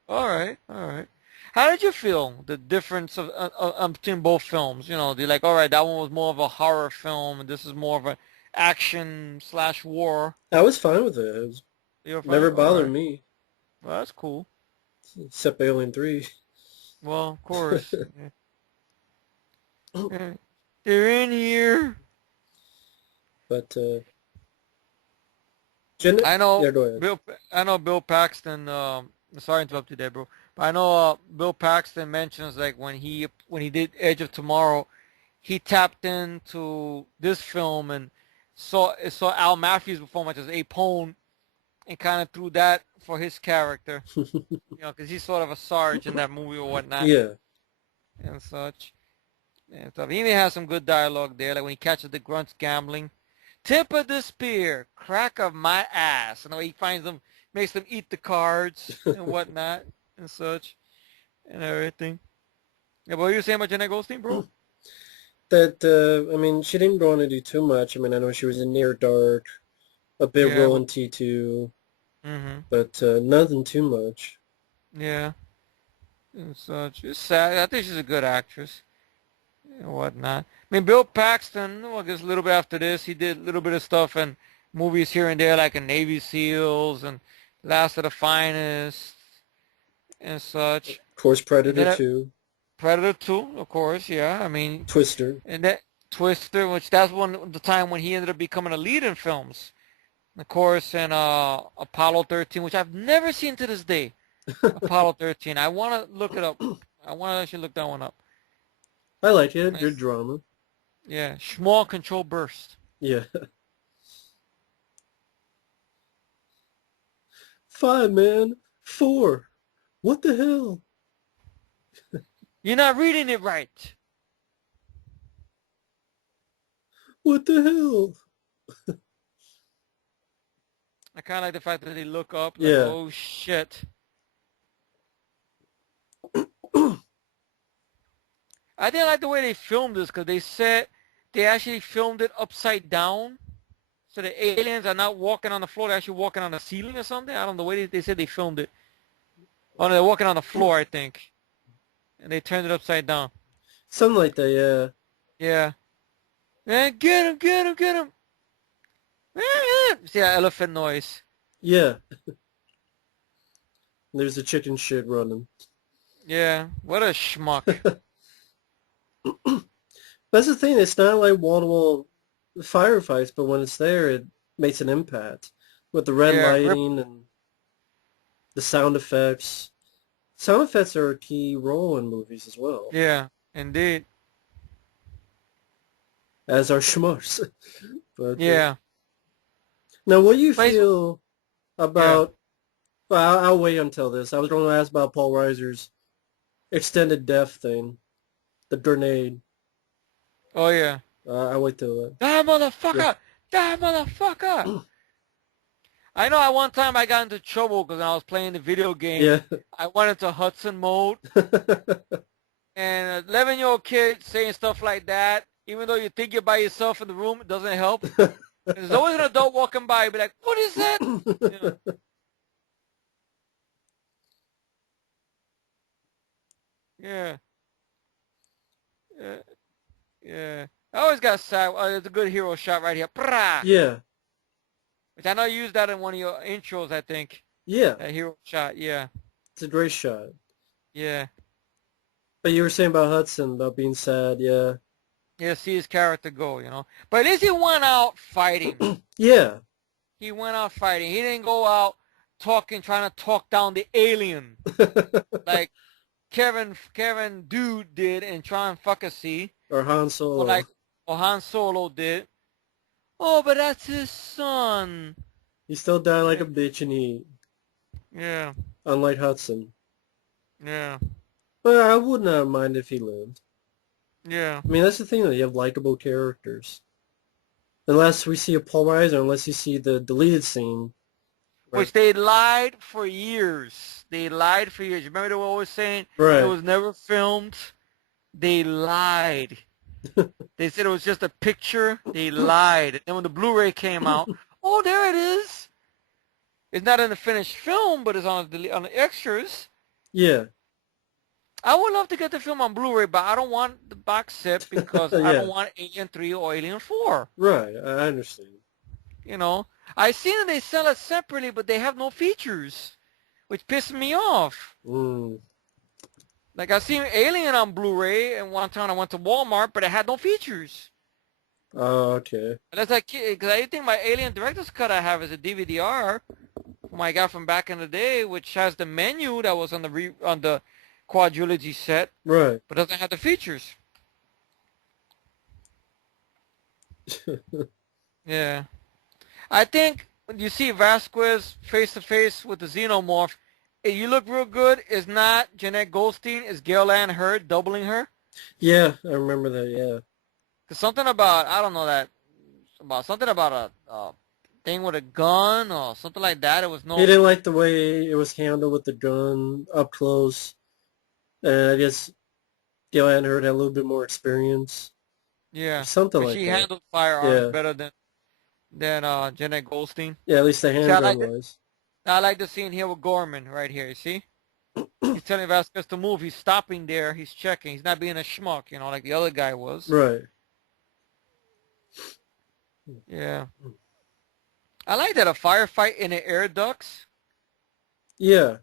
All right. All right. How did you feel, the difference of between both films? You know, do you like, all right, that one was more of a horror film, and this is more of an action slash war. I was fine with it. It was, You're never fine? All bothered right. me, Well, that's cool. except Alien 3. Well, of course. Yeah. Yeah. They're in here. But, I know yeah, go ahead. Bill Paxton. Sorry to interrupt you there, bro. But I know Bill Paxton mentions like when he did Edge of Tomorrow, he tapped into this film and saw Al Matthews' performance as Apone and kind of threw that for his character. You know, because he's sort of a Sarge in that movie or whatnot Yeah. and such. And stuff. He may have some good dialogue there, like when he catches the grunts gambling. Tip of the spear, crack of my ass. And the way he finds them, makes them eat the cards and whatnot and such and everything. Yeah, what were you saying about Jenna Goldstein, bro? That, I mean, she didn't go on to do too much. I mean, I know she was in Near Dark, a bit Yeah, role well, in T2, mm-hmm. but nothing too much. Yeah, and such. It's sad. I think she's a good actress and whatnot. I mean, Bill Paxton, well, I guess a little bit after this, he did a little bit of stuff in movies here and there, like in Navy SEALs and Last of the Finest and such. Of course, And Predator then 2, Predator 2, of course, yeah. I mean, Twister. and that Twister, which that's the time when he ended up becoming a lead in films. Of course, and Apollo 13, which I've never seen to this day. Apollo 13. I want to look it up. I want to actually look that one up. I like it. Good Nice. drama. Yeah, small control burst. Yeah. 5, man. 4. What the hell? You're not reading it right. What the hell? I kind of like the fact that they look up like, Yeah. oh shit. I didn't like the way they filmed this because they said they actually filmed it upside down. So the aliens are not walking on the floor, they're actually walking on the ceiling or something. I don't know the way they said they filmed it. Oh, no, they're walking on the floor, I think. And they turned it upside down. Something like that, yeah. Yeah. Man, get him, get him, get him. See that elephant noise. Yeah. There's a chicken shit running. Yeah, what a schmuck. That's the thing. It's not like wall-to-wall firefights, but when it's there, it makes an impact with the red Yeah, lighting and the sound effects. Sound effects are a key role in movies as well, yeah, indeed. as are schmucks. But Yeah. now, what do you But feel yeah. about? Well, I'll wait until this. I was going to ask about Paul Reiser's extended death thing, the grenade. Oh yeah. I'll wait till Die yeah. motherfucker! Die motherfucker! I know at one time I got into trouble because I was playing the video game. Yeah. I went into Hudson mode and an 11-year-old kid saying stuff like that, even though you think you're by yourself in the room, it doesn't help. There's always an adult walking by, be like, "What is that?" Yeah, yeah, yeah. Yeah. I always got sad. It's a good hero shot right here. Prah! Yeah. Which I know you used that in one of your intros, I think. Yeah, That hero shot, yeah. it's a great shot. Yeah. But you were saying about Hudson, about being sad, yeah. Yeah, see his character go, you know. But at least he went out fighting. Yeah. He went out fighting. He didn't go out trying to talk down the alien like Kevin Dude did in Try and Fuck a See, Or Han or Solo. like or Han Solo did. Oh, but that's his son. He still died like Yeah, a bitch in Heat, yeah, unlike Hudson. yeah, But I would not mind if he lived. yeah. I mean, that's the thing, though. You have likable characters. Unless we see a Paul Reiser, unless you see the deleted scene. Right. Which they lied for years. They lied for years. Remember they were always saying it Right. was never filmed? They lied. They said it was just a picture. They lied. And then when the Blu-ray came out, oh, there it is. It's not in the finished film, but it's on the extras. Yeah. I would love to get the film on Blu-ray, but I don't want the box set because I Yeah. don't want Alien 3 or Alien 4. Right. I understand. You know, I seen that they sell it separately, but they have no features, which pisses me off. Mm. Like I seen Alien on Blu-ray, and one time I went to Walmart, but it had no features. Oh, okay. And that's like, because I think my Alien Director's Cut I have is a DVD-R from I got from back in the day, which has the menu that was on the quadrilogy set, Right. but doesn't have the features. Yeah. I think when you see Vasquez face to face with the Xenomorph, you look real good. It's not Jeanette Goldstein. It's Gail Ann Hurd doubling her. Yeah, I remember that, yeah. Cause something about, I don't know that, about something about a thing with a gun or something like that. It was He no, didn't like the way it was handled with the gun up close. And I guess Gail Ann Hurd had a little bit more experience. Or yeah. something But like she that. handled firearms Yeah. better than Jeanette Goldstein. Yeah, at least the See, I handgun like it. was. I like the scene here with Gorman right here. You see? He's telling Vasquez to move. He's stopping there. He's checking. He's not being a schmuck, you know, like the other guy was. Right. Yeah. I like that a firefight in the air ducts. Yeah.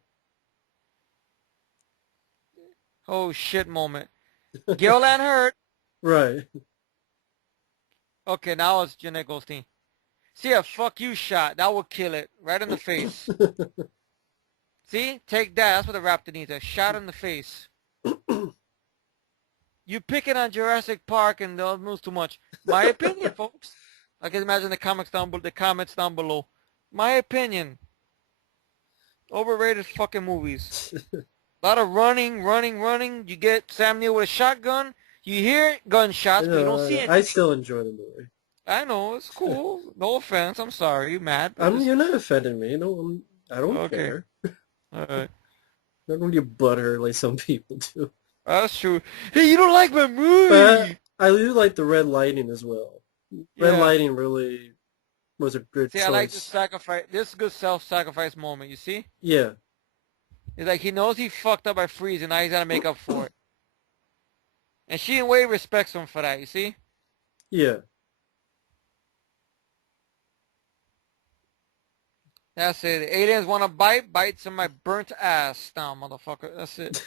Oh shit moment. Gail Ann Hurd. Right. Okay, now it's Jeanette Goldstein. See a fuck you shot. That would kill it. Right in the face. See? Take that. That's what the raptor needs. A shot in the face. You pick it on Jurassic Park and don't move too much. My opinion, folks. I can imagine the comments down below. My opinion. Overrated fucking movies. A lot of running. You get Sam Neill with a shotgun. You hear gunshots, but you don't see I anything. still enjoy the movie. I know, it's cool. No offense. I'm sorry. You mad? You're not offending me. No, I don't Okay. care. All right. I don't get butthurt like some people do. That's true. Hey, you don't like my movie? But I do like the red lighting as well. Red Yeah. lighting really was a good See, choice. I like the sacrifice. This is a good self-sacrifice moment. You see? Yeah. It's like he knows he fucked up by freezing. Now he's got to make up for it. And she in a way respects him for that. You see? Yeah. That's it. The aliens want to bite. Bites in my burnt ass down, motherfucker. That's it.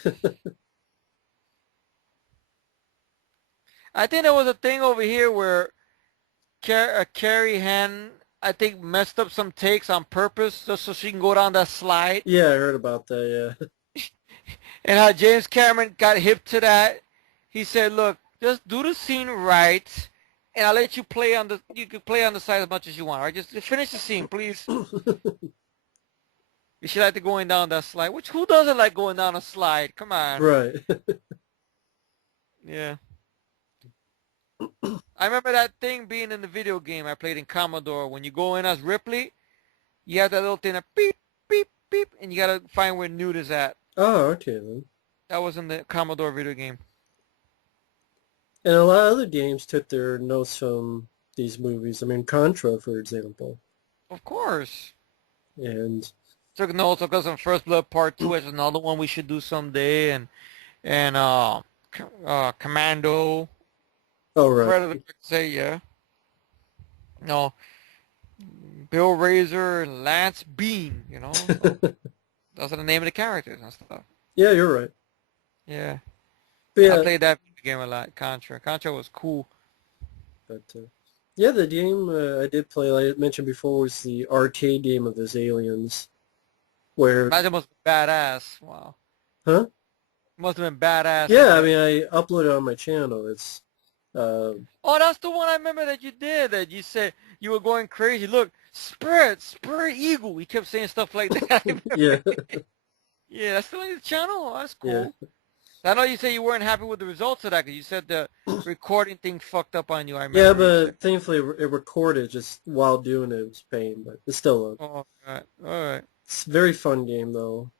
I think there was a thing over here where Carrie Henn, I think, messed up some takes on purpose just so she can go down that slide. Yeah, I heard about that, yeah. And how James Cameron got hip to that. He said, look, just do the scene right, and I'll let you play on you can play on the side as much as you want, all right? Just finish the scene, please. You should like to going down that slide. Who doesn't like going down a slide? Come on. Right. Yeah. I remember that thing being in the video game I played in Commodore. When you go in as Ripley, you have that little thing that beep, beep, beep, and you gotta find where Newt is at. Oh, okay then. That was in the Commodore video game. And a lot of other games took their notes from these movies. I mean, Contra, for example. Of course. And Took notes because in First Blood Part 2 is another one we should do someday, and Commando. oh, right. Predator, say yeah. No. Bill Razor, Lance Bean, so those are the name of the characters and stuff. Yeah, you're right. Yeah. But I yeah, played that game a lot, Contra. Contra was cool. but yeah, the game I did play, like I mentioned before, was the arcade game of those aliens. Where, That must have been badass. Wow. huh? Must have been badass, I Yeah, I bet. mean, I uploaded it on my channel. It's, uh, Oh, that's the one I remember that you did, that you said you were going crazy. Look, Spirit Eagle. You kept saying stuff like that. I yeah, remember. Yeah, that's still on your channel. Oh, that's yeah. cool. I know you said you weren't happy with the results of that because you said the recording thing fucked up on you. I Yeah, remember you said. but thankfully it recorded just while doing it. It was pain, but it's still a, Oh, all right. All right. it's a very fun game though.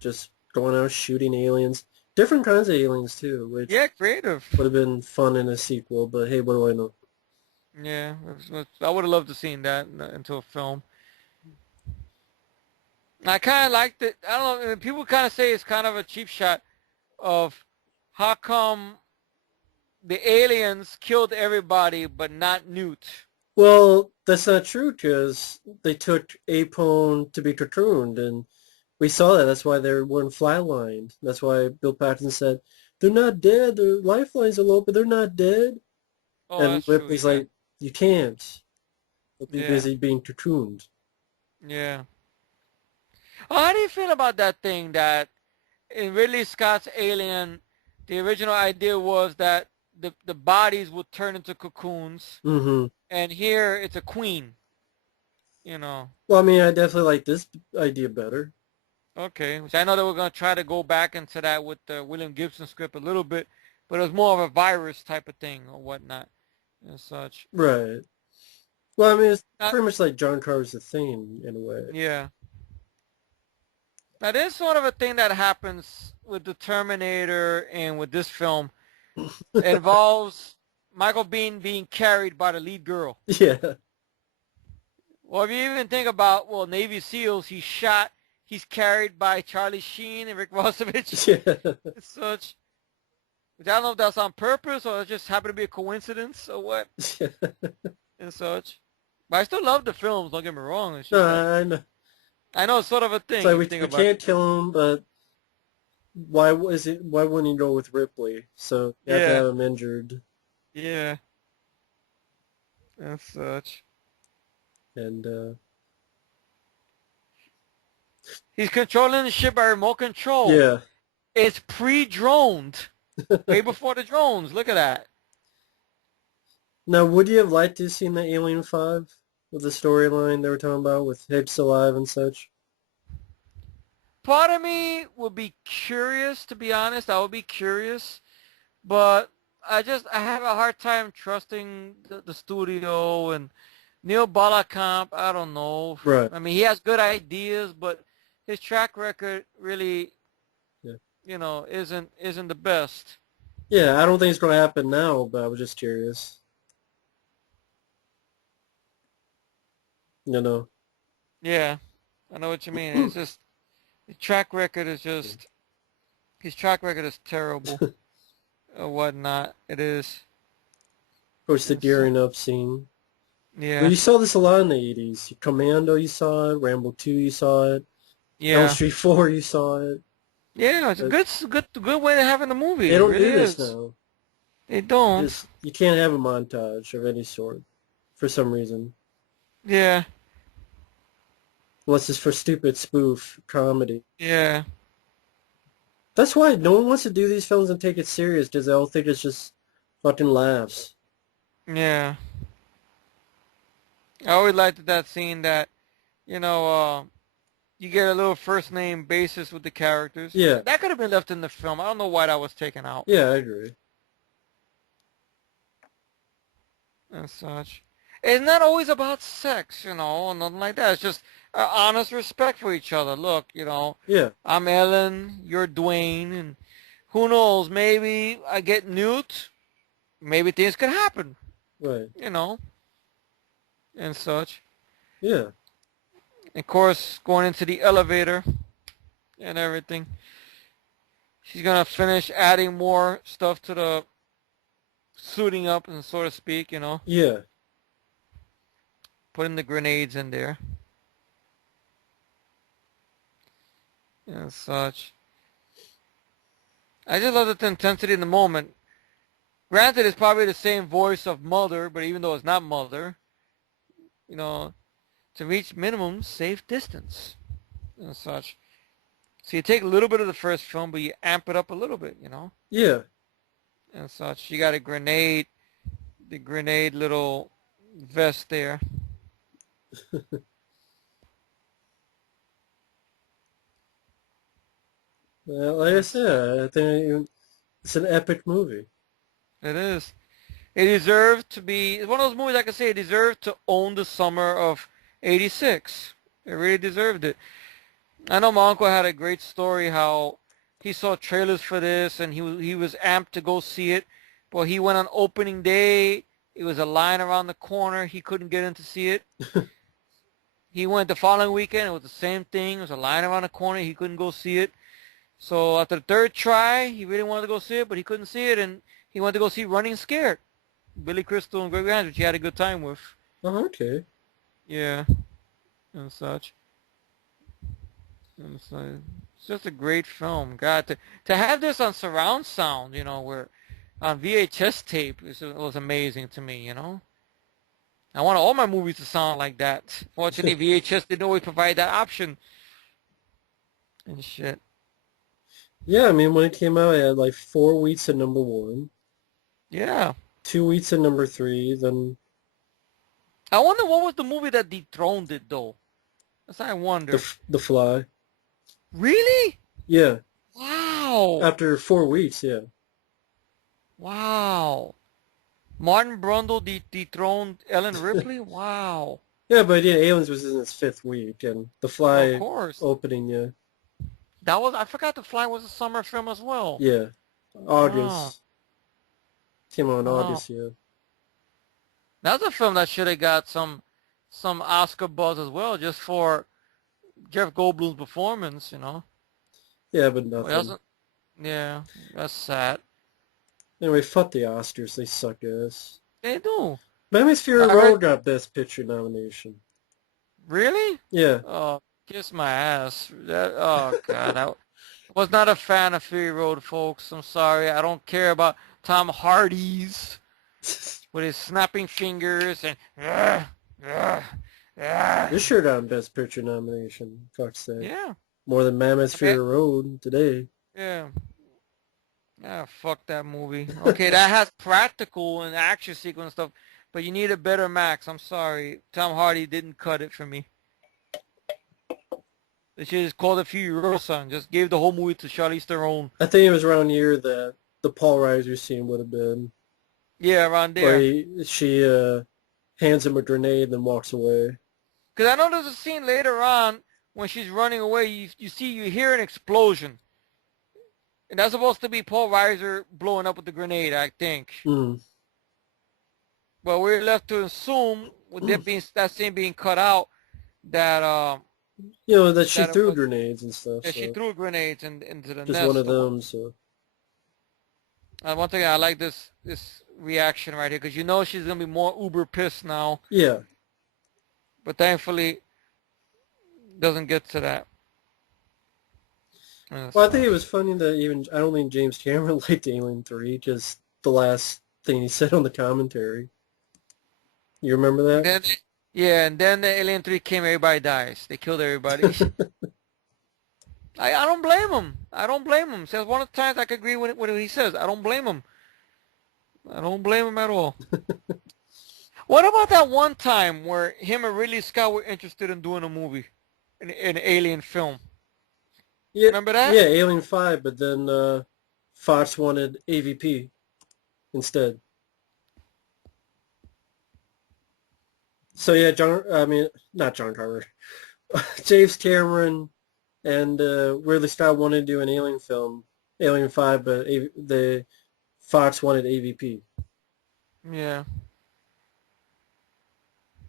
Just going out shooting aliens, different kinds of aliens too, which Yeah, creative. would have been fun in a sequel. But hey, what do I know? Yeah, I would have loved to seen that into a film. I kind of liked it. I don't know. People kind of say it's kind of a cheap shot of how come the aliens killed everybody but not Newt. Well, that's not true because they took Apone to be cocooned, and we saw that. That's why they weren't flatlined. That's why Bill Paxton said they're not dead. Their lifelines are low, but they're not dead. Oh, And that's true. Ripley's Yeah. like, you can't. They'll be Yeah. busy being cocooned. Yeah. Oh, how do you feel about that thing that in Ridley Scott's Alien, the original idea was that the bodies would turn into cocoons, Mm-hmm. and here it's a queen. You know. Well, I mean, I definitely like this idea better. Okay, which I know that we're gonna try to go back into that with the William Gibson script a little bit, but it was more of a virus type of thing or whatnot and such. Right. Well, I mean, it's Uh, pretty much like John Carter's The Thing in a way. yeah. Now there's sort of a thing that happens with the Terminator and with this film. It involves Michael Biehn being carried by the lead girl. Yeah. Well, if you even think about, well, Navy SEALs, he's carried by Charlie Sheen and Rick Rossovich Yeah. and such. Which I don't know if that's on purpose or it just happened to be a coincidence or what and such. But I still love the films, don't get me wrong. It's No, just that I know. I know it's sort of a It's thing like if you think we about can't it. kill him, but why was it? Why wouldn't he go with Ripley? So you have to Yeah, have him injured, yeah, and such. and He's controlling the ship by remote control. yeah. It's pre-droned. Way before the drones. Look at that. Now, would you have liked to have seen the Alien 5 with the storyline they were talking about with Hicks alive and such? Part of me would be curious, to be honest. I would be curious. But I have a hard time trusting the studio and Neil Blomkamp. I don't know. Right. I mean, he has good ideas, but his track record really, Yeah. isn't the best. Yeah, I don't think it's going to happen now, but I was just curious. You know. Yeah, I know what you mean. It's just his track record is just his track record is terrible or whatnot. It is. Of course, the It's, gearing up scene. Well, yeah, you saw this a lot in the 80s. Commando, you saw it. Rambo 2, you saw it. Elm yeah, Street 4, you saw it. yeah. It's a But good way to have in the movie. they It don't really do this is. now. They don't. You can't have a montage of any sort for some reason. Yeah, Unless it's for stupid spoof comedy. yeah. That's why no one wants to do these films and take it serious because they all think it's just fucking laughs. Yeah. I always liked that scene that, you know, you get a little first name basis with the characters. Yeah, That could have been left in the film. I don't know why that was taken out yeah, I agree. and such. It's not always about sex, or nothing like that. It's just honest respect for each other. Look, Yeah, I'm Ellen, you're Dwayne, and who knows, maybe I get Newt, maybe things could happen, right. you know, and such. Yeah, Of course, going into the elevator and everything. She's gonna finish adding more stuff to the suiting up, and so to speak. yeah. putting the grenades in there and such. I just love the intensity in the moment. Granted, it's probably the same voice of Mulder, but even though it's not Mulder, you know, to reach minimum safe distance and such. So you take a little bit of the first film, but you amp it up a little bit, Yeah. and such. You got a grenade, the grenade little vest there. Well, like I said, I think it's an epic movie. It is. It deserved to be. It's one of those movies I can say it deserved to own the summer of '86. It really deserved it. I know my uncle had a great story how he saw trailers for this and he was amped to go see it. But he went on opening day. It was a line around the corner. He couldn't get in to see it. He went the following weekend. It was the same thing. It was a line around the corner. He couldn't go see it. So after the third try, he really wanted to go see it, but he couldn't see it, and he went to go see Running Scared. Billy Crystal and Greg Vance, which he had a good time with. Oh, okay. Yeah, and such. And so it's just a great film. God, to have this on surround sound, where on VHS tape, it was amazing to me. I want all my movies to sound like that. Fortunately, VHS didn't always provide that option. And shit. Yeah, I mean, when it came out, it had like 4 weeks at number one, Yeah. 2 weeks at number three, then I wonder what was the movie that dethroned it, though. That's what I wonder. the Fly. Really? Yeah, Wow. after 4 weeks, yeah. Wow. Martin Brundle dethroned Ellen Ripley? Wow. Yeah, but yeah, Aliens was in its fifth week, and The Of Fly course. opening, yeah. I forgot The Fly was a summer film as well. Yeah, Wow. August. Came out in Wow. August, yeah. That's a film that should have got some Oscar buzz as well, just for Jeff Goldblum's performance. Yeah, but But it nothing. doesn't, yeah, that's sad. Anyway, fuck the Oscars, they suck ass. They do. Batman's Fury I heard, Road got Best Picture nomination. really? Yeah. Oh, kiss my ass. Oh, God. I was not a fan of Fury Road, folks. I'm sorry. I don't care about Tom Hardy's with his snapping fingers and... This sure got Best Picture nomination. Fuck's sake. Yeah. More than Mammoth Okay. Fury Road today. Yeah. Ah, fuck that movie. Okay, that has practical and action sequence stuff, but you need a better Max. I'm sorry. Tom Hardy didn't cut it for me. They should just called it Fury Road son. Just gave the whole movie to Charlize Theron. I think it was around the year that the Paul Reiser scene would have been. Yeah, around Where there. she hands him a grenade and then walks away. Because I know there's a scene later on when she's running away. You hear an explosion. And that's supposed to be Paul Reiser blowing up with the grenade, I think. Mm. But we're left to assume, with that scene being cut out, that That she that it threw was grenades and stuff. that So she threw grenades into the just nest. one of them. So One thing I like this reaction right here because she's gonna be more uber pissed now. yeah. But thankfully, doesn't get to that. Well, I think it was funny that I don't think James Cameron liked Alien 3, just the last thing he said on the commentary. You remember that? And then the Alien 3 came, everybody dies. They killed everybody. I don't blame him. I don't blame him. Says one of the times I could agree with what he says. I don't blame him. I don't blame him at all. What about that one time where him and Ridley Scott were interested in doing a movie, an alien film? Yeah, Remember that? Yeah, Alien 5, but then Fox wanted AVP instead. So yeah, not John Carter. James Cameron and Ridley Scott wanted to do an Alien film, Alien 5, but the Fox wanted AVP. Yeah.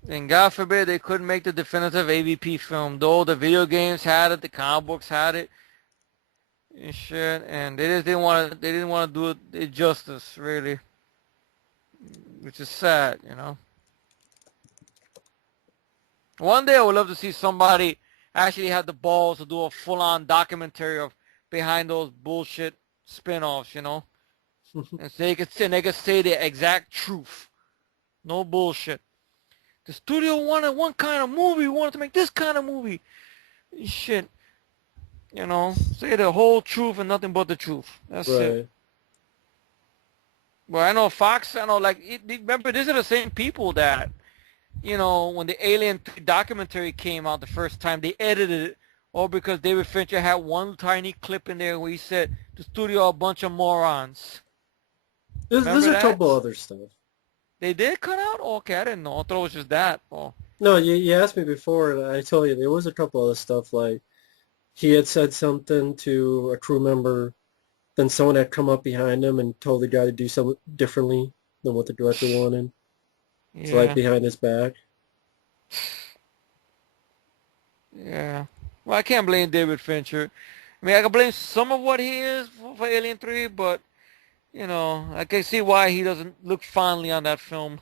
And God forbid they couldn't make the definitive AVP film. Though the video games had it, the comic books had it, and shit, and they just didn't want to. They didn't want to do it justice, really, which is sad. One day I would love to see somebody actually have the balls to do a full-on documentary of behind those bullshit spin-offs, and so they could say the exact truth. No bullshit. The studio wanted one kind of movie, wanted to make this kind of movie. Shit. Say the whole truth and nothing but the truth. That's it. Right. Well, I know Fox, remember, these are the same people that, when the Alien 3 documentary came out the first time, they edited it, all because David Fincher had one tiny clip in there where he said, the studio are a bunch of morons. There's Remember a that? couple other stuff. They did cut out? Okay, I didn't know. I thought it was just that. Oh. No, you asked me before, and I told you there was a couple other stuff, like he had said something to a crew member, then someone had come up behind him and told the guy to do something differently than what the director wanted. So like Yeah. behind his back. Yeah. Well, I can't blame David Fincher. I mean, I can blame some of what he is for Alien 3, but, I can see why he doesn't look fondly on that film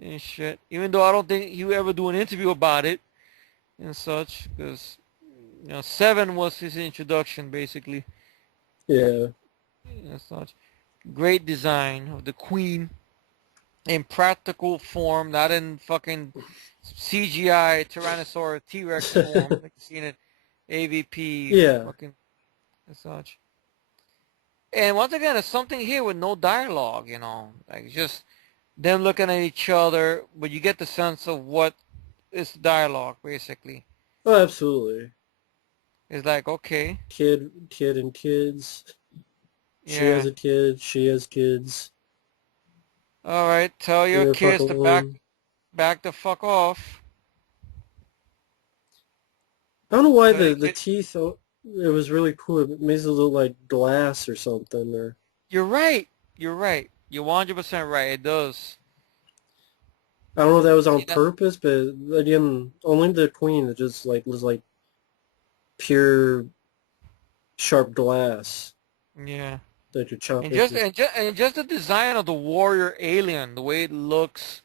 and shit. Even though I don't think he would ever do an interview about it and such, because, 7 was his introduction, basically, Yeah. and such. Great design of the Queen in practical form, not in fucking CGI Tyrannosaurus T-Rex form, like you seen it, AVP, Yeah. fucking, and such. And once again, there's something here with no dialogue, like just them looking at each other, but you get the sense of what is dialogue, basically. Oh, absolutely. It's like, okay, Kid and kids. She has yeah, a kid. She has kids. all right, tell Leave your her fuck kids to alone. back the fuck off. I don't know why Tell your the kid, teeth, it was really cool. It makes it look like glass or something. Or you're right, you're right, you're 100% right. It does. I don't know if that was See on that? purpose, but again, only the queen, it just like was like pure sharp glass Yeah. that you chop And just into. and just and just the design of the warrior alien, the way it looks,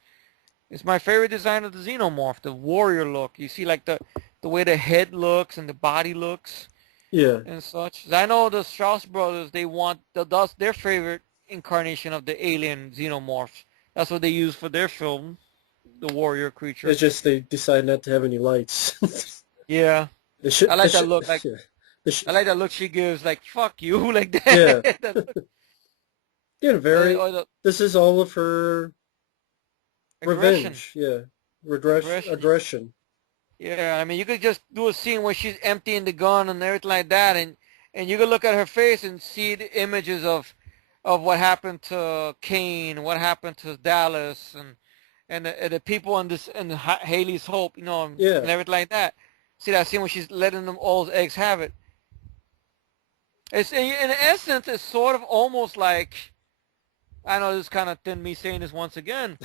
it's my favorite design of the xenomorph, the warrior look. You see, like the way the head looks and the body looks Yeah. and such. I know the Strauss brothers, they want that's their favorite incarnation of the alien xenomorph. That's what they use for their film, the warrior creature. It's just they decide not to have any lights. Yeah, They should. I They like that should. look. Like Yeah. They should, I like that look she gives. Like fuck you, like yeah. that. That look. Yeah. Very. Or the This is all of her aggression, revenge. Yeah. aggression. Aggression. Yeah, I mean, you could just do a scene where she's emptying the gun and everything like that, and you could look at her face and see the images of what happened to Kane, what happened to Dallas, and the people in this and Haley's Hope, Yeah. and everything like that. See that scene where she's letting them all eggs have it. It's in essence, it's sort of almost like, I know this is kind of thin me saying this once again.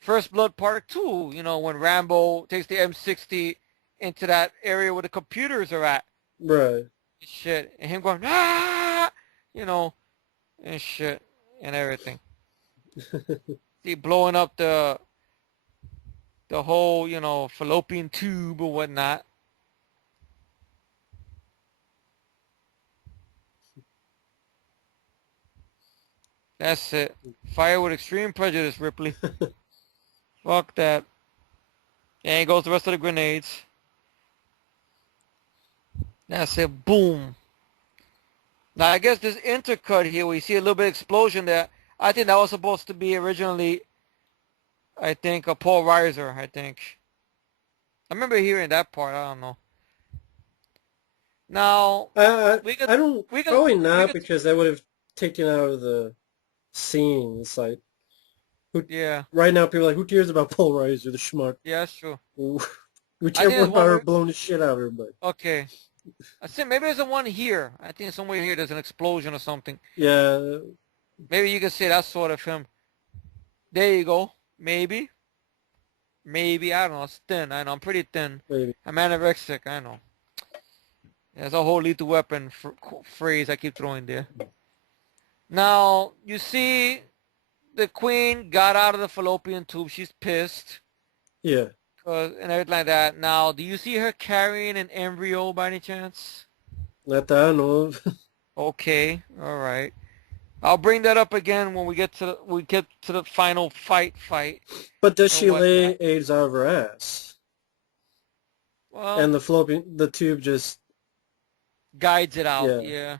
First Blood Part 2, when Rambo takes the M60 into that area where the computers are at. Right. Shit. And him going, ah! You know, and shit. And everything. See, blowing up the whole, fallopian tube or whatnot. That's it. Fire with extreme prejudice, Ripley. Fuck that. And goes the rest of the grenades. That's it. Boom. Now, I guess this intercut here, we see a little bit of explosion there. I think that was supposed to be originally, I think, a Paul Reiser, I think. I remember hearing that part. I don't know. Now, we could, I don't, we could, probably we not, could, because that would have taken out of the scene. It's like, who, yeah, right now people are like, who cares about Paul Reiser, the schmuck? yeah, that's true. We I care think more there's about one her where, blowing the shit out of everybody. okay. I think maybe there's a one here. I think somewhere here there's an explosion or something. Yeah, Maybe you could say that's sort of him. There you go. Maybe. Maybe. I don't know. It's thin. I know. I'm pretty thin. maybe. I'm anorexic. I know. There's a whole lethal weapon phrase I keep throwing there. Now, you see the queen got out of the fallopian tube. She's pissed. Yeah. And everything like that. Now, do you see her carrying an embryo by any chance? Not that I know of. Okay, all right. I'll bring that up again when we get to the final fight But does or she whatnot. lay eggs out of her ass? Well, And the tube just, guides it out. yeah. Yeah.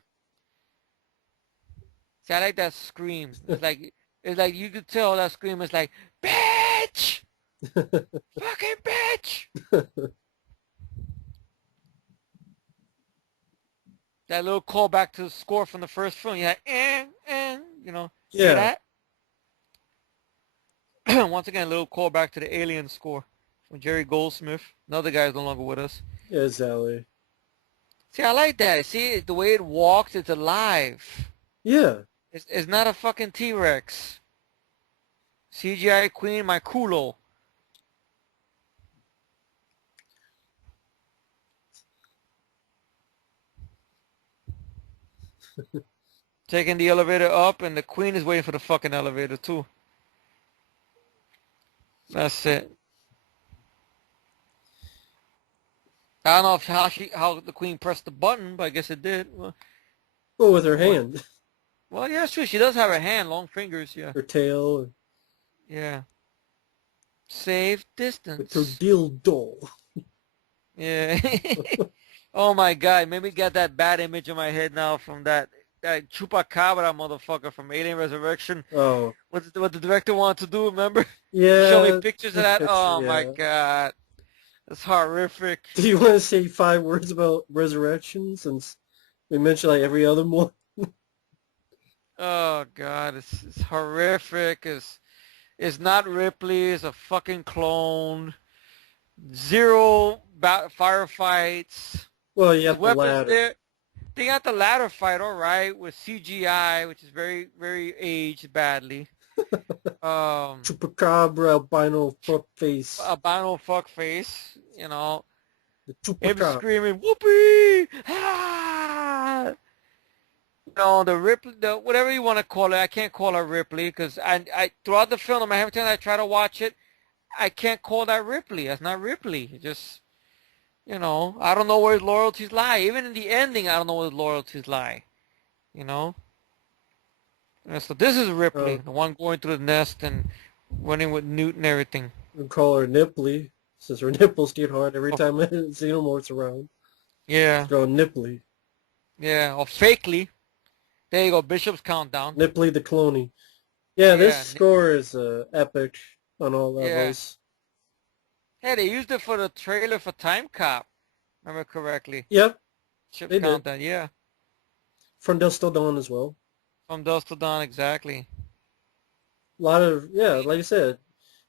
See, I like that scream. It's like you could tell that scream is like, bitch, fucking bitch. That little callback to the score from the first film. Yeah, hear Yeah, that? Once again, a little callback to the Alien score from Jerry Goldsmith. Another guy is no longer with us. yeah, Sally. See, I like that. See, the way it walks, it's alive. Yeah. It's not a fucking T-Rex. CGI Queen, my culo. Taking the elevator up, and the Queen is waiting for the fucking elevator, too. That's it. I don't know how the Queen pressed the button, but I guess it did. Well, with her What? hand, Well, yeah, it's true. She does have her hand, long fingers. Yeah, her tail, yeah. Safe with her distance. dildo. Yeah. Oh my God, made me get that bad image in my head now from that chupacabra motherfucker from Alien Resurrection. Oh, What the director wanted to do, remember? He showed me yeah, pictures of the that. picture, Oh my yeah. God, that's horrific. Do you want to say 5 words about Resurrection since we mentioned like every other one? Oh God, it's horrific. It's not Ripley. It's a fucking clone. Zero firefights. Well, you His have the weapons ladder. there. They got the ladder fight, all right, with CGI, which is very, very aged badly. Um, Chupacabra, albino fuckface. albino fuckface, The him chupacabra. screaming, "Whoopee!" Ah! The Ripley, whatever you want to call it, I can't call her Ripley because I throughout the film, every time I try to watch it, I can't call that Ripley. That's not Ripley. It just, I don't know where his loyalties lie. Even in the ending, I don't know where his loyalties lie. You know. And so this is Ripley, Uh, the one going through the nest and running with Newt and everything. we call her Nipley, since her nipples get hard every Oh, time Xenomorph's around. It's yeah, called Nipley. yeah, or fakely. There you go, Bishop's countdown. Nipley the cloney. Yeah, this Yeah, score is epic on all yeah. levels. Hey, they used it for the trailer for Time Cop. Remember correctly? Yep, Bishop's they did. countdown. Yeah, From Dusk Till Dawn as well. from Dusk to Dawn, exactly. A lot of, yeah, like I said,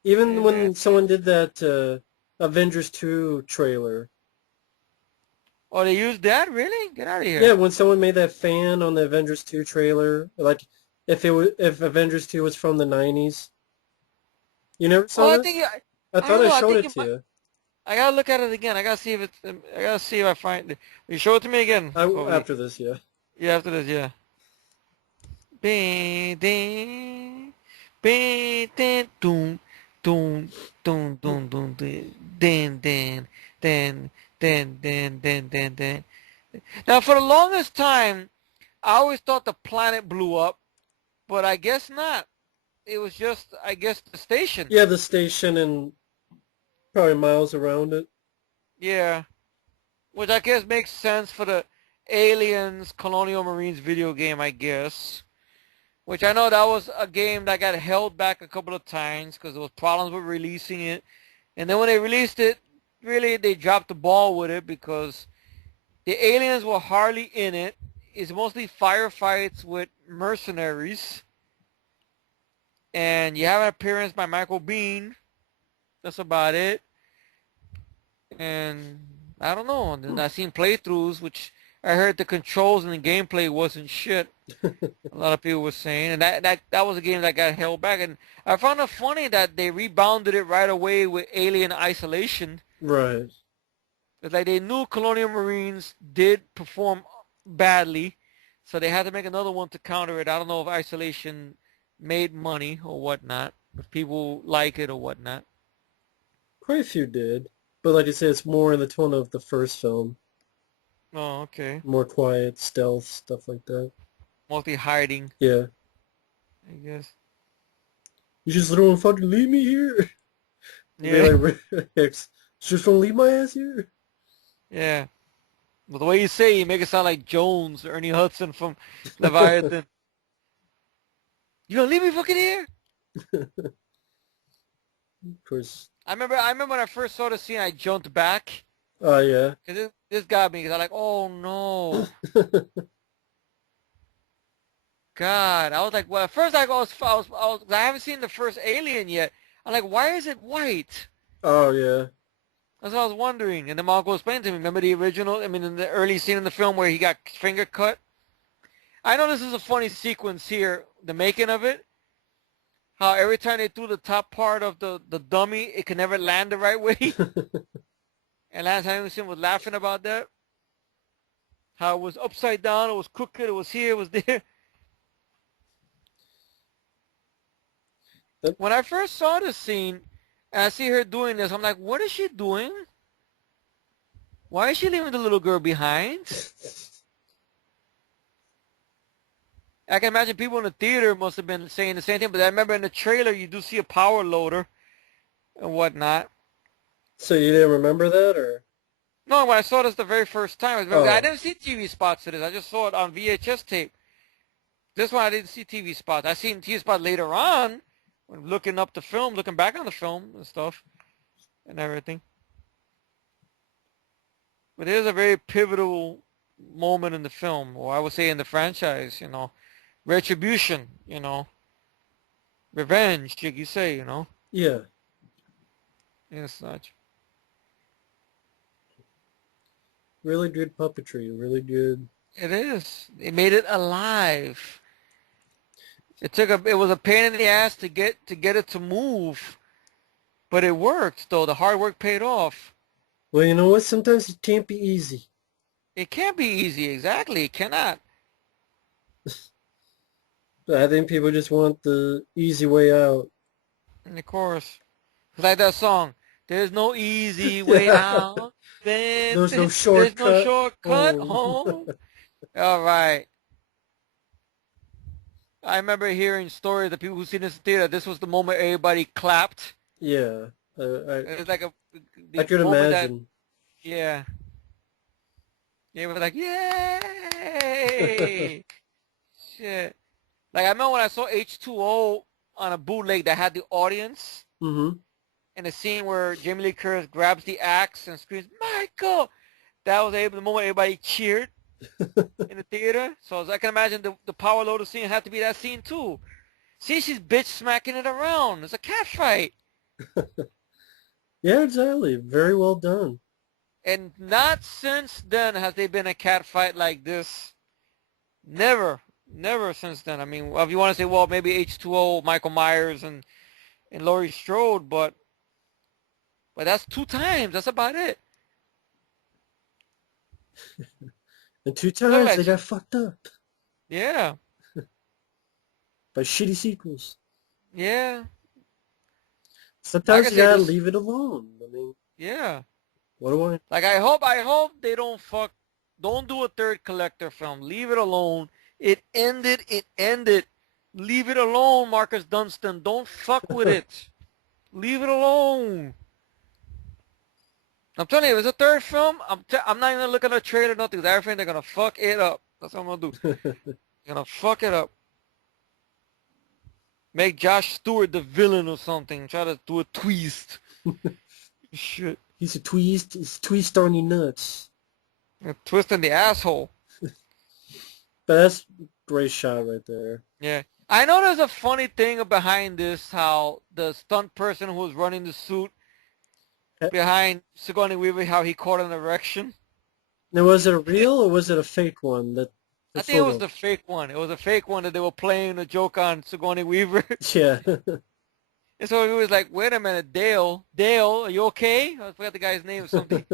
even Hey, man. when someone did that Avengers 2 trailer. Oh, they used that? Really? Get out of Yeah, here. when someone made that fan on the Avengers 2 trailer, like if Avengers 2 was from the 90s. You never Oh, saw this? I I don't thought I know. I showed think it it to might. you. I gotta look at it again. I gotta see if I find it. You show it to me again, Bobby. After this, yeah. Yeah, after this, yeah. Bing, ding, bing, ding, doom, doom, doom, doom, doom, ding, ding, ding, ding, ding, ding, ding, ding, ding. Now, for the longest time, I always thought the planet blew up, but I guess not. It was just, I guess, the station. Yeah, the station and probably miles around it. Yeah, which I guess makes sense for the Aliens Colonial Marines video game, I guess. Which I know that was a game that got held back a couple of times because there was problems with releasing it. And then when they released it, really they dropped the ball with it because the aliens were hardly in it. It's mostly firefights with mercenaries. And you have an appearance by Michael Bean. That's about it. And I don't know. And then I seen playthroughs, which I heard the controls and the gameplay wasn't shit. A lot of people were saying, and that was a game that got held back. And I found it funny that they rebounded it right away with Alien Isolation. Right. It's like they knew Colonial Marines did perform badly, so they had to make another one to counter it. I don't know if Isolation made money or whatnot, if people like it or whatnot. quite a few did. But like I said, it's more in the tone of the first film. Oh, okay. More quiet, stealth, stuff like that. Mostly hiding, Yeah. I guess. You just don't fucking leave me here? They Yeah, like, just don't leave my ass here? yeah. But the way you say it, you make it sound like Jones, Ernie Hudson from Leviathan. You gonna leave me fucking here? Of course. I remember when I first saw the scene, I jumped back. Oh, yeah. Cause this got me, cause I'm like, oh no. God, I was like, well, at first I haven't seen the first Alien yet. I'm like, why is it white? Oh, yeah. That's what I was wondering. And then Marco explained to me, remember the original, I mean, in the early scene in the film where he got finger cut? I know this is a funny sequence here, the making of it. How every time they threw the top part of the dummy, it could never land the right way. And last time I was laughing about that. How it was upside down, it was crooked, it was here, it was there. That- When I first saw the scene, and I see her doing this, I'm like, what is she doing? Why is she leaving the little girl behind? I can imagine people in the theater must have been saying the same thing, but I remember in the trailer you do see a power loader and whatnot. So you didn't remember that, or? No, when I saw this the very first time, I Oh. didn't see TV spots of this. I just saw it on VHS tape. This one I didn't see TV spots. I seen TV spots later on, when looking up the film, looking back on the film and stuff and everything. But it is a very pivotal moment in the film, or I would say in the franchise, retribution, revenge, you say, Yeah. and such. Really good puppetry. Really good. It is. They made it alive. It was a pain in the ass to get it to move, but it worked though. The hard work paid off. Well, you know what? Sometimes it can't be easy. It can't be easy, exactly. It cannot. I think people just want the easy way out. And of course, it's like that song. There's no easy way out. There's no There's no shortcut shortcut home. home. All right. I remember hearing stories of people who seen this in theater. This was the moment everybody clapped. Yeah. It was like I the could moment that, imagine. yeah. They were like, yay! Shit. Like, I remember when I saw H2O on a bootleg that had the audience, Mm-hmm. and the scene where Jamie Lee Curtis grabs the axe and screams, Michael! That was the moment everybody cheered in the theater. So I can imagine the power loader scene had to be that scene too. See, she's bitch smacking it around. It's a cat fight. Yeah, exactly. Very well done. And not since then has there been a cat fight like this. Never. Never since then. I mean, if you want to say, well, maybe H2O, Michael Myers, and Laurie Strode, but that's 2 times. That's about it. And 2 Look times at they you. got fucked up Yeah. by shitty sequels. Yeah. Like Sometimes I you said, gotta this. leave it alone. I mean, Yeah. what do I? Like I hope they don't do a third collector film. Leave it alone. It ended. It ended. Leave it alone, Marcus Dunstan. Don't fuck with it. Leave it alone. I'm telling you, if it's a third film, I'm not even gonna look at the trailer, nothing. I think they're gonna fuck it up. That's what I'm gonna do. They're gonna fuck it up. Make Josh Stewart the villain or something. Try to do a twist. Shit. He's a twist. He's a twist on your nuts. A twist in the asshole. But that's a great shot right there. Yeah. I know there's a funny thing behind this, how the stunt person who was running the suit behind Sigourney Weaver, how he caught an erection. Now, was it a real or was it a fake one? That I the think it was photo. the fake one. It was a fake one that they were playing a joke on Sigourney Weaver. Yeah. And so he was like, wait a minute, Dale, are you okay? I forgot the guy's name or something.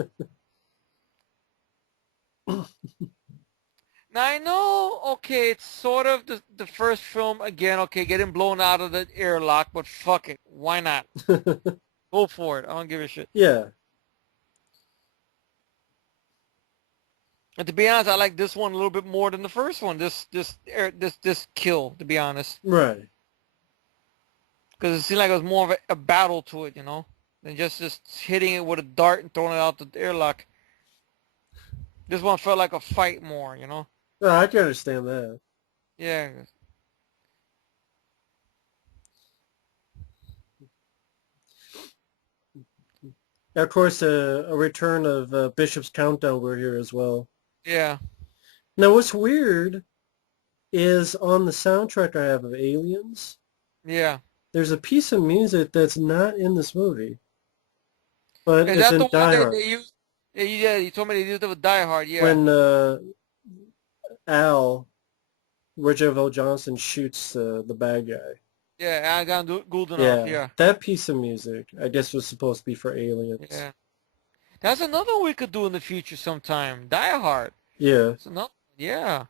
Now I know, okay, it's sort of the first film again, okay, getting blown out of the airlock, but fuck it, why not? Go Go for it. I don't give a shit. Yeah. And to be honest, I like this one a little bit more than the first one. This kill, to be honest, Right. because it seemed like it was more of a battle to it, you know, than just hitting it with a dart and throwing it out the airlock. This one felt like a fight more, you know. No, I can understand that. Yeah. Of course, a return of Bishop's Countdown were here as well. Yeah. Now, what's weird is on the soundtrack I have of Aliens, Yeah. there's a piece of music that's not in this movie, but Is it's that in the one Die that Hard. they used? Yeah, you told me they used it with Die Hard. Yeah. When Al, Richard L. Johnson, shoots the bad guy. Yeah, I got good enough. Yeah, Yeah. that piece of music, I guess, was supposed to be for Aliens. Yeah. That's another one we could do in the future sometime. Die Hard. Yeah. So no, yeah.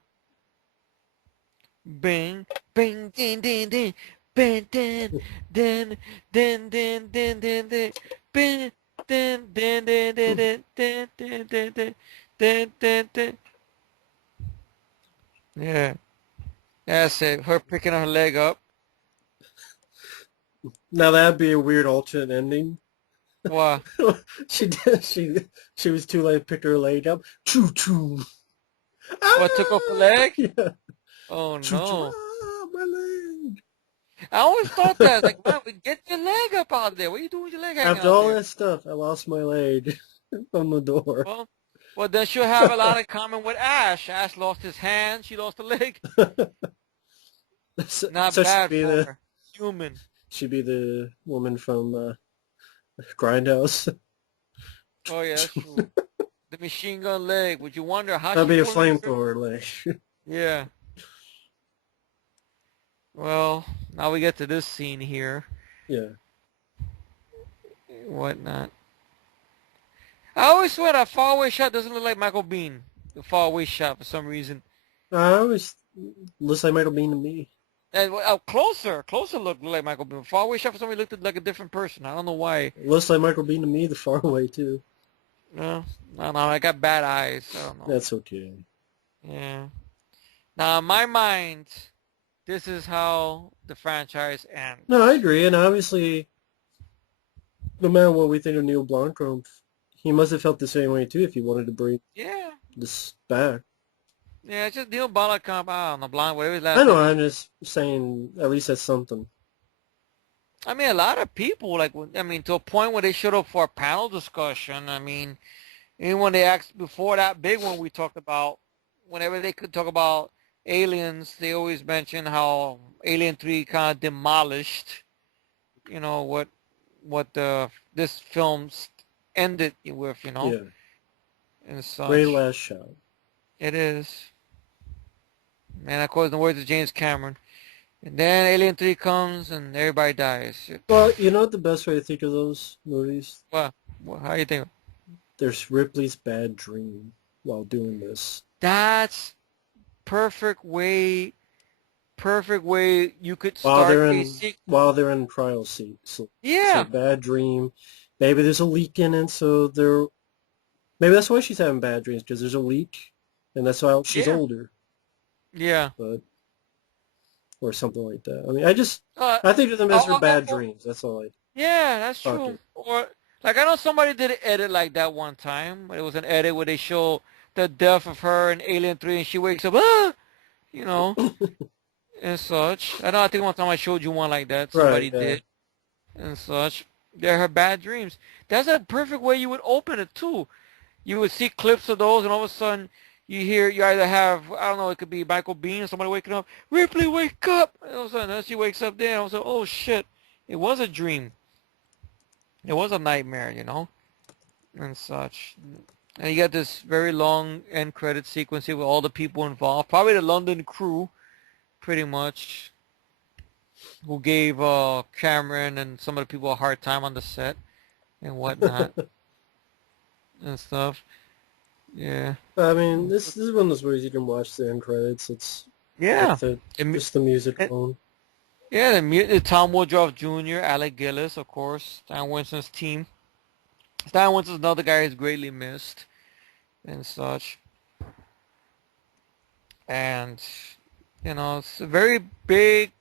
Bing, bing, ding, ding, ding, bing, ding, ding, ding, ding, ding, ding, ding, bing, ding, ding, ding, ding, ding, ding, ding, ding, ding, ding, ding, ding. Yeah, that's it. Her picking her leg up. Now that'd be a weird alternate ending. What? She did. She was too late. Picked her leg up. Choo choo. What, took off her Ah! leg? Yeah. Oh Choo choo. no. Ah, my leg. I always thought that. Like, man, get your leg up out there. What are you doing with your leg hanging After out all there? that stuff, I lost my leg from the door. Well, well, then she'll have a lot in common with Ash. Ash lost his hand. She lost a leg. so, Not so bad for her. Human. she'd be the woman from Grindhouse. Oh yeah, that's true. The machine gun leg. Would you wonder how That'd she be a pulling the trigger? flamethrower leg. Yeah. Well, now we get to this scene here. Yeah. Whatnot. I always swear that faraway shot doesn't look like Michael Bean. The faraway shot for some reason. I always looks like Michael Bean to me. And closer looked like Michael Bean. Faraway shot for some reason looked like a different person. I don't know why. Looks like Michael Bean to me the far away too. No, no, I got bad eyes. I don't know. That's okay. Yeah. Now, in my mind, this is how the franchise ends. No, I agree, and obviously, no matter what we think of Neil Blomkamp, he must have felt the same way too if he wanted to bring Yeah. this back. Yeah, it's just Neil Blomkamp. I don't know, Blom, whatever his I last know, name is. I'm just saying, at least that's something. I mean, a lot of people, like, I mean, to a point where they showed up for a panel discussion. I mean, even when they asked, before that big one we talked about, whenever they could talk about aliens, they always mention how Alien 3 kind of demolished, you know, what this film ended with, you know, Yeah, and great such. last shot. It is. And of course, in the words of James Cameron. And then Alien 3 comes and everybody dies. Well, you know what the best way to think of those movies? What? How you think? There's Ripley's bad dream while doing this. That's perfect way you could While start they're a in sequel. while they're in trial seat. So Yeah. bad dream. Maybe there's a leak in it, so they're maybe that's why she's having bad dreams because there's a leak, and that's why she's Yeah. older. Yeah. But or something like that. I mean, Uh, I think of them as her bad or, dreams. That's all I yeah, that's thought. true. Or like I know somebody did an edit like that one time. It was an edit where they show the death of her in Alien 3 and she wakes up, you know, and such. I think one time I showed you one like that. Somebody Right. Yeah. did and such. They're her bad dreams. That's a perfect way you would open it too. You would see clips of those and all of a sudden you either have, I don't know, it could be Michael Bean or somebody waking up, Ripley, wake up! And all of a sudden, she wakes up there and all of a sudden, oh shit, it was a dream. It was a nightmare, you know, and such. And you got this very long end credit sequence here with all the people involved. Probably the London crew, pretty much, who gave Cameron and some of the people a hard time on the set and whatnot and stuff. Yeah. I mean, this is one of those movies you can watch the end credits. It's Yeah. worth it. Just the music And, alone. Yeah, the Tom Woodruff Jr., Alec Gillis, of course, Stan Winston's team. Stan Winston's another guy who's greatly missed and such. And it's a very big,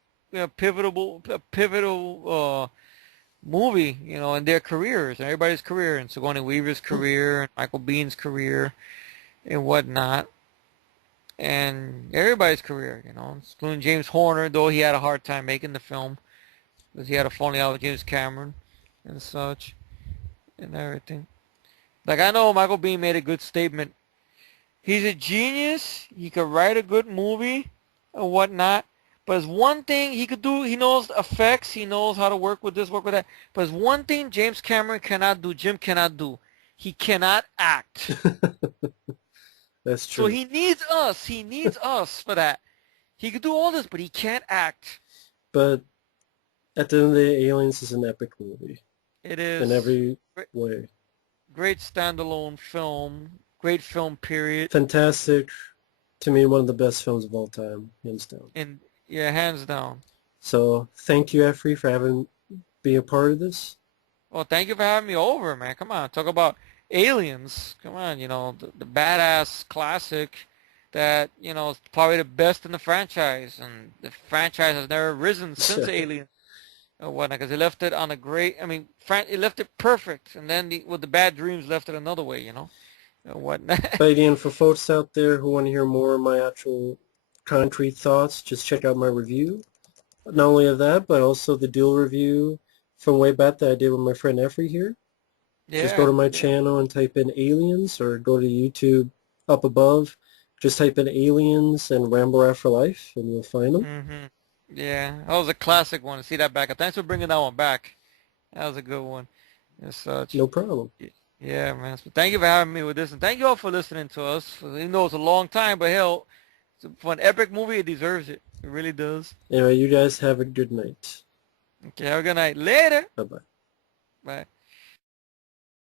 pivotal movie, in their careers, everybody's career, and Sigourney Weaver's career, and Michael Bihn's career, and whatnot, and everybody's career, including James Horner, though he had a hard time making the film because he had a falling out with James Cameron and such and everything. Like I know Michael Biehn made a good statement. He's a genius. He could write a good movie and whatnot. But there's one thing he could do. He knows effects. He knows how to work with this, work with that. But there's one thing James Cameron cannot do. Jim cannot do. He cannot act. That's So true. he needs us. He needs us for that. He could do all this, but he can't act. But at the end of the day, Aliens is an epic movie It in is every great, way. great standalone film. Great film period. Fantastic. To me, one of the best films of all time, hands down. And yeah, hands down. So thank you, Efree, for having be a part of this. Well, thank you for having me over, man. Come on, talk about aliens. Come on, the badass classic that, is probably the best in the franchise. And the franchise has never risen since Alien or whatnot, because they left it on a great, it left it perfect. And then with the bad dreams left it another way, or whatnot. But again, for folks out there who want to hear more of my actual concrete thoughts, just check out my review. Not only of that, but also the dual review from way back that I did with my friend Efree here. Just go Yeah, to my yeah. channel and type in aliens, or go to YouTube up above. Just type in aliens and Rambo After Life, and you'll find them. hmm Yeah, that was a classic one. To see that back. Thanks for bringing that one back. That was a good one and such. No problem. Yeah, man. So thank you for having me with this, and thank you all for listening to us. Even though it's a long time, but hell, for an epic movie, it deserves it. It really does. Anyway, you guys have a good night. Okay, have a good night. Later. Bye-bye. Bye.